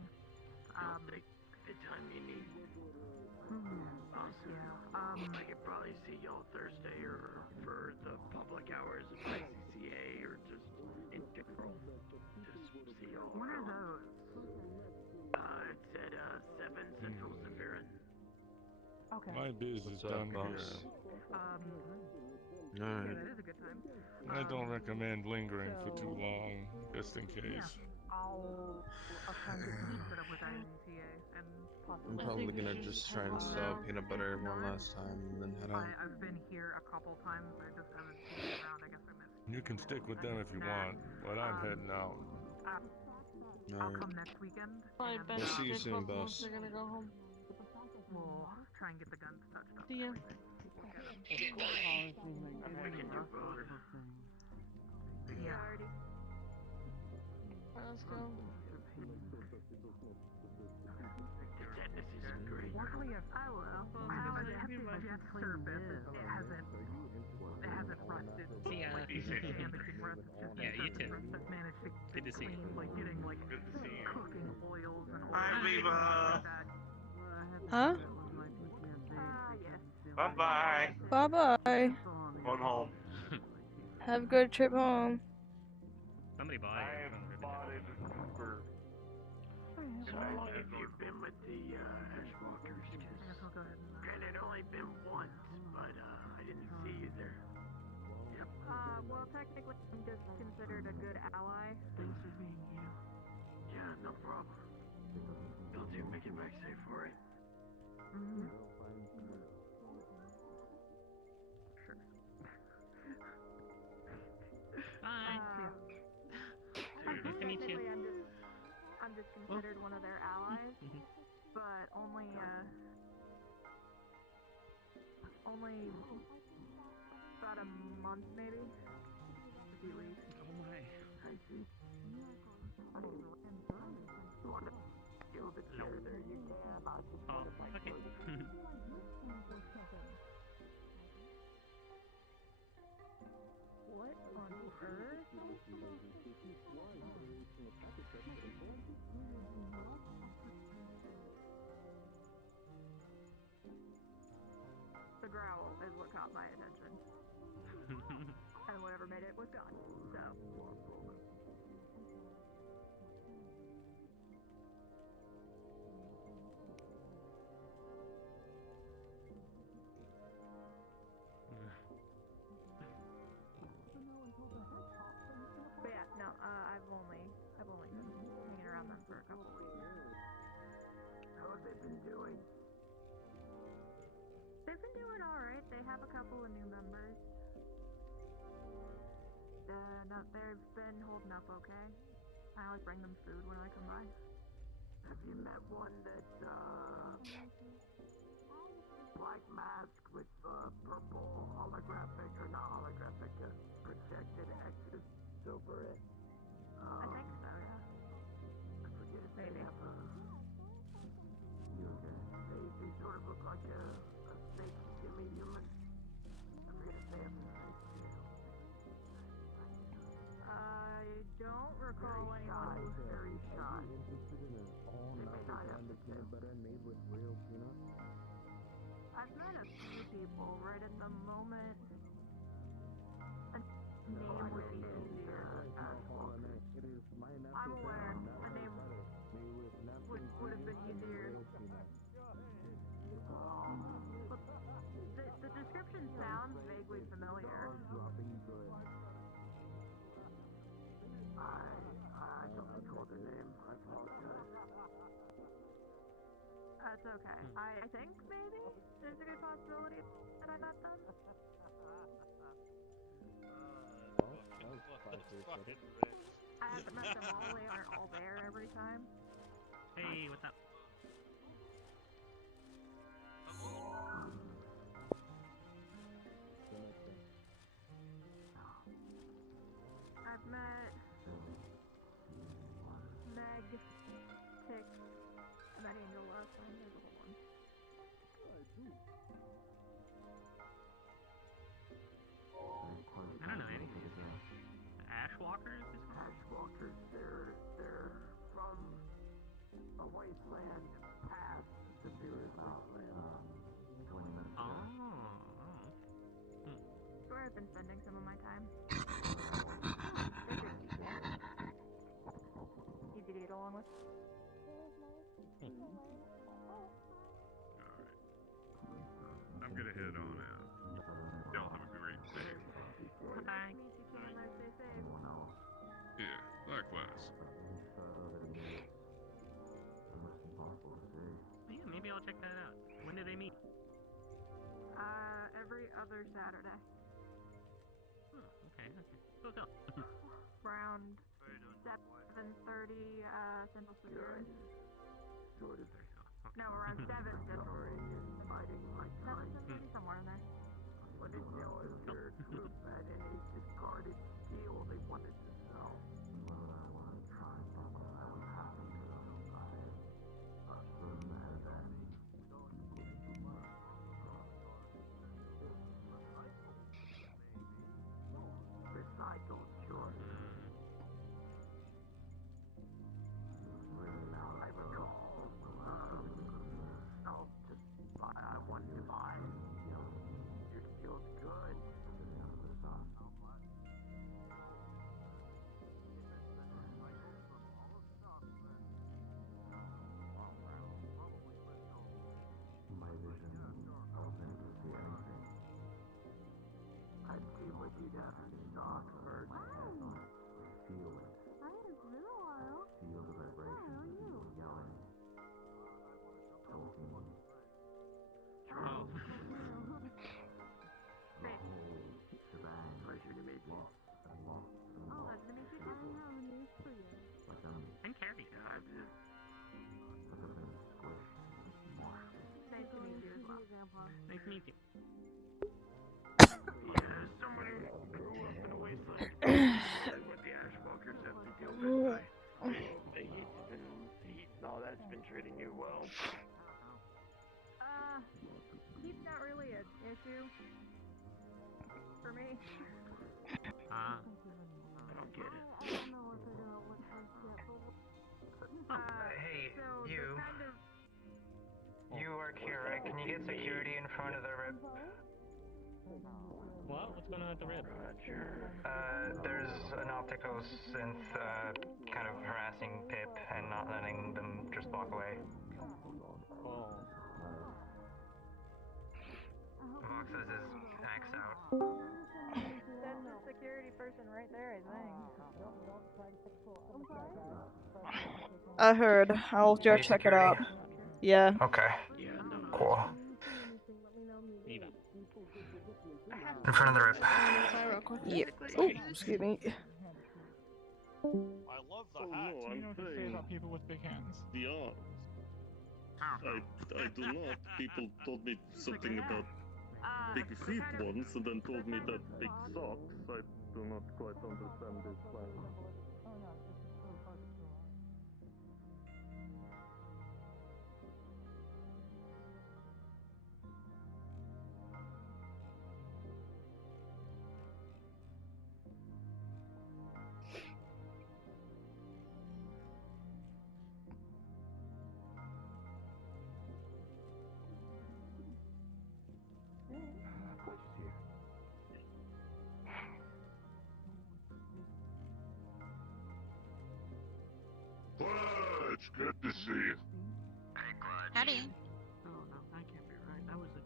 Take the time you need. Yeah. I could probably see y'all Thursday or for the public hours of ICCA or just in general. Just see y'all. When are those? It's at 7 Central Zephyrin. Okay. My biz is done here. Yeah, that is a good time. I don't recommend lingering for too long, just in case. I'll try and get something set up with ICCA and I'm possibly. probably gonna just try and sell peanut butter one last time and then head out. I've been here a couple times. I just haven't seen it around. I guess I missed. You can stick with them if you want, but I'm heading out. I'll come next weekend. We'll see you soon, boss. They're gonna go home. We'll try and get the guns touched up. See ya. Yeah. Let's go. Luckily, I will. Just surface. It hasn't rusted. See ya. Like, damaging rust. It's just Yeah, you too. rust that's managed to Good to see you. clean, like getting like cooking oils and oils. Hi, Veeva. Huh? Bye bye. Bye bye. Going home. Have a good trip home. Somebody buy it. So how long have you been with the Ashwalkers? Granted, only been once, but I didn't see you there. Yep. Well, technically, I'm just considered a good ally. Thanks for being you. Yeah, no problem. You'll do make it back safe for it. Mm-hmm. Sure. Bye. Nice to meet you. I'm just considered one of their allies, but only about a month maybe. A few weeks. Oh my. I see. You want to kill the chair there, you can. I just want to make Okay. What on earth? The growl is what caught my attention. And whatever made it was gone. So. But yeah, no, I've only been hanging around them for a couple weeks. How have they been doing? They've been doing alright. They have a couple of new members. No, they've been holding up okay. I always bring them food when I come by. Have you met one that, black mask with, purple holographic, or not holographic, projected X's over it? I think so, yeah. I forget if they Maybe. have they sort of look like a fake semi-human. I forget if they have a face tail. I don't recall anyone who's Very shy. They may not have the tail. I've met a few people right at the moment. A name would be easier. I'm aware. A name would have been easier. But the description sounds vaguely familiar. it's okay. I think maybe there's a good possibility that I got them. I haven't met them all. They aren't all there every time. Hey, what's up? I've met Meg, Tick, I met Angel last time. There's a whole bunch. I don't know any of these guys. The Ashwalkers? Ashwalkers, they're from a wasteland past the Spirit Mountain. 20 minutes ago. That's where I've been spending some of my time. Easy to get along with. I'm gonna head on out. Y'all have a great day. Bye. Meet you, Chandler. Stay safe. Yeah, likewise. Yeah, maybe I'll check that out. When do they meet? Every other Saturday. Okay. So tell. Around 7:30 Central Superior. No, around 7 Central. 7:30, somewhere in there. But if you if your troop had any discarded steel they wanted to sell. Well, I want to try and talk about what happened to them. I shouldn't have any. Recycled, sure. I recall. I'll just buy. I wanted to buy. Your steel's good. My vision tells me to see anything. I'd see what you'd have to talk heard. Feel it. Feel the vibrations of you yelling. Talking. Oh. The whole shebang. Pleasure to meet you. And lost and Oh, lost. nice to meet you. I have news for you. Like I'm And Carrie. I've been squished and washed. Nice to meet you as well. Nice to meet you. Yeah, somebody grew up in a wasteland. That's what the Ashwalkers have to deal with. The heat and all that's been treating you well. Heat's not really an issue for me. I don't get it. I don't know what they're gonna look like yet. Hey, So you. they're kind of. You work here, right? Can you get security in front of the rip? What? What's going on at the rip? There's an optical synth kind of harassing Pip and not letting them just walk away. Vox's is maxed out. That's the security person right there, I think. I heard. I'll go check it out. Yeah. Okay. Cool. Veeva. In front of the rip. Yep. Oh, excuse me. I love the hat. No, I'm saying people with big hands. the arms. I do not. People told me something about big feet once, and then told me that big socks. I do not quite understand this language. It's good to see you. Howdy. Oh no, that can't be right. That was a.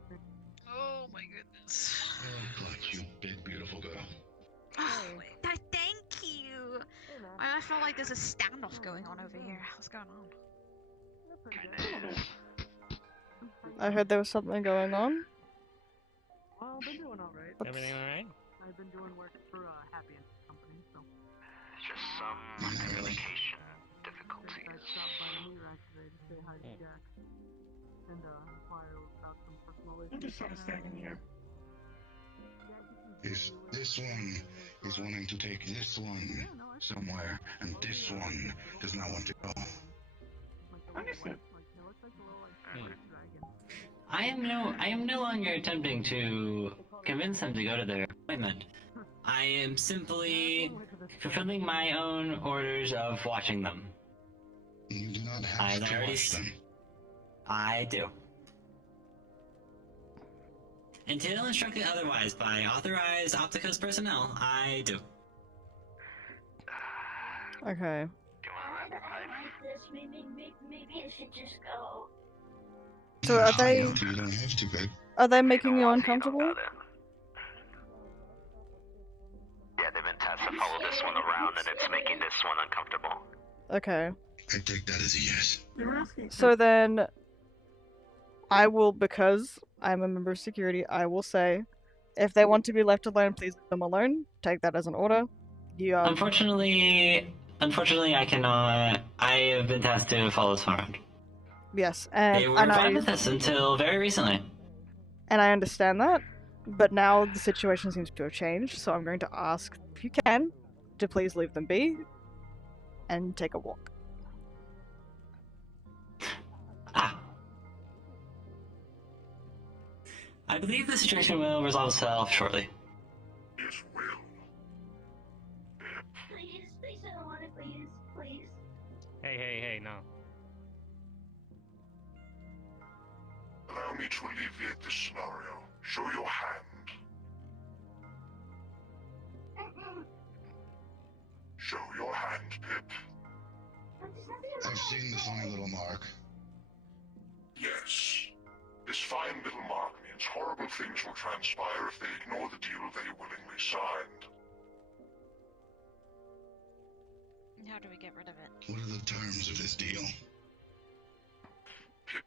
Oh my goodness. Like you big beautiful girl. Oh, thank you. I feel like there's a standoff going on over here. What's going on? I heard there was something going on. Well, been doing alright. Everything alright? I've been doing work for Happy and Company, so. Just some communication difficulties. I stopped by the meat today to say hi to Jack. And, inquire about some personal issues. I'm just sort of standing here. This one is wanting to take this one somewhere, and this one does not want to go. Understood. I am no longer attempting to convince them to go to their appointment. I am simply fulfilling my own orders of watching them. You do not have to watch them. I do. Until instructed otherwise by authorized Opticos personnel, I do. Okay. Maybe I should just go. So are they? You don't have to, babe. Are they making you uncomfortable? Yeah, they've been tasked to follow this one around, and it's making this one uncomfortable. Okay. I take that as a yes. So then, I will, because I'm a member of security, I will say, if they want to be left alone, please leave them alone. Take that as an order. You Unfortunately, I cannot. I have been tasked to follow this one around. Yes, and They were fine with this until very recently. And I understand that, but now the situation seems to have changed, so I'm going to ask, if you can, to please leave them be and take a walk. I believe the situation will resolve itself shortly. It will. Please, I don't want to, please. Hey, no. Allow me to alleviate this scenario. Show your hand. Show your hand, Pip. I've seen the funny little mark. Yes. This fine little mark means horrible things will transpire if they ignore the deal they willingly signed. How do we get rid of it? What are the terms of this deal? Pip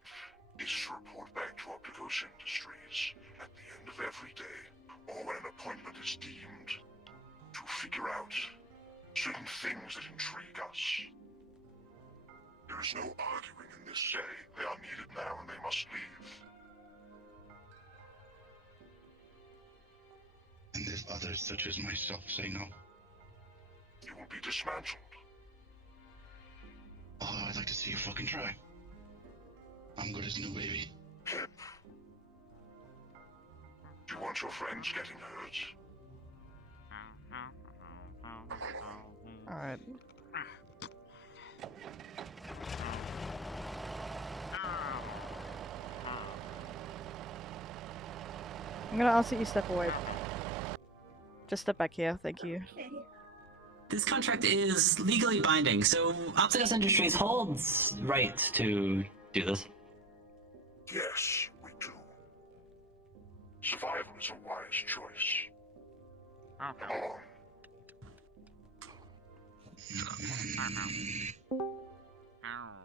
is to report back to Opticos Industries at the end of every day, or when an appointment is deemed, to figure out certain things that intrigue us. There is no arguing in this day. They are needed now and they must leave. And if others such as myself say no, you will be dismantled. Oh, I'd like to see you fucking try. I'm good as new, baby. Pip. Do you want your friends getting hurt? Alright. I'm gonna ask that you step away. Just step back here, thank you. This contract is legally binding, so Opticos Industries holds right to do this. Yes, we do. Survival is a wise choice. Come on.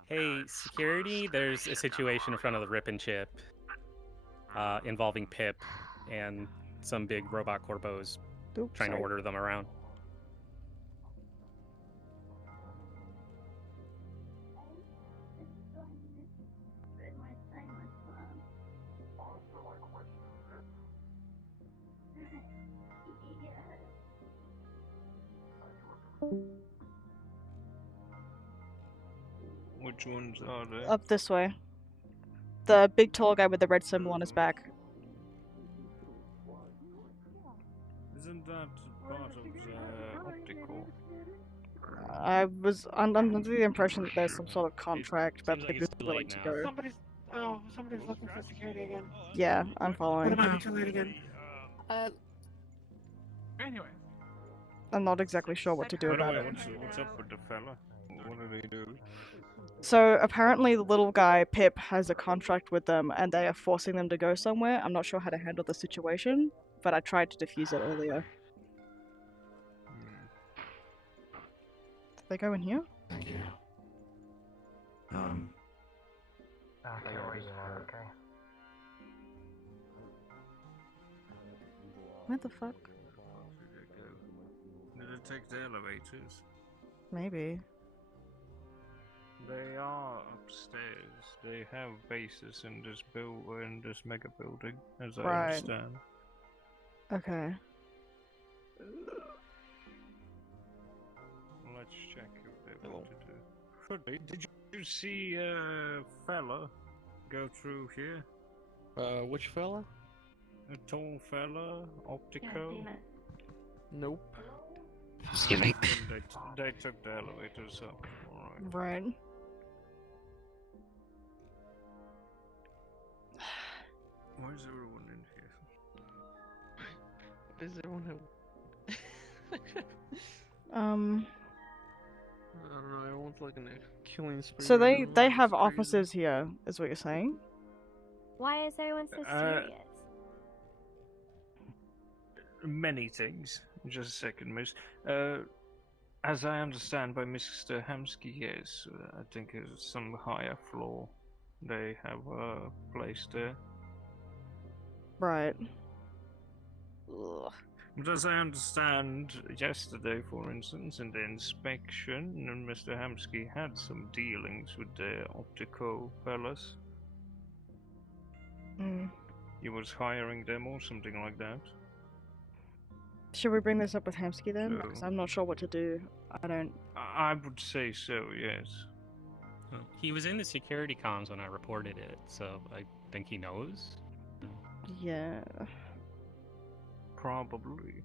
Hey, security, there's a situation in front of the Rip and Chip involving Pip and some big robot corpos trying to order them around. Which ones are they? Up this way. The big tall guy with the red symbol on his back. Isn't that part of the optical? I was under the impression that there's some sort of contract, but like Pip it's is too willing late to now. go. Somebody's looking for security again. Yeah, I'm But following. it might be too late again. Anyway. I'm not exactly sure what to do about it. What's up with the fella? What do they do? So apparently the little guy, Pip, has a contract with them and they are forcing them to go somewhere. I'm not sure how to handle the situation, but I tried to defuse it earlier. Did they go in here? Thank you. Okay, where you are, okay. What the fuck? Did it take the elevators? Maybe. They are upstairs. They have bases in this mega building, as I Right. understand. Okay. Let's check if they want to do. Could be. Did you see a fella go through here? Which fella? A tall fella, Optico. Nope. Excuse me. They took the elevators up. Alright. Right. Why is everyone in here? Does everyone have? Um. I don't know. Everyone's like in a killing spree. So right now, they it's have crazy. offices here, is what you're saying? Why is everyone so serious? Many things. Just a second, miss. As I understand by Mr. Hamsky, yes, I think it's some higher floor. They have a place there. Right. Ugh. But as I understand, yesterday, for instance, in the inspection, Mr. Hamsky had some dealings with the Optico fellas. Mm. He was hiring them or something like that. Should we bring this up with Hamsky then? So- Because I'm not sure what to do. I don't. I would say so, yes. Well, he was in the security comms when I reported it, so I think he knows. Yeah. Probably.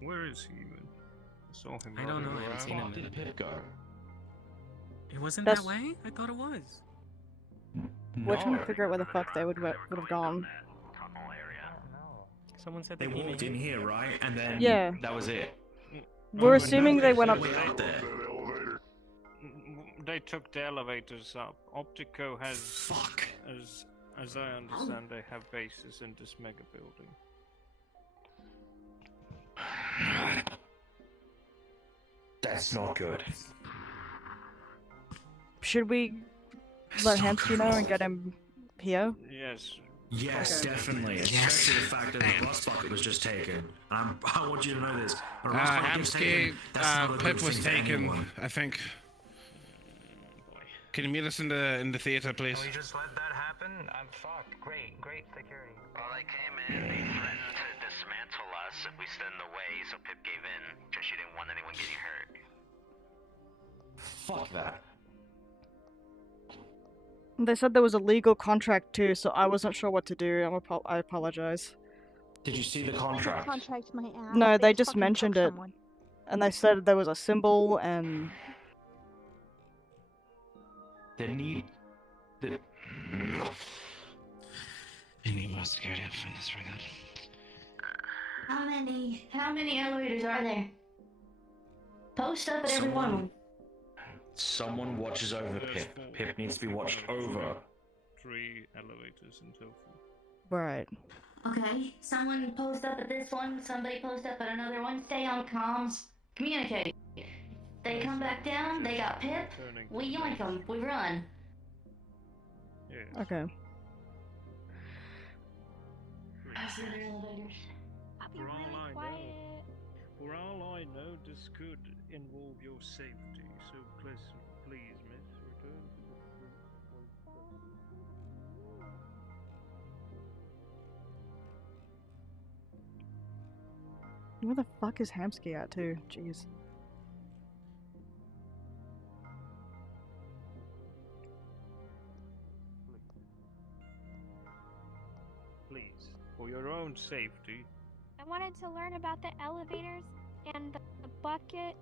Where is he even? I saw him. I don't know. I haven't seen him. Where did Pip go? It wasn't That's- that way? I thought it was. We're trying to figure out where the fuck they would have gone. Someone said They came walked in here, right? And then Yeah. that was it. We're assuming they went up. Way out there. They took the elevators up. Optico has. Fuck. As I understand, they have bases in this mega building. That's not good. Should we let Hamsky know and get him here? Yes. Yes, definitely. Especially the fact that the rust bucket was just taken. I want you to know this. A rust bucket gets Hamsky, taken, that's not a good Pip was thing for taken, anyone. I think. Can you meet us in the theater, please? Can we just let that happen? Fuck. Great security. Well, they came in, they threatened to dismantle us if we stood in the way, so Pip gave in, because she didn't want anyone getting hurt. Fuck that. They said there was a legal contract too, so I wasn't sure what to do. I apologize. Did you see the contract? Contract my ass. No, they just fucking mentioned fuck it, someone. and they said there was a symbol and. They need. I need more security up for this right now. How many elevators are there? Post up at every one of them. Someone watches over Pip. Pip needs to be watched over. 3 elevators in total. Right. Okay, someone post up at this one, somebody post up at another one, stay on comms, communicate. They come back down, they got Pip, we yoink them, we run. Okay. How's the other elevators? For all I know, this could involve your safety, so please, miss, return to the Where the fuck is Hamsky at too? Jeez. Please, for your own safety. I wanted to learn about the elevators and the bucket.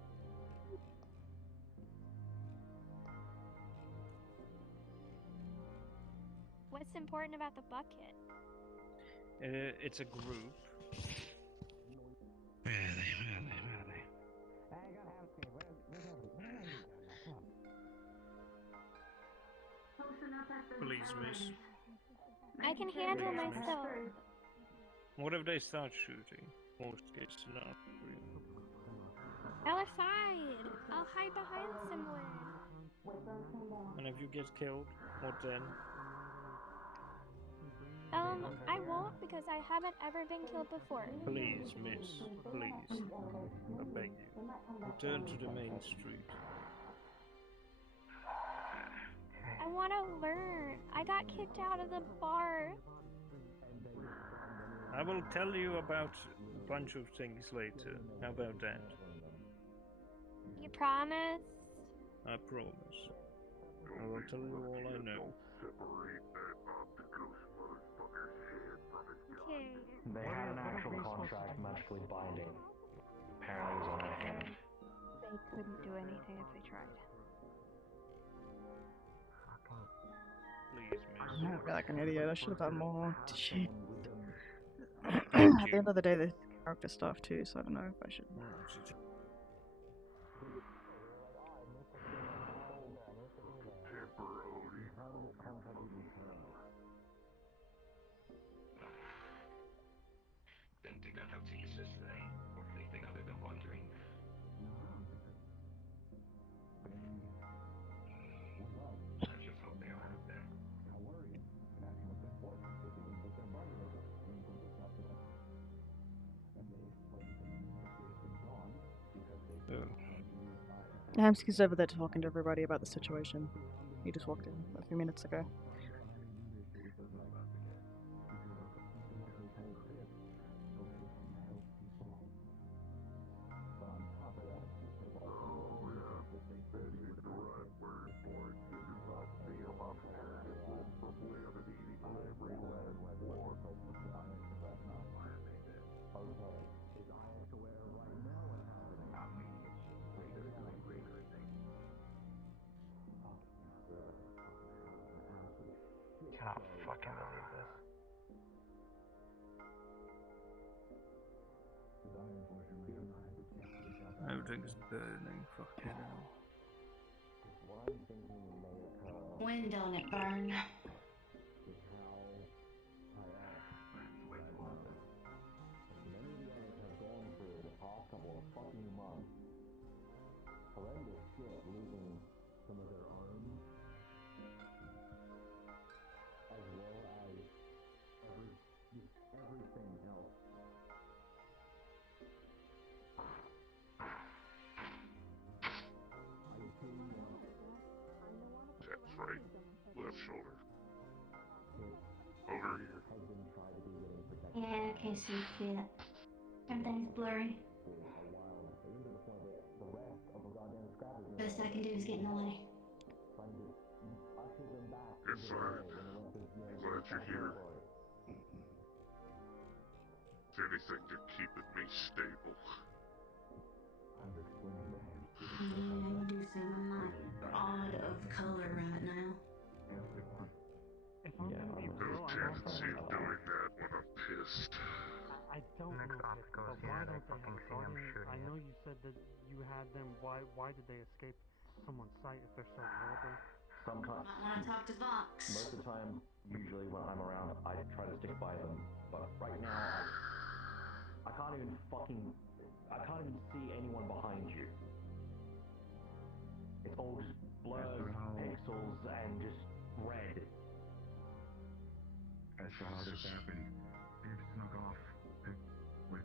What's important about the bucket? It's a group. Where are they? Please, miss. I can handle myself. What if they start shooting? Worst case scenario. Outside. I'll hide behind somewhere. And if you get killed, what then? I won't because I haven't ever been killed before. Please, miss, please. I beg you. Return to the main street. I want to learn. I got kicked out of the bar. I will tell you about a bunch of things later. How about that? You promise? I promise. I will tell you all I know. Okay. They had an actual contract magically binding. Apparently it was on our hand. They couldn't do anything if they tried. Please, I miss. feel like an idiot. I should have done more. Shit. Thank At the end of the day, there's character stuff too, so I don't know if I should. Didn't think I'd have to use this today, or anything other than wandering. I just hope they all have that. Hamsky's over there talking to everybody about the situation. He just walked in a few minutes ago. Cannot fucking believe this. Everything is burning, fucking hell. When don't it burn? That's right. Left shoulder. Over here. Yeah, I can't see shit. Everything's blurry. Best I can do is get in the way. It's fine. I'm glad you're here. If anything to keep me stable. Yeah, you do seem a mite odd of color right now. Those tendency of doing that when I'm pissed. I don't Next know, obstacle but is why here. don't I they fucking have a see them guardian? shooting I know it. you said that you had them. Why did they escape someone's sight if they're so horrible? Sometimes. Might want to talk to Vox. Most of the time, usually when I'm around, I try to stick by them. But right now, I can't even see anyone behind you. It's all just blurred pixels and just red. As to how this happened, Pip snuck off. We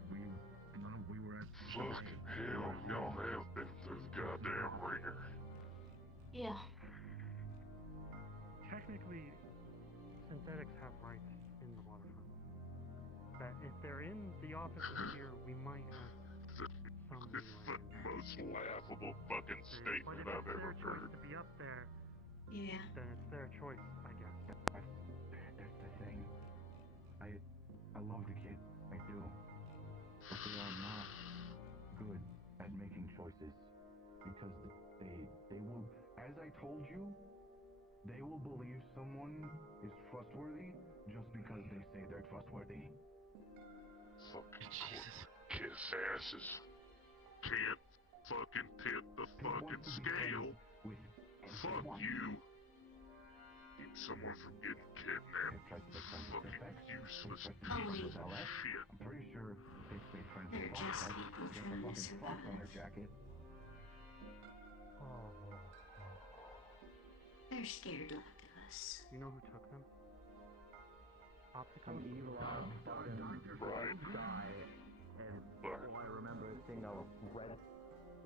were at. Fucking hell, y'all have been through the goddamn ringer. Yeah. Technically, synthetics have rights in the waterfront. That if they're in the offices here, we might have some It's the leeway in that. most laughable fucking But statement if I've it's ever their choice heard. to be up there, Yeah. then it's their choice, I guess. That's the thing. I love the kid. I do. But they are not good at making choices. Because they will, as I told you, they will believe someone is trustworthy just because they say they're trustworthy. Fucking kiss asses. Can't fucking tip the fucking scale. Fuck you. Keep someone from getting kidnapped. Fucking useless piece of shit. I'm pretty sure Pip made friends They're with just Fox. people There's a trying to fucking fox on survive. their jacket. They're scared left of us. You know who took them? Optical? Some evil ass fucking guy, and all I remember is seeing a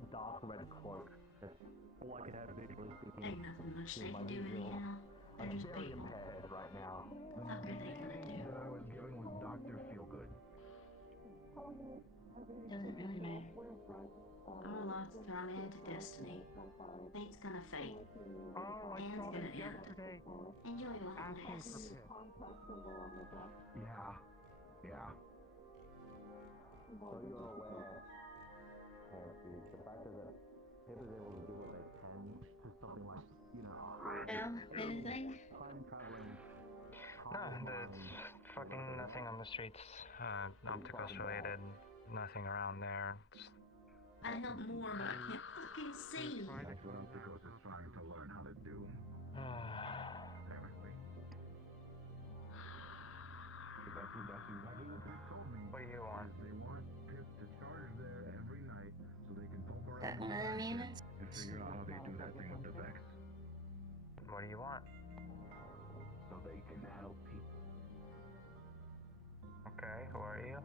dark red cloak. That's all I could have visually speaking. Ain't nothing much they can do anyhow. They're I'm just very people. impaired right now. What the fuck are they gonna do? That I was given was Dr. Feelgood. Doesn't really matter. Our lot's thrown into destiny. Fate's gonna fate. Oh, I End's saw gonna them end. yesterday. Enjoy while it Asking for lasts. Pip. Yeah. So you're aware, Nancy, the fact that Pip is able to do what they can to something like, Well, anything? time traveling. No, there's fucking nothing on the streets, opticals related, nothing around there. I help more, but I can't fucking see. That's what Opticos is trying to learn how to do. Apparently. That's exactly what Pip told me. What do you want? They want Pip to charge there every night so they can poke around That one of them units? and figure out how they do that thing with the Vex. What do you want? So they can help people. Okay, who are you?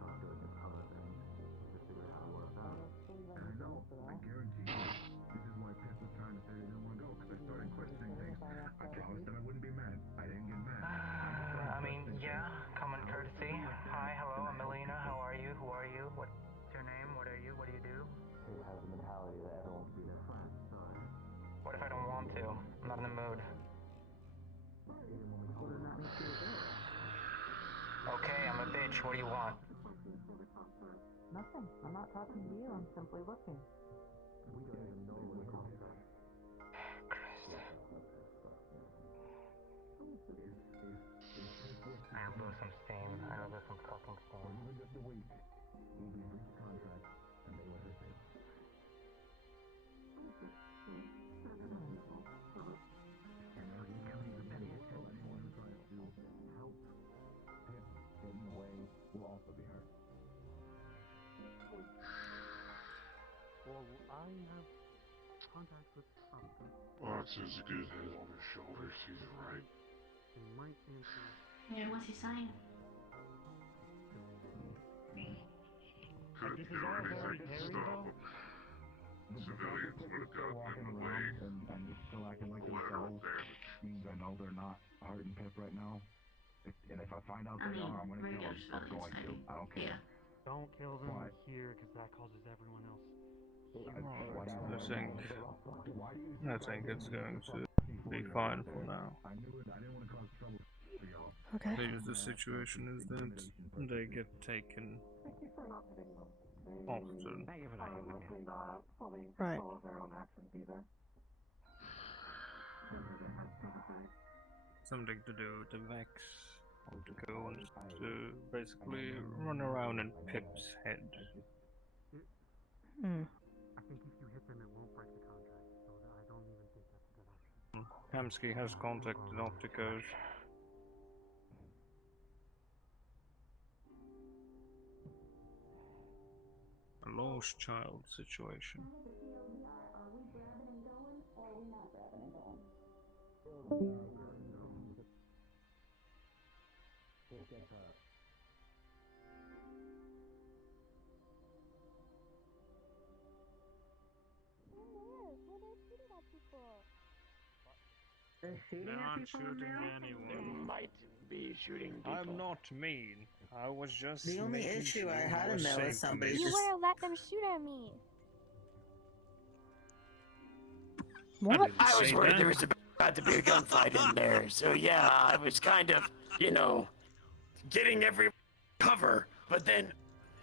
And I know, I guarantee you, this is why Pip was trying to say they didn't want to go, because I started questioning things. I promised that I wouldn't be mad. I didn't get mad. I mean, yeah, common courtesy. Hi, hello, I'm Melina. How are you? Who are you? What's your name? What are you? What do you do? Pip has the mentality that everyone can be their friend. What if I don't want to? I'm not in the mood. Okay, I'm a bitch. What do you want? Nothing. I'm not talking to you. I'm simply looking. We don't even know what contract. I'll blow some steam. I'll blow some fucking steam. Even just a week, we'll be breach contract, and they let her stay. And now you tell me the pettiest tell anyone who tries to help Pip in the way will also be hurt. Well, I have contact with Optical. Watts has a good head on his shoulders, he's right. They might answer. Yeah, what's he saying? Couldn't do anything to stop him. Civilians would have gotten in the way. And still acting like themselves means I know they're not hurting Pip right now. And if I find out they are, I'm gonna kill them. I'm going to. I don't care. Don't kill them here, because that causes everyone else. I think it's going to be fine for now. I didn't want to cause trouble for y'all. Okay. The situation is that they get taken often. Right. Something to do with the Vex, or to go and to basically run around in Pip's head. Hmm. I think if you hit them, it won't break the contract, so I don't even think that's a good option. Kamsky has contacted Opticos. A lost child situation. They're not shooting anyone. They might be shooting people. I'm not mean. I was just. The only making issue sure I had you in were there was safe from somebody this. You would have let them shoot at me. What? I was worried there was about to be a gunfight in there, so yeah, I was kind of, getting every cover. But then,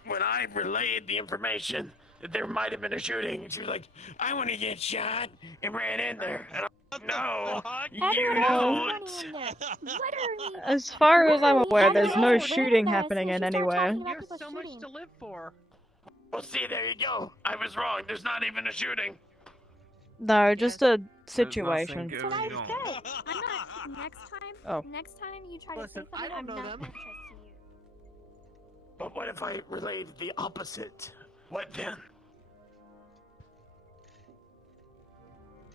when I relayed the information that there might have been a shooting, she was like, "I want to get shot," and ran in there. And I'm like, "No, you don't." Literally. As far as I'm aware, there's no Literally. shooting happening in anywhere. You have so much to live for. Well, see, there you go. I was wrong. There's not even a shooting. No, just a situation. That's what I said. I'm not. Oh. Next time you try to say Listen, I something, don't I'm know not them. gonna trust you. But what if I relayed the opposite? What then?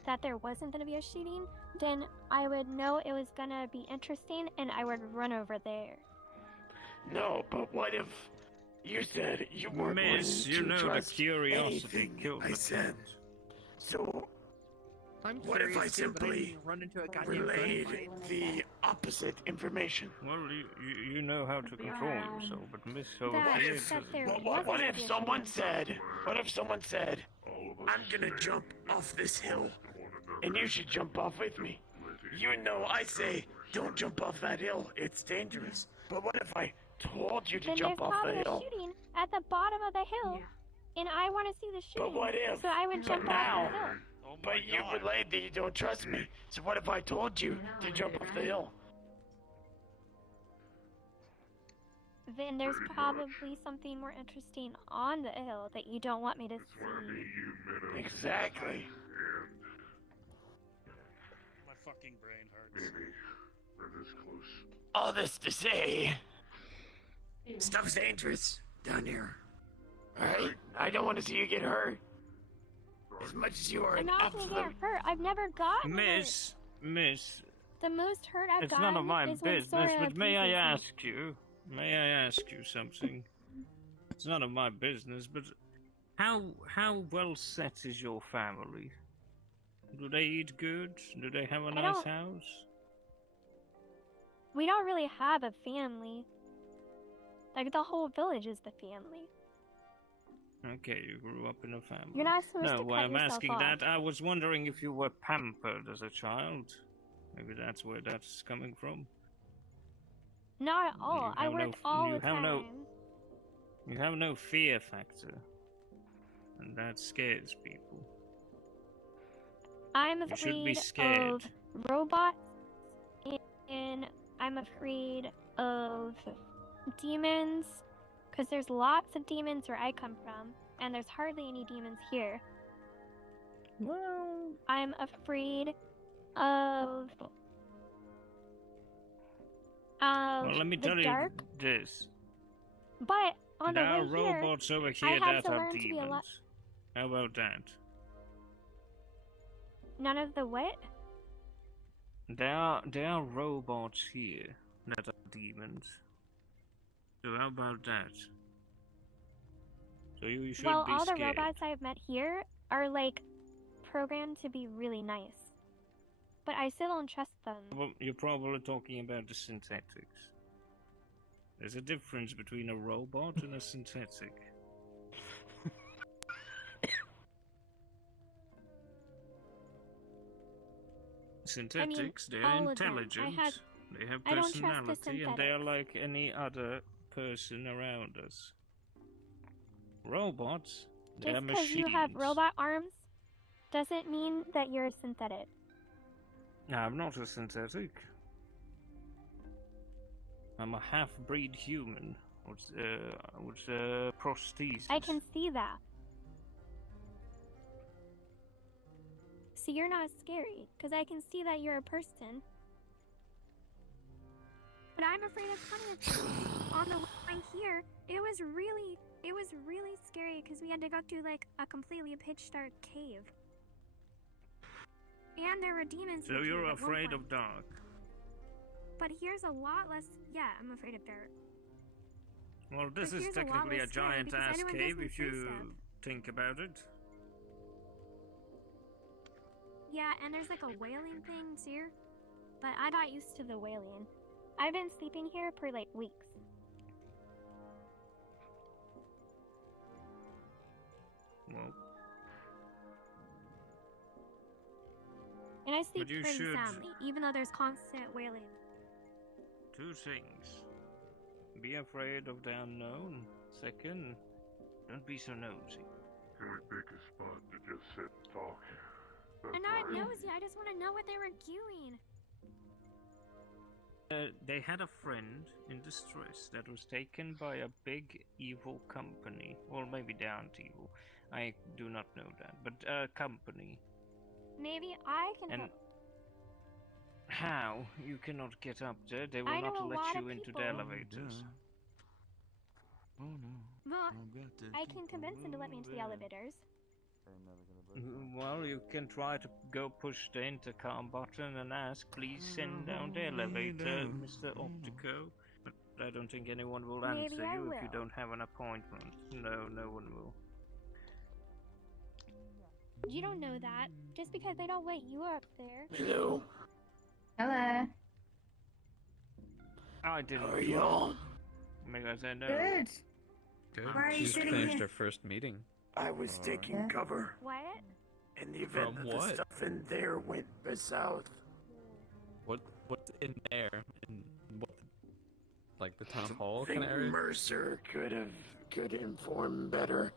that there wasn't gonna be a shooting, then I would know it was gonna be interesting and I would run over there. No, but what if you said you weren't Miss, willing you to know the trust curiosity anything killed I the said? cat. So I'm what if I curious too, but I simply didn't run into a goddamn relayed gunfight. the opposite information? Well, you know how to control yourself, but Miss over That- here that there doesn't. What if someone said, I'm gonna jump off this hill, and you should jump off with me? You know I say, don't jump off that hill, it's dangerous. But what if I told you to Then jump there's off the probably a hill? shooting at the bottom of the hill, and I want to see the shooting. But what if? So I would jump But off now, the hill. but you relayed that you don't trust me. So what if I told you to jump off the hill? Then there's probably something more interesting on the hill that you don't want me to see. Exactly. My fucking brain hurts. All this to say, stuff's dangerous down here. Alright? I don't want to see you get hurt. As much as you are I'm an not gonna get absolute... hurt. I've never gotten hurt. Miss, The most hurt I've it's gotten none of my is when business, Sora but may I abuses me. ask you? May I ask you something? It's none of my business, but how well set is your family? Do they eat good? Do they have a nice don't- house? We don't really have a family. Like, the whole village is the family. Okay, you grew up in a family. You're not supposed no, to why cut I'm yourself asking off. that, I was wondering if you were pampered as a child. Maybe that's where that's coming from. Not at all. You I have work no- all you the have time. no- You have no fear factor. And that scares people. I'm You should be afraid scared. of robots, and I'm afraid of demons, because there's lots of demons where I come from, and there's hardly any demons here. Well, I'm afraid of well, let me the tell dark, you this. but on the There are way here, robots over I here had that to are learn to be a lot. demons. How about that? None of the what? There are robots here that are demons. So how about that? So you should Well, be all scared. the robots I've met here are like programmed to be really nice, but I still don't trust them. Well, you're probably talking about the synthetics. There's a difference between a robot and a synthetic. Synthetics, they're all of them. intelligent, they have I don't trust the personality, and they are synthetics. like any other person around us. Robots, they're Just because machines. you have robot arms doesn't mean that you're a synthetic. No, I'm not a synthetic. I'm a half-breed human with prosthesis. I can see that. So you're not scary, because I can see that you're a person. But I'm afraid of coming on the way here. It was really scary because we had to go through like a completely pitch dark cave. And there were demons. in So the you're cave at one afraid point. of dark. But here's a lot less. Yeah, I'm afraid of dark. Well, this But is here's a lot technically a less scary giant because ass anyone cave gives me if free you stuff. think about it. Yeah, and there's like a wailing thing too. But I got used to the wailing. I've been sleeping here for like weeks. Well, And I sleep you pretty should- soundly, even though there's constant wailing. two things. Be afraid of the unknown. Second, don't be so nosy. Can we pick a spot to just sit and talk? I'm not nosy, I just want to know what they were doing. They had a friend in distress that was taken by a big evil company. Well, maybe they aren't evil. I do not know that. But a company. Maybe I can And help. how? You cannot get up there. They will I know not a let lot you of into people. the elevators. Oh no. Well, I've got to I can convince them to let me into the elevators. Well, you can try to go push the intercom button and ask, please send down the elevator, Mr. Optico. But I don't think anyone will Maybe answer I you if you will. don't have an appointment. No, no one will. You don't know that. Just because they don't let you up there. Hello. Hello. I didn't. How are y'all? Because I know. Good. Good. Why are you Just sitting finished here? our first meeting. I was taking cover What? in the event From that what? the stuff in there went south. What's in there? In what? Like the town hall I kind think of area? Mercer could inform better.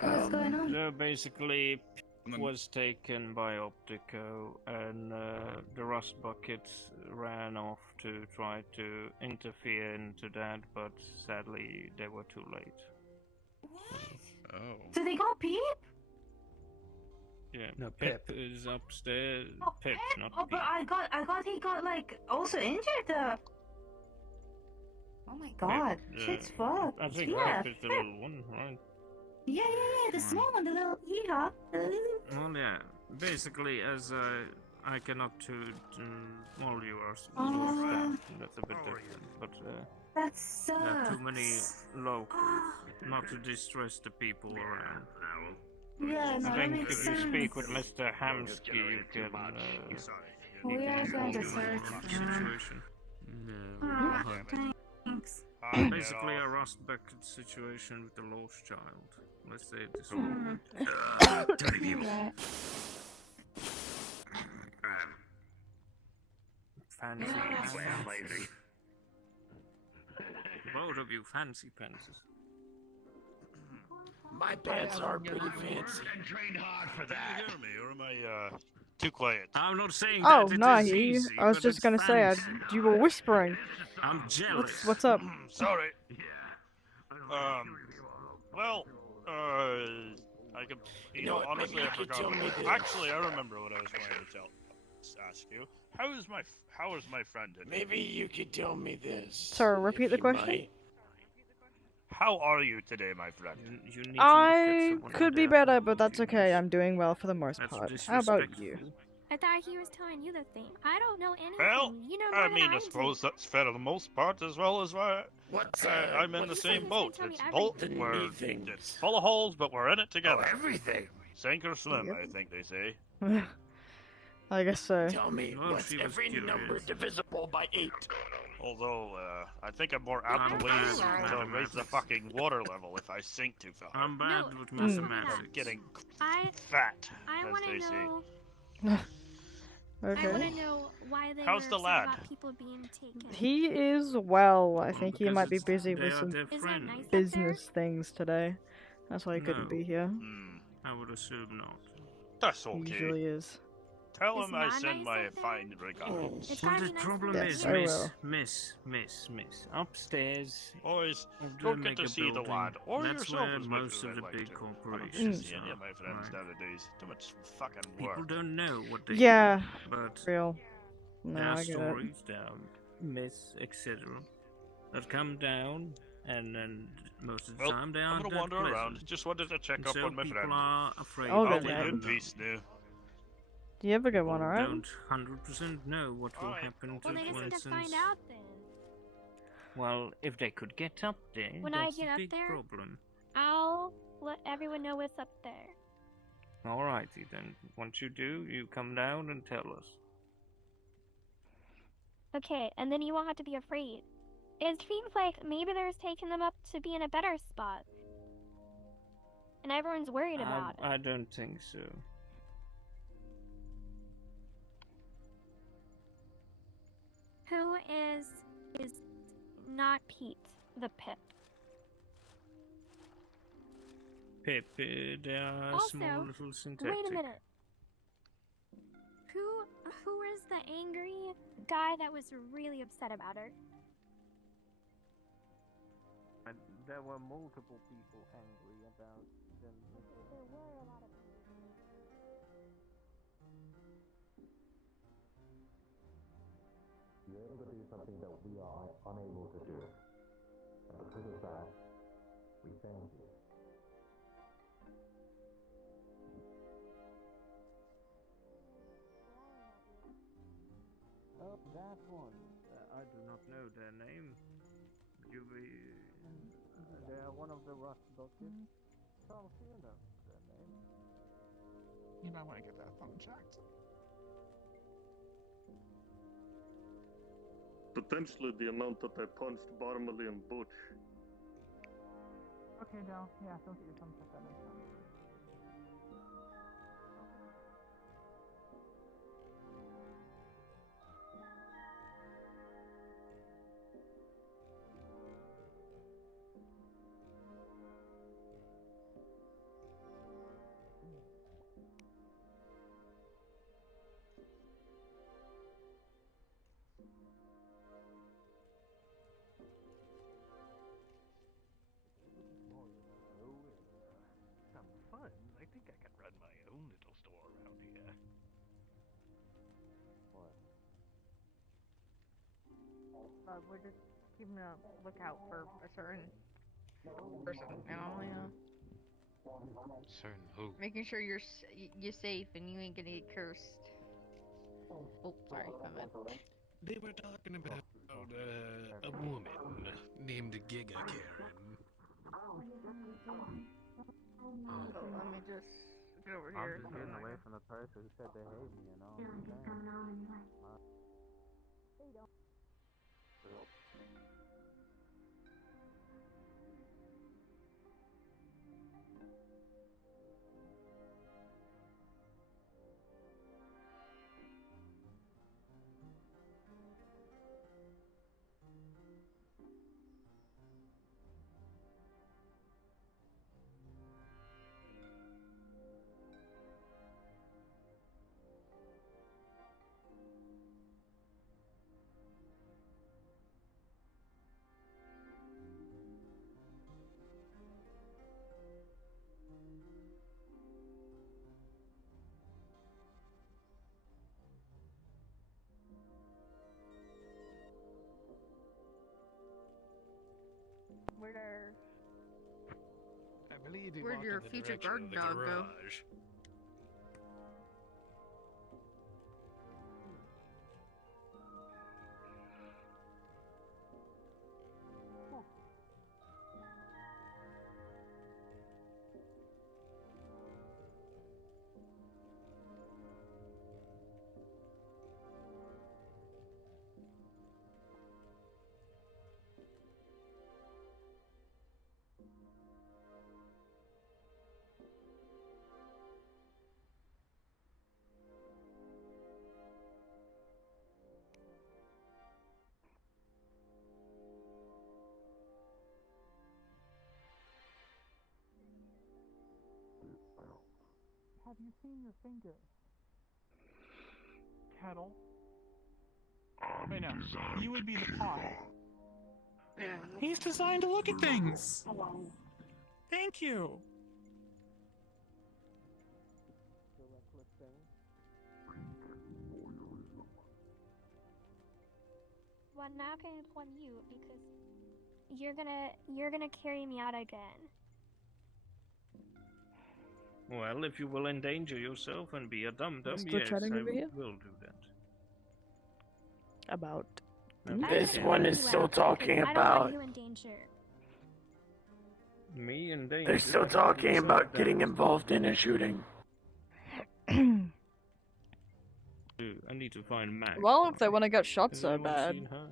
What's going on? So basically, Pip was taken by Optico, and the Rust Buckets ran off to try to interfere into that, but sadly they were too late. Oh. So they got Pete? Yeah, No, Pip is upstairs. Oh, Pip, Pip? not Oh, Pete. but I got he got like also injured. Oh my god, shit's fucked. I think Yeah, Pip is the little one, right? yeah, the small one, the little yeehaw. Well, yeah. Basically, as I cannot well, you are staff. That's a bit different, but That there are too sucks. many locals. Not to distress the people around. Yeah, no, I that think makes if you speak sense. with Mr. Hamsky, you can. We He can are going to inform you search on the for her. situation. Oh, thanks. Basically, a Rust Bucket situation with the lost child. Let's say it this way. Dirty people. Yeah. Fancy pants. Both of you fancy pants. My pants are pretty fancy. Trained hard for that. Can you hear me, or am I too quiet? I'm not saying Oh, that it no, is easy, I was but just it's gonna say, fancy. you were whispering. I'm jealous. What's up? Sorry. Well, I could, You know what, honestly, maybe I you could forgot. tell me this. Actually, I remember what I was going to ask you. How is my friend today? Maybe you could tell me this. Sorry, repeat the you question? might. How are you today, my friend? You need I could be better, but that's okay. I'm doing well for the most part. How about you? I thought he was telling you the same. I don't know anything. Well, You know more I than mean, I I do. suppose that's fair for the most part, as well as I'm in the same boat. It's it's full of holes, but we're in it together. Oh, everything. Sink or swim, Yep. I think they say. I guess so. Tell me, what's every number divisible by 8? Although, I think I'm more apt to raise the fucking water level if I sink too far. I'm bad with I'm mathematics. getting I fat, I as want they to say. know. I want to Okay. know why they How's were the upset lad? about people being taken. He is well. I think he because might be it's- busy they with are some their friends. nice up there? business things today. That's why he couldn't No. be here. I would assume not. That's He okay. usually is. Tell It's him I not send nice my up there? fine regards. It's Well, gotta the be nice problem for Yes, is, I miss. Upstairs. Boys, of the don't get mega to see the building, lad, or that's yourself where as much most as of I'd the like big to. corporations I'm just seeing are. you, my friends, Right. nowadays. Too much fucking People work. don't know what they Yeah, do, but real. No, there are I get it. stories, there are myths, etc. that come down, and then most of the Well, time they I'm aren't gonna that wander pleasant. around. Just wanted to check And up so on my people friend. are afraid All to good, I'll let leave you in them peace now. Do you have a good one, know. alright? Don't 100% know what will happen to, Well, they just for need to instance. find out then. Well, if they could get up there, When I that's get a up big there? problem. I'll let everyone know what's up there. Alrighty then. Once you do, you come down and tell us. Okay, and then you won't have to be afraid. It seems like maybe they're taking them up to be in a better spot. And everyone's worried about it. I don't think so. Who is not Pete, the Pip? Pip, they are Also, small little synthetic. wait a minute. Who is the angry guy that was really upset about her? And there were multiple people angry about them. There were a lot of You're able to do something that we are unable to do. And because of that, we thank you. that one. I do not know their name. You be. They are one of the Rust Buckets. Charles, you know their name. You might want to get that thumb checked. Potentially the amount that I punched Barmely and Butch. Okay, Del. Yeah, don't get your thumb checked. That makes sense. Some fun. I think I can run my own little store around here. What? We're just keeping a lookout for a certain person, you know, Certain who? making sure you're safe and you ain't gonna get cursed. Oh, sorry, my bad. They were talking about a woman named Giga Karen. So let me just get over I'm here. just getting away from the person who said they hate me, you know? I believe he Where'd walked your in the future direction guard of the dog go? garage. Have you seen your finger? Kettle. Wait, no. You would be the pawn. He's designed to look at things! Thank you! Well, now I can inform you because you're gonna carry me out again. Well, if you will endanger yourself and be a dum-dum, Still yes, chatting I over here? will do that. About. This one is still talking I don't about. want you in danger. Me and danger. They're still talking about getting involved in a shooting. I need to find Mac. Well, if they want to get shot Has so anyone bad, seen her?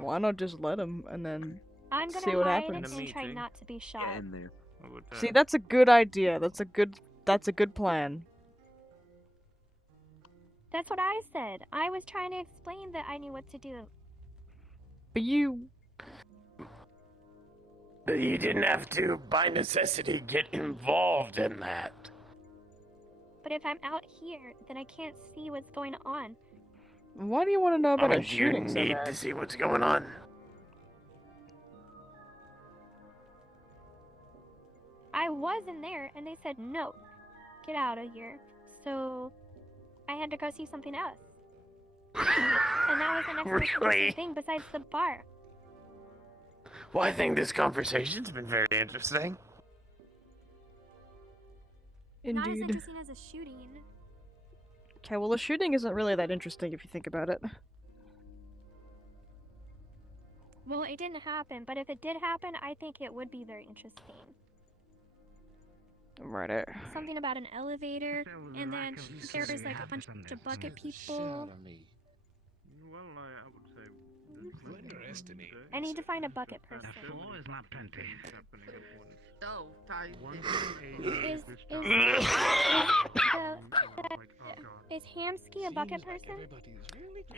why not just let them and then I'm gonna see what hide happens? and try not to be shot. See, that's a good idea. That's a good plan. That's what I said. I was trying to explain that I knew what to do. But you didn't have to, by necessity, get involved in that. But if I'm out here, then I can't see what's going on. Why do you want to know about a You shooting so need bad? to see what's going on. I was in there, and they said no, get out of here. So I had to go see something else. And that was the next most Really? interesting thing besides the bar. Well, I think this conversation's been very interesting. Not as interesting as a shooting. Okay, well the shooting isn't really that interesting if you think about it. Well, it didn't happen, but if it did happen, I think it would be very interesting. Right. Something about an elevator, and then there was like a bunch of bucket people. Well, I would say. Underestimate. I need to find a bucket person. Four is not plenty. No, Is Hamsky a bucket person?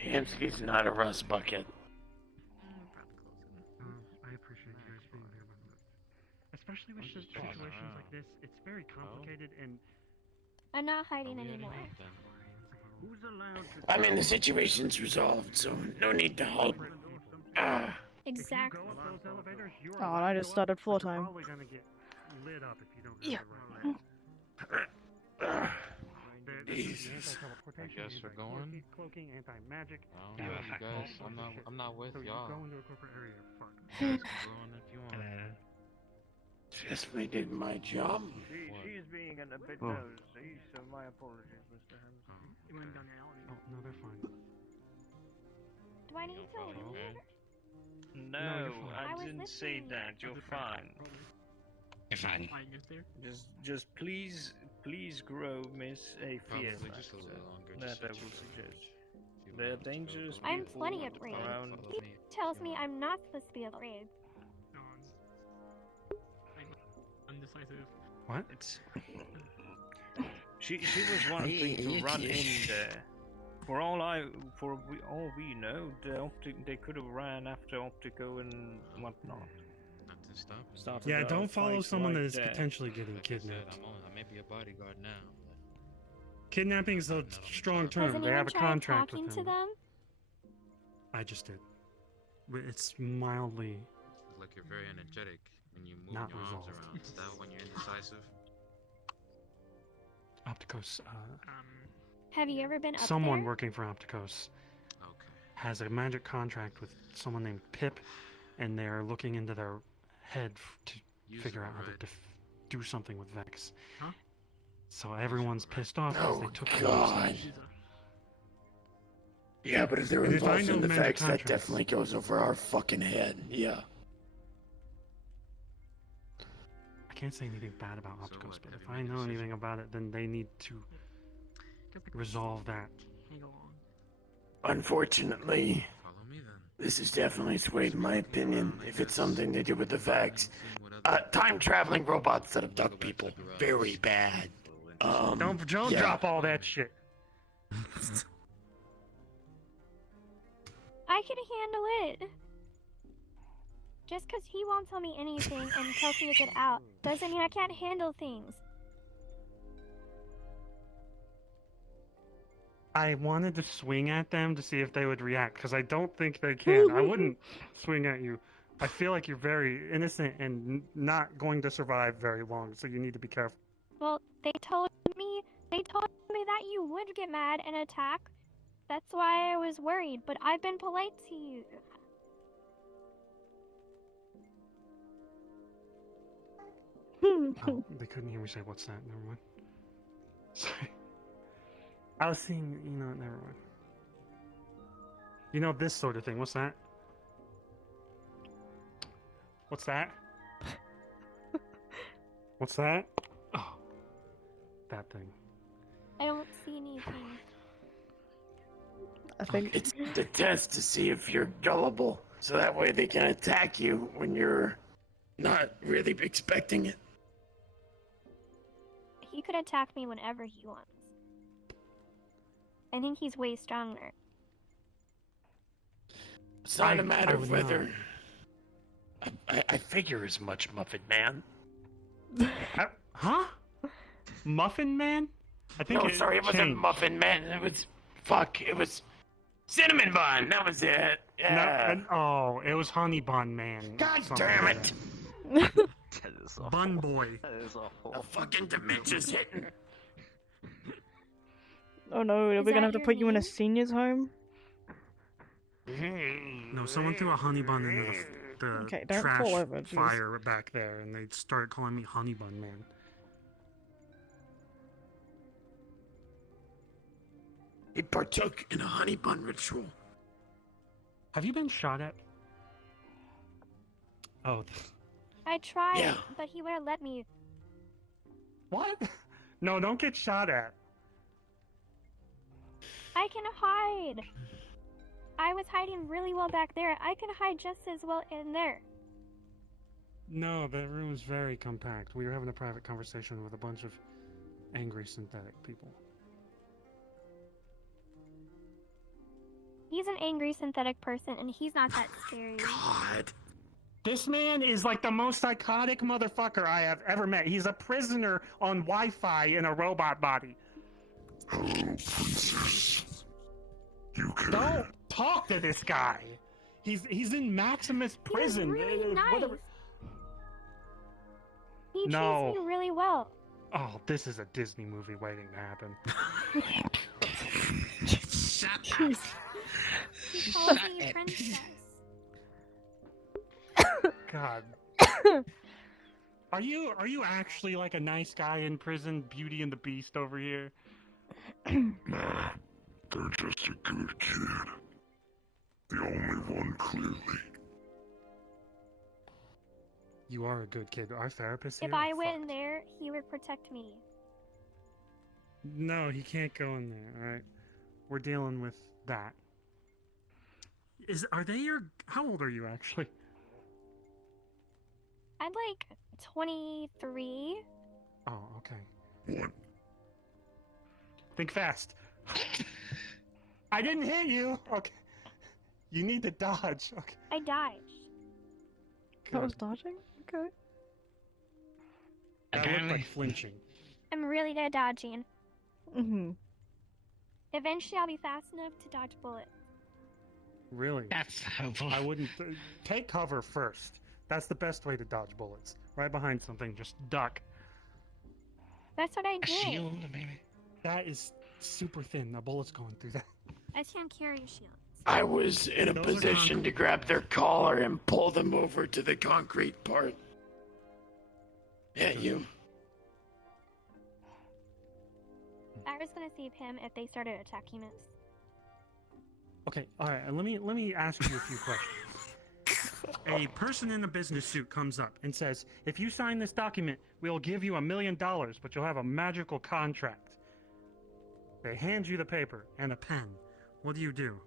Hamsky's not a rust bucket. I appreciate you guys being here, but especially with situations like this, it's very complicated and. I'm not hiding anymore. Who's allowed to? I mean, the situation's resolved, so no need to hold. Exactly. Oh, and I just started floor time. Probably gonna get lit up if you don't Yeah. I guess we're going. Cloaking, anti-magic. You guys, I'm not with so y'all. You go into a corporate area. Fuck. You guys can go in if you want. Just did my job. She's being a bit nosy, so my apologies, Mr. Hamsky. You went down the alley. Oh, no, they're fine. Do I need to leave? No, I didn't say that. You're fine. You're fine. Just please grow Miss a fear Probably just a factor. little longer, That just I so will you suggest. There are dangerous people I'm plenty afraid. around. He tells me I'm not supposed to be afraid. Undecisive. What? It's... She was wanting to run in there. For all we know, they could have ran after Optico and whatnot. Not to stop. Started Yeah, a don't follow fight someone right that is there. potentially getting Like I said, kidnapped. I may be a bodyguard now. Kidnapping is a strong term. Has They anyone have a tried contract talking with to him. them? I just did. It's mildly. It's like you're very energetic when you move Not your arms resolved. around. Is that when you're indecisive? Opticos. Have you ever been up Someone there? working for Opticos has a magic contract with someone named Pip, and they're looking into their head to figure out how to do something with Vex. Huh? So everyone's pissed off because they took the God. Yeah, but if they're And if I involved know in the magic facts, that contracts- definitely goes over our fucking head. Yeah. I can't say anything bad about Opticos, but if I know anything about it, then they need to resolve that. Unfortunately, this is definitely swayed my opinion. If it's something to do with the facts, time-traveling robots that abduct people, very bad. Don't yeah. drop all that shit. I can handle it. Just because he won't tell me anything and tells me to get out doesn't mean I can't handle things. I wanted to swing at them to see if they would react, because I don't think they can. I wouldn't swing at you. I feel like you're very innocent and not going to survive very long, so you need to be careful. Well, they told me that you would get mad and attack. That's why I was worried, but I've been polite to you. Oh, they couldn't hear me say, "What's that?" Never mind. Sorry. I was seeing, never mind. This sort of thing. What's that? What's that? What's that? Oh, that thing. I don't see anything. I think it's the test to see if you're gullible, so that way they can attack you when you're not really expecting it. He could attack me whenever he wants. I think he's way stronger. It's not a matter of would whether. I figure as much, Muffin Man. Huh? Muffin Man? I think. No, sorry, it wasn't changed. Muffin Man. It was it was Cinnamon Bun. That was it. Yeah. No, it was Honey Bun Man. God something damn like it! that. Bun Boy. The fucking dementia's hitting. Oh no, are we gonna have to put you in a seniors home? No, someone threw a honey bun into the Okay, don't trash fall over, jeez. fire back there, and they started calling me Honey Bun Man. He partook in a honey bun ritual. Have you been shot at? Oh. I tried, Yeah. but he wouldn't let me. What? No, don't get shot at. I can hide. I was hiding really well back there. I can hide just as well in there. No, that room is very compact. We were having a private conversation with a bunch of angry synthetic people. He's an angry synthetic person, and he's not that scary. God. This man is like the most psychotic motherfucker I have ever met. He's a prisoner on Wi-Fi in a robot body. Hello, princess. You can... Don't talk to this guy. He's in Maximus prison. He's really nice. Whatever. He No. treats me really well. Oh, this is a Disney movie waiting to happen. Shut up. He calls me a princess. God. Are you actually like a nice guy in prison, Beauty and the Beast over here? Nah, they're just a good kid. The only one, clearly. You are a good kid. Our therapist If here? I went in there, he would protect me. No, he can't go in there, alright? We're dealing with that. Are they your... How old are you, actually? I'm like 23. Oh, okay. What? Think fast. I didn't hit you! Okay. You need to dodge. Okay. I dodged. That was dodging? Okay. That looked like flinching. I'm really good at dodging. Mm-hmm. Eventually, I'll be fast enough to dodge bullets. Really? That's hopeful. I wouldn't... take cover first. That's the best way to dodge bullets. Right behind something, just duck. That's what I A did. shield, maybe. That is super thin. A bullet's going through that. I can't carry a shield. I was in a Those are position to grab their collar and pull them over to the concrete part. Yeah, you. I was gonna save him if they started attacking us. Okay, alright, let me ask you a few questions. A person in a business suit comes up and says, if you sign this document, we'll give you $1 million, but you'll have a magical contract. They hand you the paper and a pen. What do you do?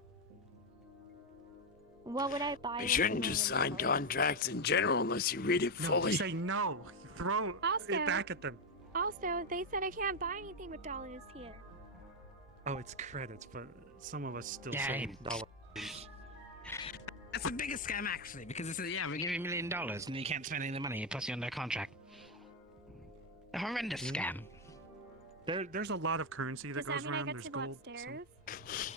What would I buy? You shouldn't just sign contracts in general unless you read it No, fully. say no. Throw Also- it back at them. Also, they said I can't buy anything with dollars here. Oh, it's credits, but some of us still Yeah, say it- dollars. That's the biggest scam, actually, because it says, yeah, we give you $1 million, and you can't spend any of the money, plus you're under contract. A horrendous scam. There's a lot of currency that Does goes that mean I around. get There's to go gold. upstairs?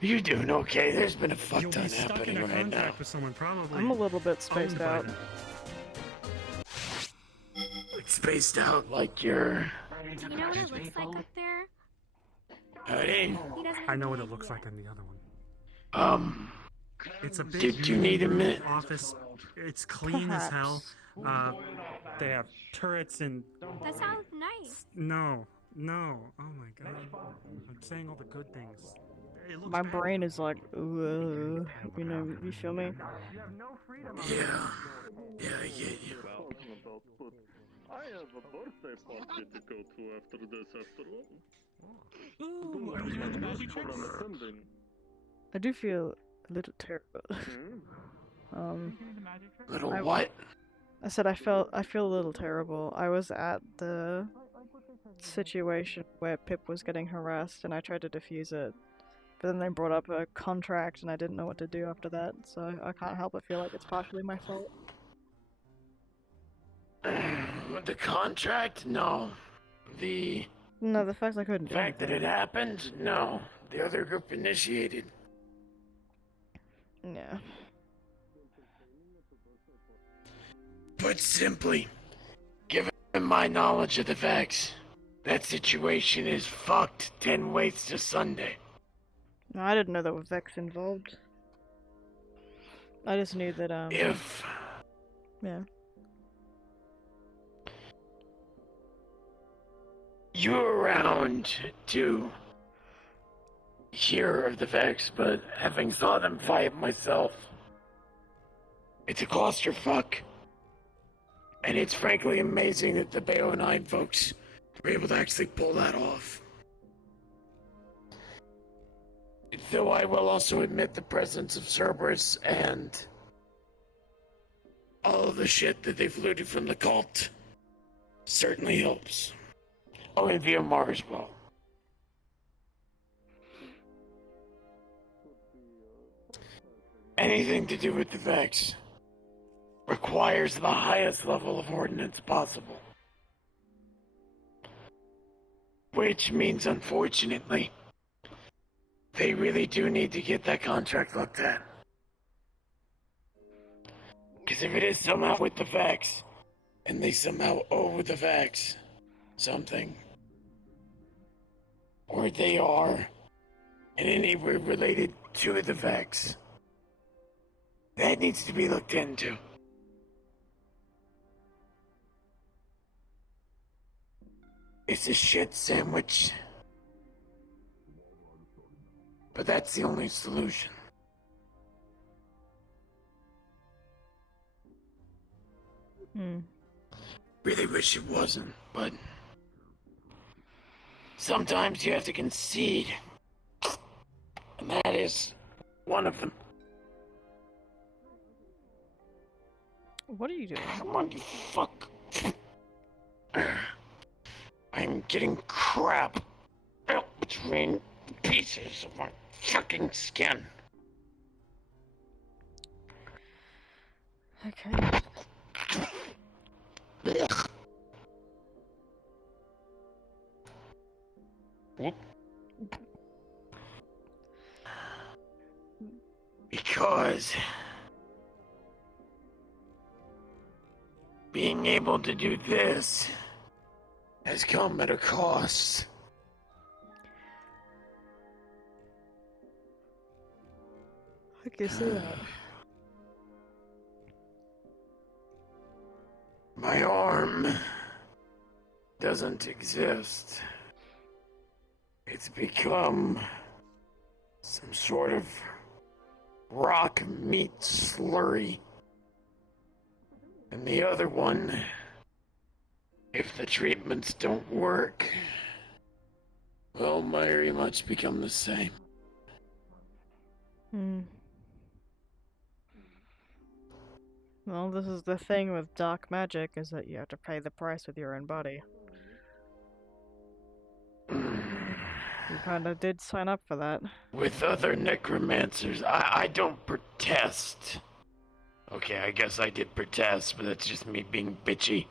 You're doing okay. There's been a fuck You'll ton be stuck in happening a right now. contract with someone, probably. I'm a little bit spaced owned by out. them. Like spaced out like you're... Do you know what it looks like up there? Howdy. He doesn't I have know any what it idea. looks like on the other one. It's a big Do you need a minute? office. It's clean as hell. They have turrets and... That sounds nice. No. Oh my god. I'm saying all the good things. It looks My bad. brain is like, you know, you feel me? Yeah, I get you. I have a birthday party to go to after this, after all. Ooh, are you doing the magic For tricks? an attending. I do feel a little terrible. Little I- what? I said I feel a little terrible. I was at the situation where Pip was getting harassed and I tried to defuse it. But then they brought up a contract and I didn't know what to do after that, so I can't help but feel like it's partially my fault. The contract? No. The No, the fact I couldn't do fact that anything. it happened? No. The other group initiated. Yeah. Put simply, given my knowledge of the facts, that situation is fucked 10 waits to Sunday. No, I didn't know there were Vex involved. I just knew that, If yeah. you're around to hear of the Vex, but having saw them fight myself, it's a clusterfuck. And it's frankly amazing that the Bayo 9 folks were able to actually pull that off. Though I will also admit the presence of Cerberus and all of the shit that they've looted from the cult certainly helps. Oh, and VMR as well. Anything to do with the Vex requires the highest level of ordnance possible. Which means, unfortunately, they really do need to get that contract looked at. Because if it is somehow with the Vex, and they somehow owe the Vex something, or they are in any way related to the Vex, that needs to be looked into. It's a shit sandwich. But that's the only solution. Really wish it wasn't, but sometimes you have to concede. And that is one of them. What are you doing? Come on, you fuck. I'm getting crap out between pieces of my fucking skin. Okay. Ugh. Whoop. Because being able to do this has come at a cost. I can see that. My arm doesn't exist. It's become some sort of rock meat slurry. And the other one, if the treatments don't work, will very much become the same. Well, this is the thing with dark magic, is that you have to pay the price with your own body. You kinda did sign up for that. With other necromancers, I don't protest. Okay, I guess I did protest, but that's just me being bitchy.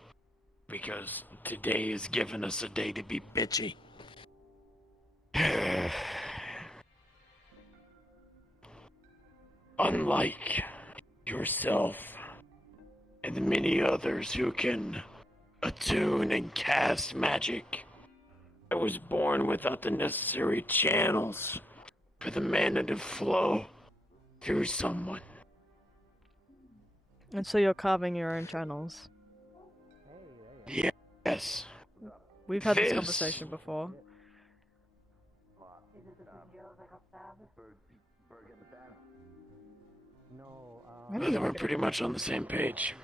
Because today has given us a day to be bitchy. Unlike yourself and the many others who can attune and cast magic, I was born without the necessary channels for the mana to flow through someone. And so you're carving your own channels. Yes. We've had this conversation before. I think we're pretty much on the same page.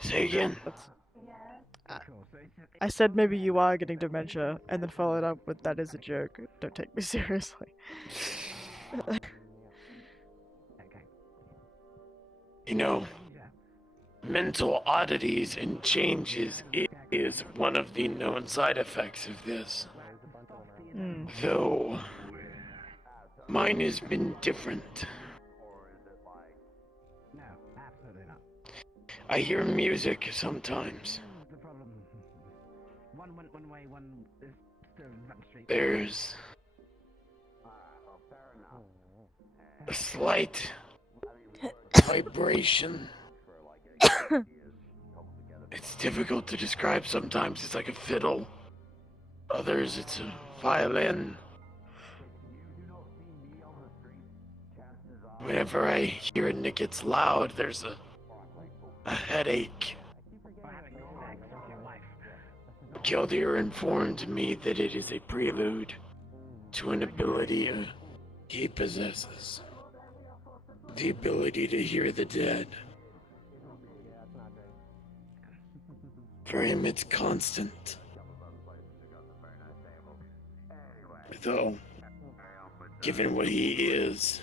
Say again. I said maybe you are getting dementia, and then followed up with that is a joke. Don't take me seriously. You know, mental oddities and changes is one of the known side effects of this. Though, mine has been different. I hear music sometimes. There's a slight vibration. It's difficult to describe sometimes. It's like a fiddle. Others, it's a violin. Whenever I hear it and it gets loud, there's a headache. Kildir informed me that it is a prelude to an ability he possesses. The ability to hear the dead. For him, it's constant. Though, given what he is,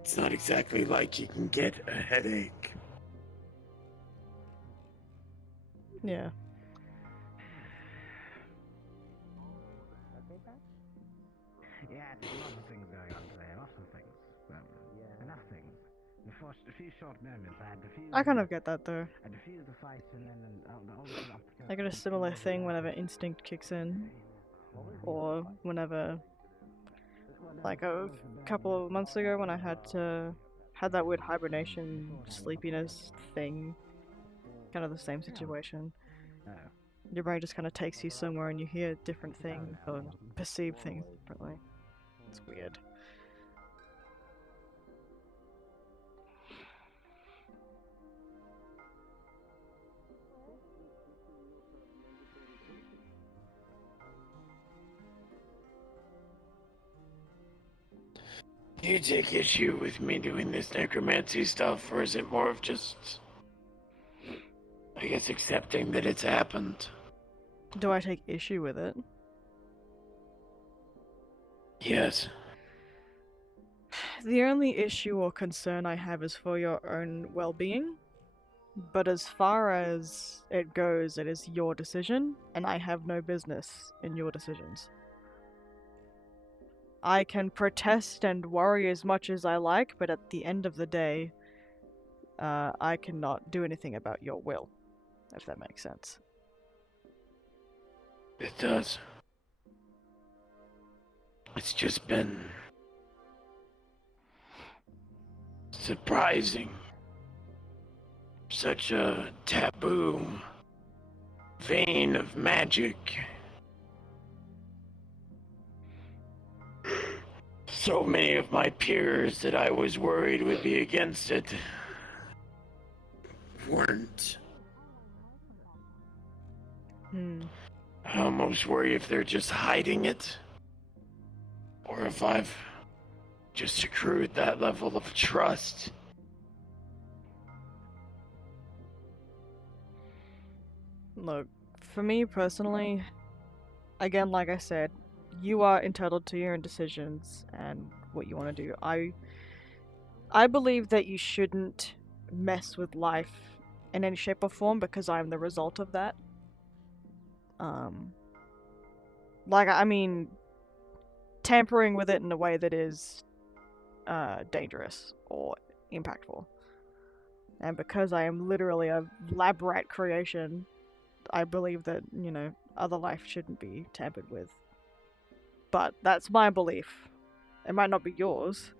it's not exactly like he can get a headache. Yeah. Yeah, there's lots of things going on today, lots of things. Enough things. For a few short moments, I had diffused. I kind of get that though. I diffused the fight, and then I get a similar thing whenever instinct kicks in, or whenever, like a couple of months ago when I had that weird hibernation sleepiness thing, kind of the same situation. Your brain just kind of takes you somewhere and you hear different things or perceive things differently. It's weird. Do you take issue with me doing this necromancy stuff, or is it more of just, I guess, accepting that it's happened? Do I take issue with it? Yes. The only issue or concern I have is for your own well-being, but as far as it goes, it is your decision, and I have no business in your decisions. I can protest and worry as much as I like, but at the end of the day, I cannot do anything about your will, if that makes sense. It does. It's just been surprising. Such a taboo vein of magic. So many of my peers that I was worried would be against it weren't. I almost worry if they're just hiding it, or if I've just accrued that level of trust. Look, for me personally, again, like I said, you are entitled to your own decisions and what you want to do. I believe that you shouldn't mess with life in any shape or form because I'm the result of that. Like, I mean, tampering with it in a way that is dangerous or impactful. And because I am literally a lab rat creation, I believe that, you know, other life shouldn't be tampered with. But that's my belief. It might not be yours,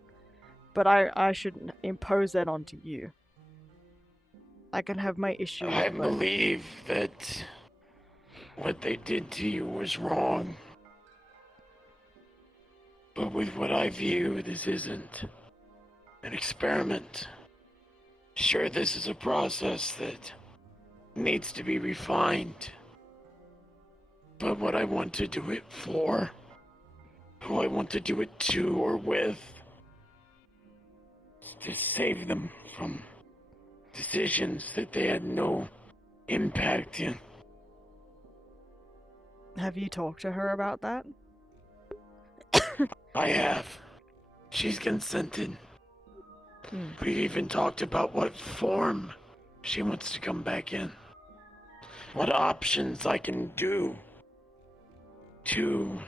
but I shouldn't impose that onto you. I can have my issues. I believe that what they did to you was wrong. But with what I view, this isn't an experiment. Sure, this is a process that needs to be refined. But what I want to do it for, who I want to do it to or with, is to save them from decisions that they had no impact in. Have you talked to her about that? I have. She's consented. We've even talked about what form she wants to come back in. What options I can do to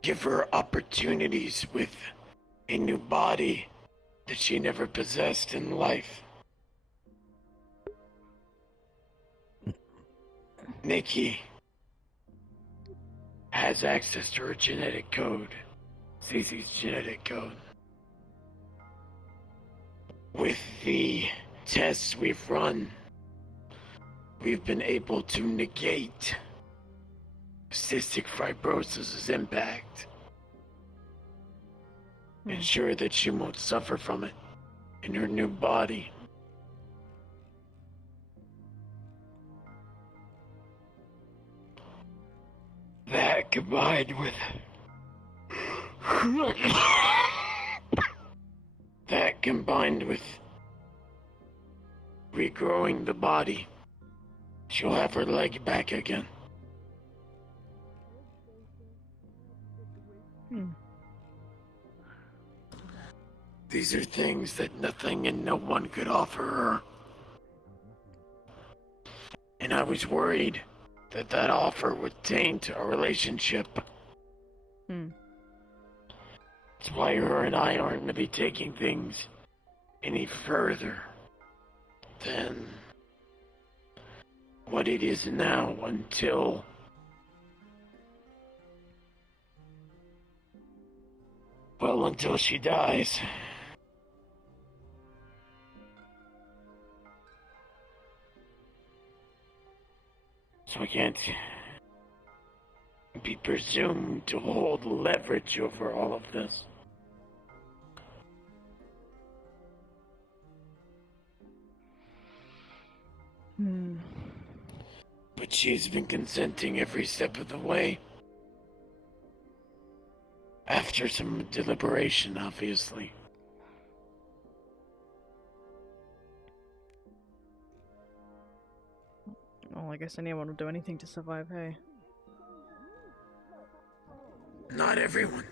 give her opportunities with a new body that she never possessed in life. Nikki has access to her genetic code, Cece's genetic code. With the tests we've run, we've been able to negate cystic fibrosis' impact. Ensure that she won't suffer from it in her new body. combined with that combined with regrowing the body, she'll have her leg back again. These are things that nothing and no one could offer her. And I was worried that that offer would taint our relationship. That's why her and I aren't really taking things any further than what it is now until she dies. So I can't be presumed to hold leverage over all of this. But she's been consenting every step of the way. After some deliberation, obviously. Well, I guess anyone will do anything to survive, hey? Not everyone.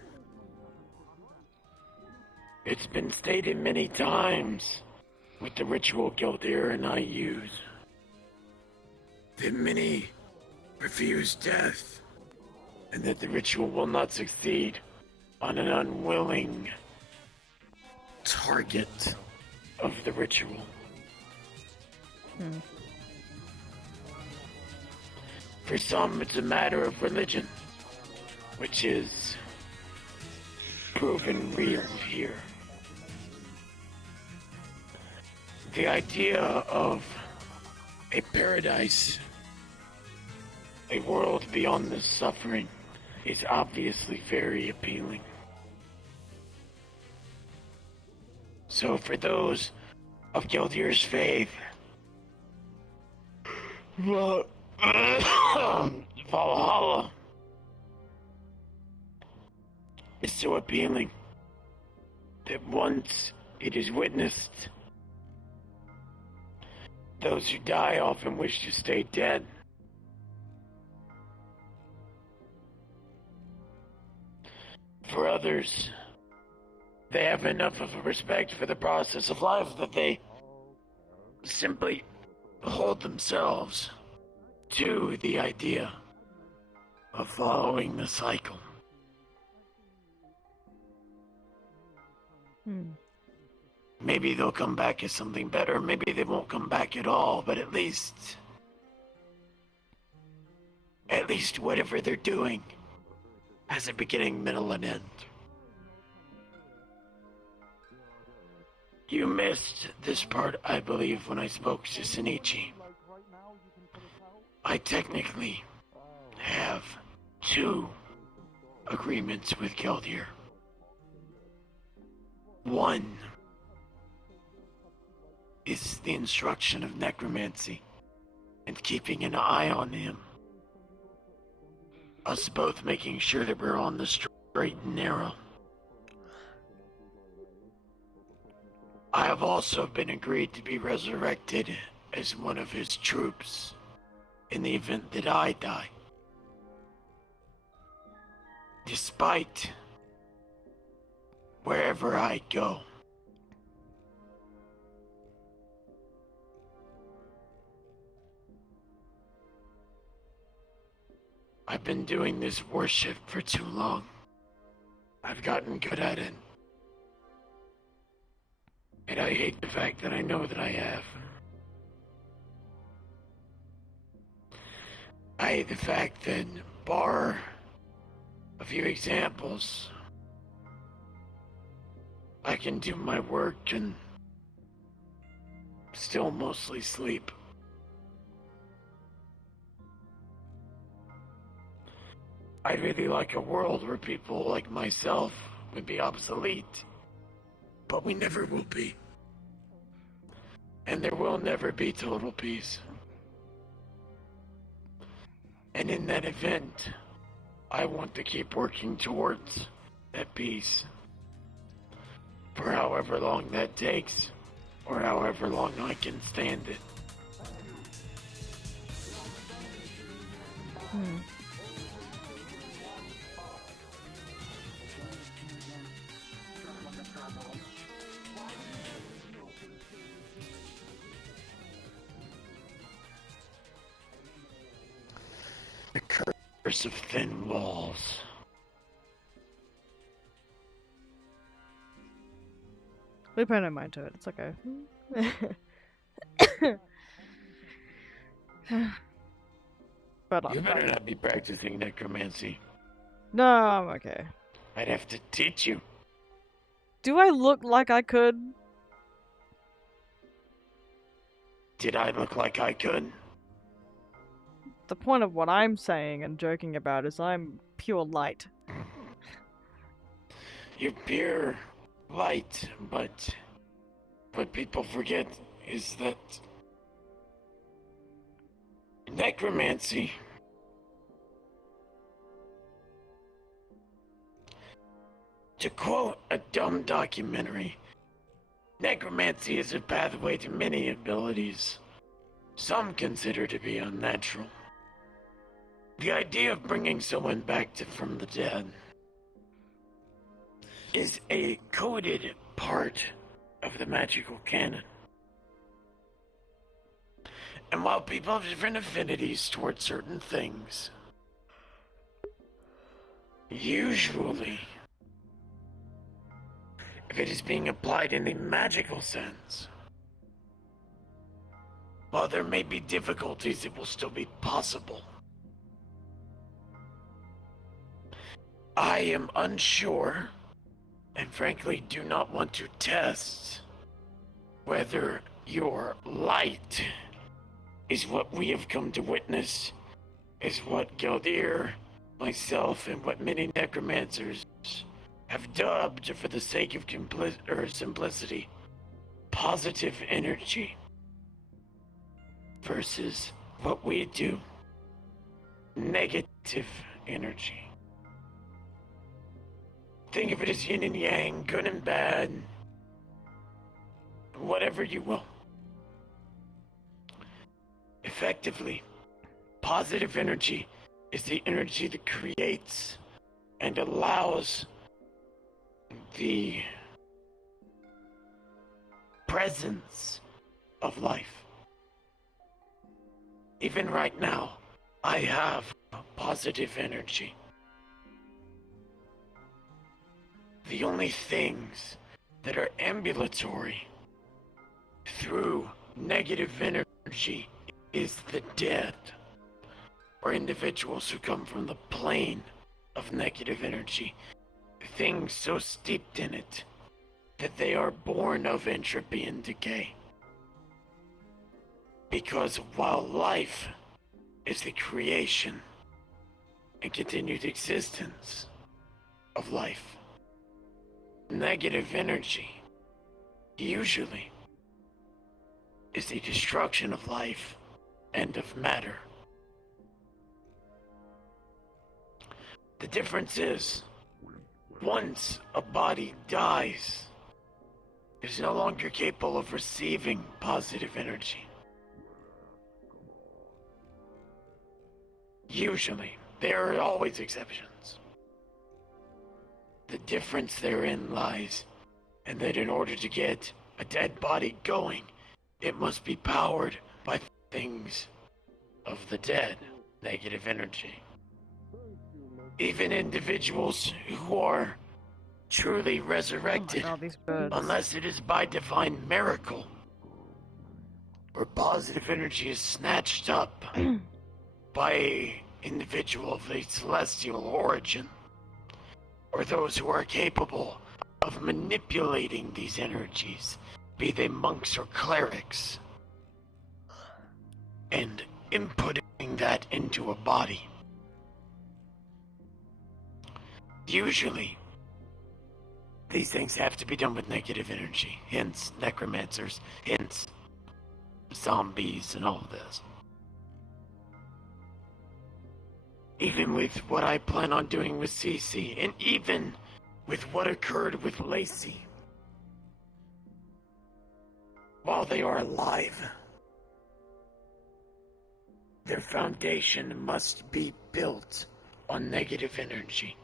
It's been stated many times with the ritual Gildir and I use that many refuse death and that the ritual will not succeed on an unwilling target of the ritual. For some, it's a matter of religion, which is proven real here. The idea of a paradise, a world beyond this suffering, is obviously very appealing. So for those of Gildir's faith, Valhalla is so appealing that once it is witnessed, those who die often wish to stay dead. For others, they have enough of a respect for the process of life that they simply hold themselves to the idea of following the cycle. Maybe they'll come back as something better, maybe they won't come back at all, but at least whatever they're doing has a beginning, middle, and end. You missed this part, I believe, when I spoke to Shinichi. I technically have 2 agreements with Gildir. One is the instruction of necromancy and keeping an eye on him. Us both making sure that we're on the straight and narrow. I have also been agreed to be resurrected as one of his troops in the event that I die. Despite wherever I go. I've been doing this worship for too long. I've gotten good at it. And I hate the fact that I know that I have. I hate the fact that, bar a few examples, I can do my work and still mostly sleep. I really like a world where people like myself would be obsolete, but we never will be. And there will never be total peace. And in that event, I want to keep working towards that peace. For however long that takes, or however long I can stand it. The curse of thin walls. We pay no mind to it. It's okay. But You better not be practicing necromancy. No, I'm okay. I'd have to teach you. Do I look like I could? Did I look like I could? The point of what I'm saying and joking about is I'm pure light. You're pure light, but what people forget is that necromancy to quote a dumb documentary, necromancy is a pathway to many abilities some consider to be unnatural. The idea of bringing someone back from the dead is a coded part of the magical canon. And while people have different affinities towards certain things, usually, if it is being applied in a magical sense, while there may be difficulties, it will still be possible. I am unsure, and frankly do not want to test whether your light is what we have come to witness, is what Galdir, myself, and what many necromancers have dubbed, for the sake of simplicity, positive energy, versus what we do, negative energy. Think of it as yin and yang, good and bad, whatever you will. Effectively, positive energy is the energy that creates and allows the presence of life. Even right now, I have positive energy. The only things that are ambulatory through negative energy is the dead, or individuals who come from the plane of negative energy. Things so steeped in it that they are born of entropy and decay. Because while life is the creation and continued existence of life, negative energy usually is the destruction of life and of matter. The difference is, once a body dies, it is no longer capable of receiving positive energy. Usually. There are always exceptions. The difference therein lies in that in order to get a dead body going, it must be powered by things of the dead, negative energy. Even individuals who are truly resurrected, unless it is by divine miracle, where positive energy is snatched up by an individual of a celestial origin, or those who are capable of manipulating these energies, be they monks or clerics, and inputting that into a body. Usually, these things have to be done with negative energy, hence necromancers, hence zombies and all of this. Even with what I plan on doing with Cece, and even with what occurred with Lacey. While they are alive, their foundation must be built on negative energy.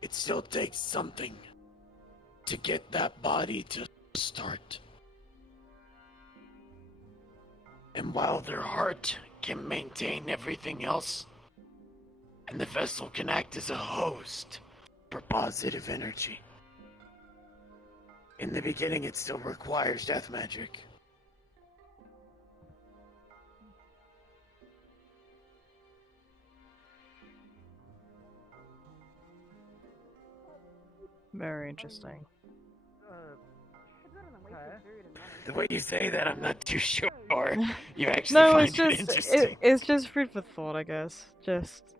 It still takes something to get that body to start. And while their heart can maintain everything else, and the vessel can act as a host for positive energy, in the beginning it still requires death magic. Very interesting. The way you say that, I'm not too sure. You actually No, find it's it just interesting. it's just food for thought, I guess. Just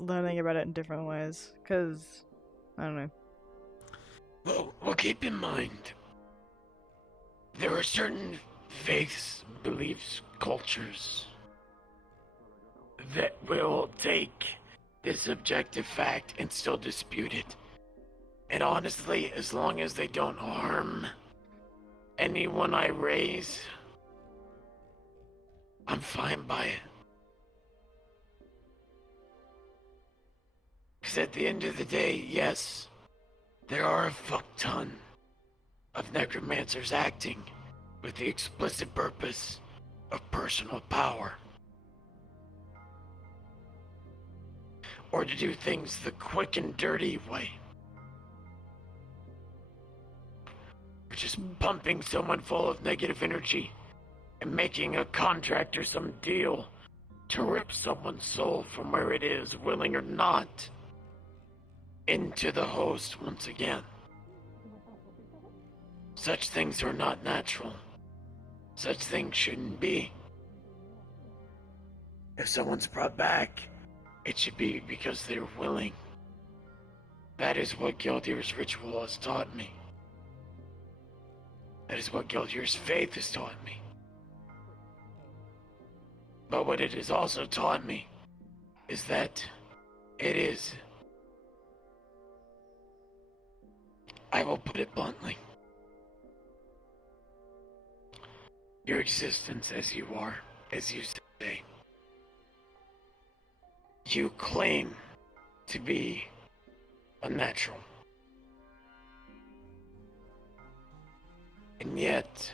learning about it in different ways, cause I don't know. Well, keep in mind, there are certain faiths, beliefs, cultures that will take this objective fact and still dispute it. And honestly, as long as they don't harm anyone I raise, I'm fine by it. Because at the end of the day, yes, there are a fuck ton of necromancers acting with the explicit purpose of personal power. Or to do things the quick and dirty way. Or just pumping someone full of negative energy and making a contract or some deal to rip someone's soul from where it is, willing or not, into the host once again. Such things are not natural. Such things shouldn't be. If someone's brought back, it should be because they're willing. That is what Gildir's ritual has taught me. That is what Gildir's faith has taught me. But what it has also taught me is that it is, I will put it bluntly, your existence as you are, as you say. You claim to be unnatural. And yet,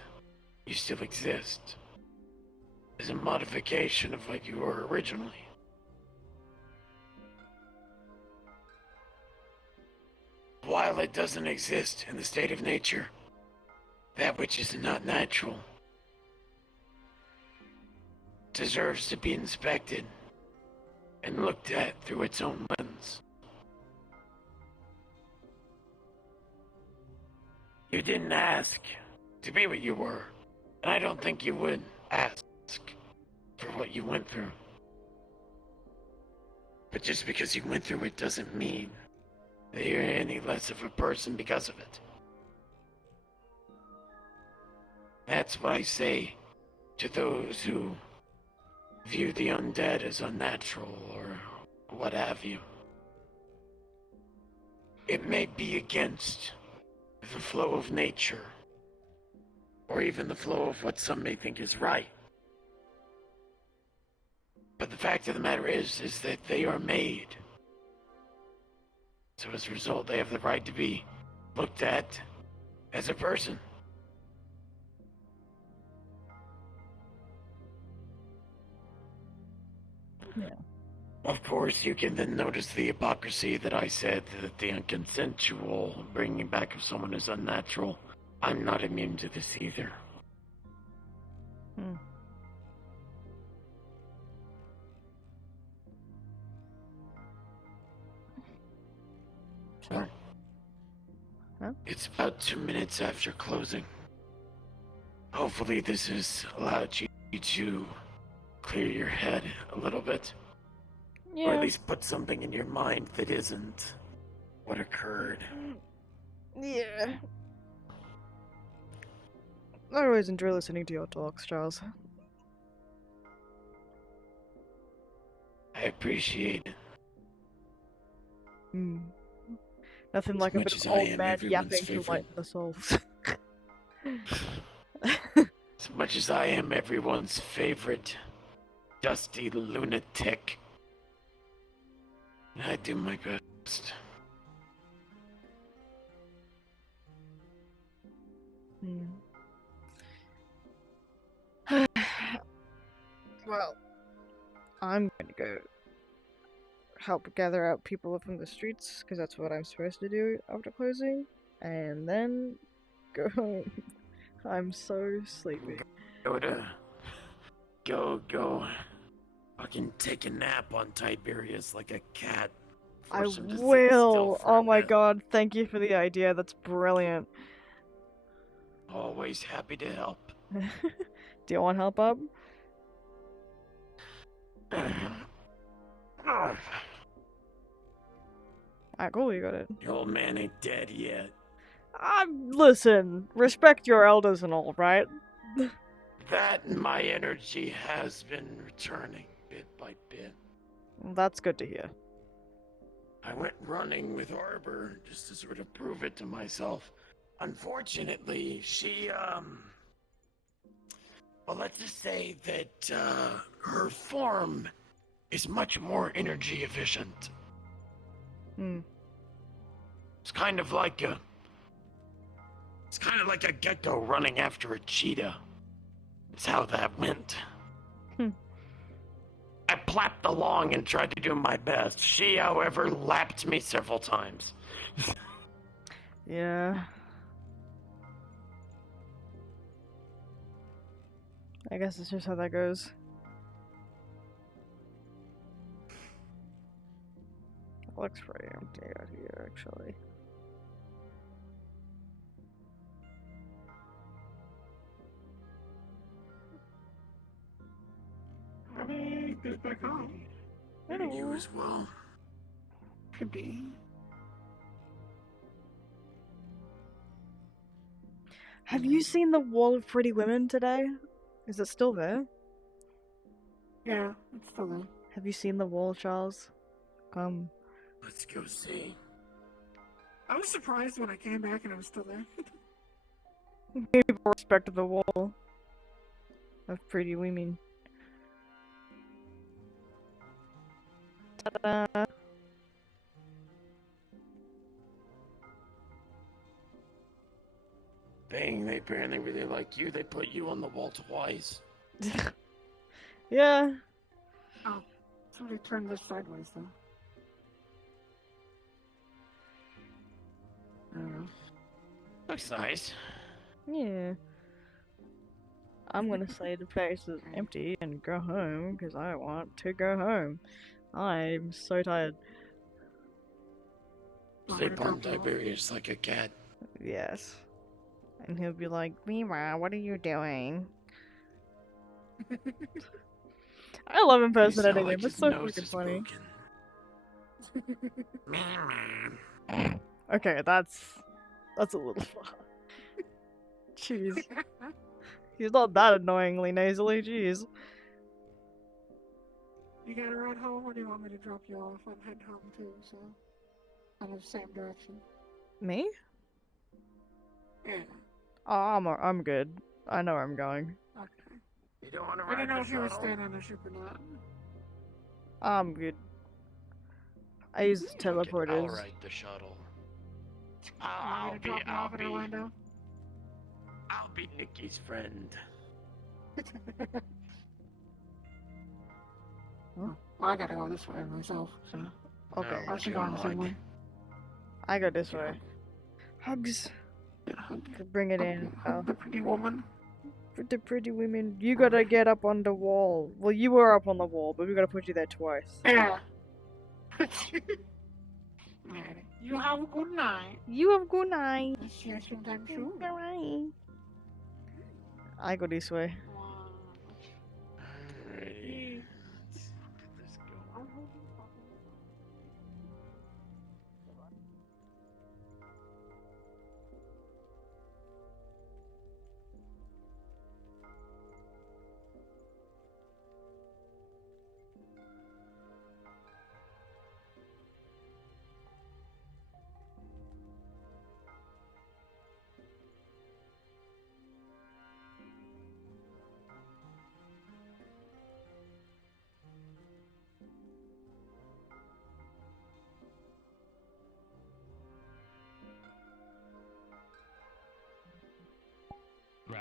you still exist as a modification of what you were originally. While it doesn't exist in the state of nature, that which is not natural deserves to be inspected and looked at through its own lens. You didn't ask to be what you were, and I don't think you would ask for what you went through. But just because you went through it doesn't mean that you're any less of a person because of it. That's what I say to those who view the undead as unnatural or what have you. It may be against the flow of nature, or even the flow of what some may think is right. But the fact of the matter is that they are made. So as a result, they have the right to be looked at as a person. Yeah. Of course, you can then notice the hypocrisy that I said that the unconsensual bringing back of someone is unnatural. I'm not immune to this either. Sure. Huh? It's about 2 minutes after closing. Hopefully this has allowed you to clear your head a little bit. Or Yeah. at least put something in your mind that isn't what occurred. Yeah. I always enjoy listening to your talks, Charles. I appreciate it. Hmm. Nothing As like a much bit as of I old am man everyone's yapping to favorite. lighten the souls. As much as I am everyone's favorite dusty lunatic, I do my best. Well, I'm going to go help gather out people from the streets, because that's what I'm supposed to do after closing, and then go home. I'm so sleepy. Go. Fucking take a nap on Tiberius like a cat. I Force him to sit still will! for Oh a my bit. god, thank you for the idea, that's brilliant. Always happy to help. Do you want help up? Alright, cool, you got it. The old man ain't dead yet. Listen, respect your elders and all, right? That and my energy has been returning bit by bit. That's good to hear. I went running with Arbor just to sort of prove it to myself. Unfortunately, she, well, let's just say that, her form is much more energy efficient. Hmm. It's kind of like a gecko running after a cheetah. That's how that went. I plapped along and tried to do my best. She, however, lapped me several times. Yeah. I guess that's just how that goes. It looks pretty empty out here, actually. Get back home. Hello. You as well. Could be. Have you seen the Wall of Pretty Women today? Is it still there? Yeah, it's still there. Have you seen the wall, Charles? Come. Let's go see. I was surprised when I came back and it was still there. People respect the wall of Pretty Women. Ta-da! Dang, they apparently really like you. They put you on the wall twice. Yeah. Oh, somebody turned this sideways though. I don't know. Looks nice. Yeah. I'm gonna say the place is empty and go home because I want to go home. I'm so tired. Sleep on Tiberius like a cat. Yes. And he'll be like, Mima, what are you doing? I love impersonating like him, it's his so nose freaking is funny. broken. Okay, that's a little far. Jeez. He's not that annoyingly nasally, jeez. You gotta run home, or do you want me to drop you off? I'm heading home too, so kind of same direction. Me? Yeah. Oh, I'm good. I know where I'm going. Okay. You don't want to I ride didn't know the if you were shuttle? staying on the ship or not. I'm good. I use I'll teleporters. ride the shuttle. Want me to drop you off in Orlando? I'll be Nikki's friend. Well, I gotta go this way myself, so. Okay. I should go on the same way. I go this way. Hugs. Bring it in, pal. The pretty woman. For the pretty women, you gotta get up on the wall. Well, you were up on the wall, but we gotta put you there twice. Yeah. You have a good night. You have a good night. I'll see you sometime soon. Bye. I go this way. Alrighty.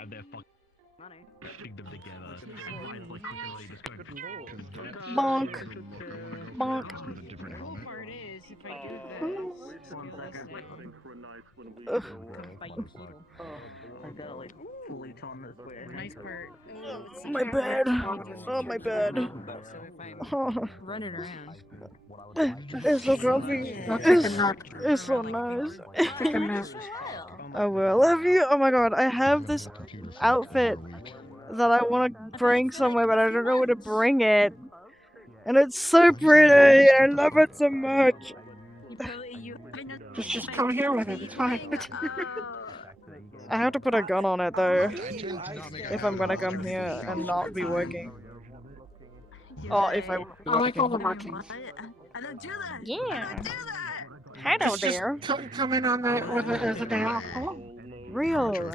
they're fucking them together. It's like quickly just going Bonk. Bonk. Part is, if I do Ugh. I gotta like fully tone this way. Nice part. My bed. Oh, my bed. So if I'm running around. It's so comfy. It's so nice. I will. Have you? Oh my god, I have this outfit that I want to bring somewhere, but I don't know where to bring it. And it's so pretty. I love it so much. Just come here with it. It's fine. I have to put a gun on it though, if I'm gonna come here and not be working. Or if I. I like all the markings. Yeah. Hello there. Come in on that with it as a day off. Real.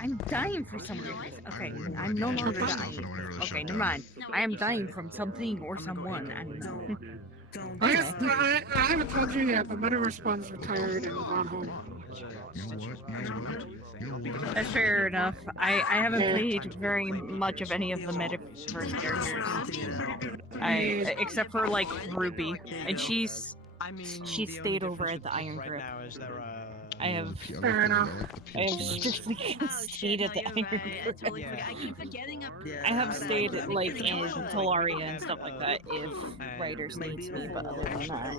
I'm dying for something. Okay, I'm no longer dying. Okay, never mind. I am dying from something or someone. I haven't told you yet, but Meta Respawn's retired and gone home. That's fair enough. I haven't played very much of any of the Metaverse characters. Except for like Ruby, and she stayed over at the Iron Grip. I have strictly stayed at the Iron Grip. I have stayed like in Talaria and stuff like that if writers needs me, but other than that.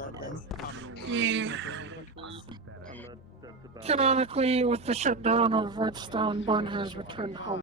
Yeah. Canonically, with the shutdown of Redstone, Bun has returned home.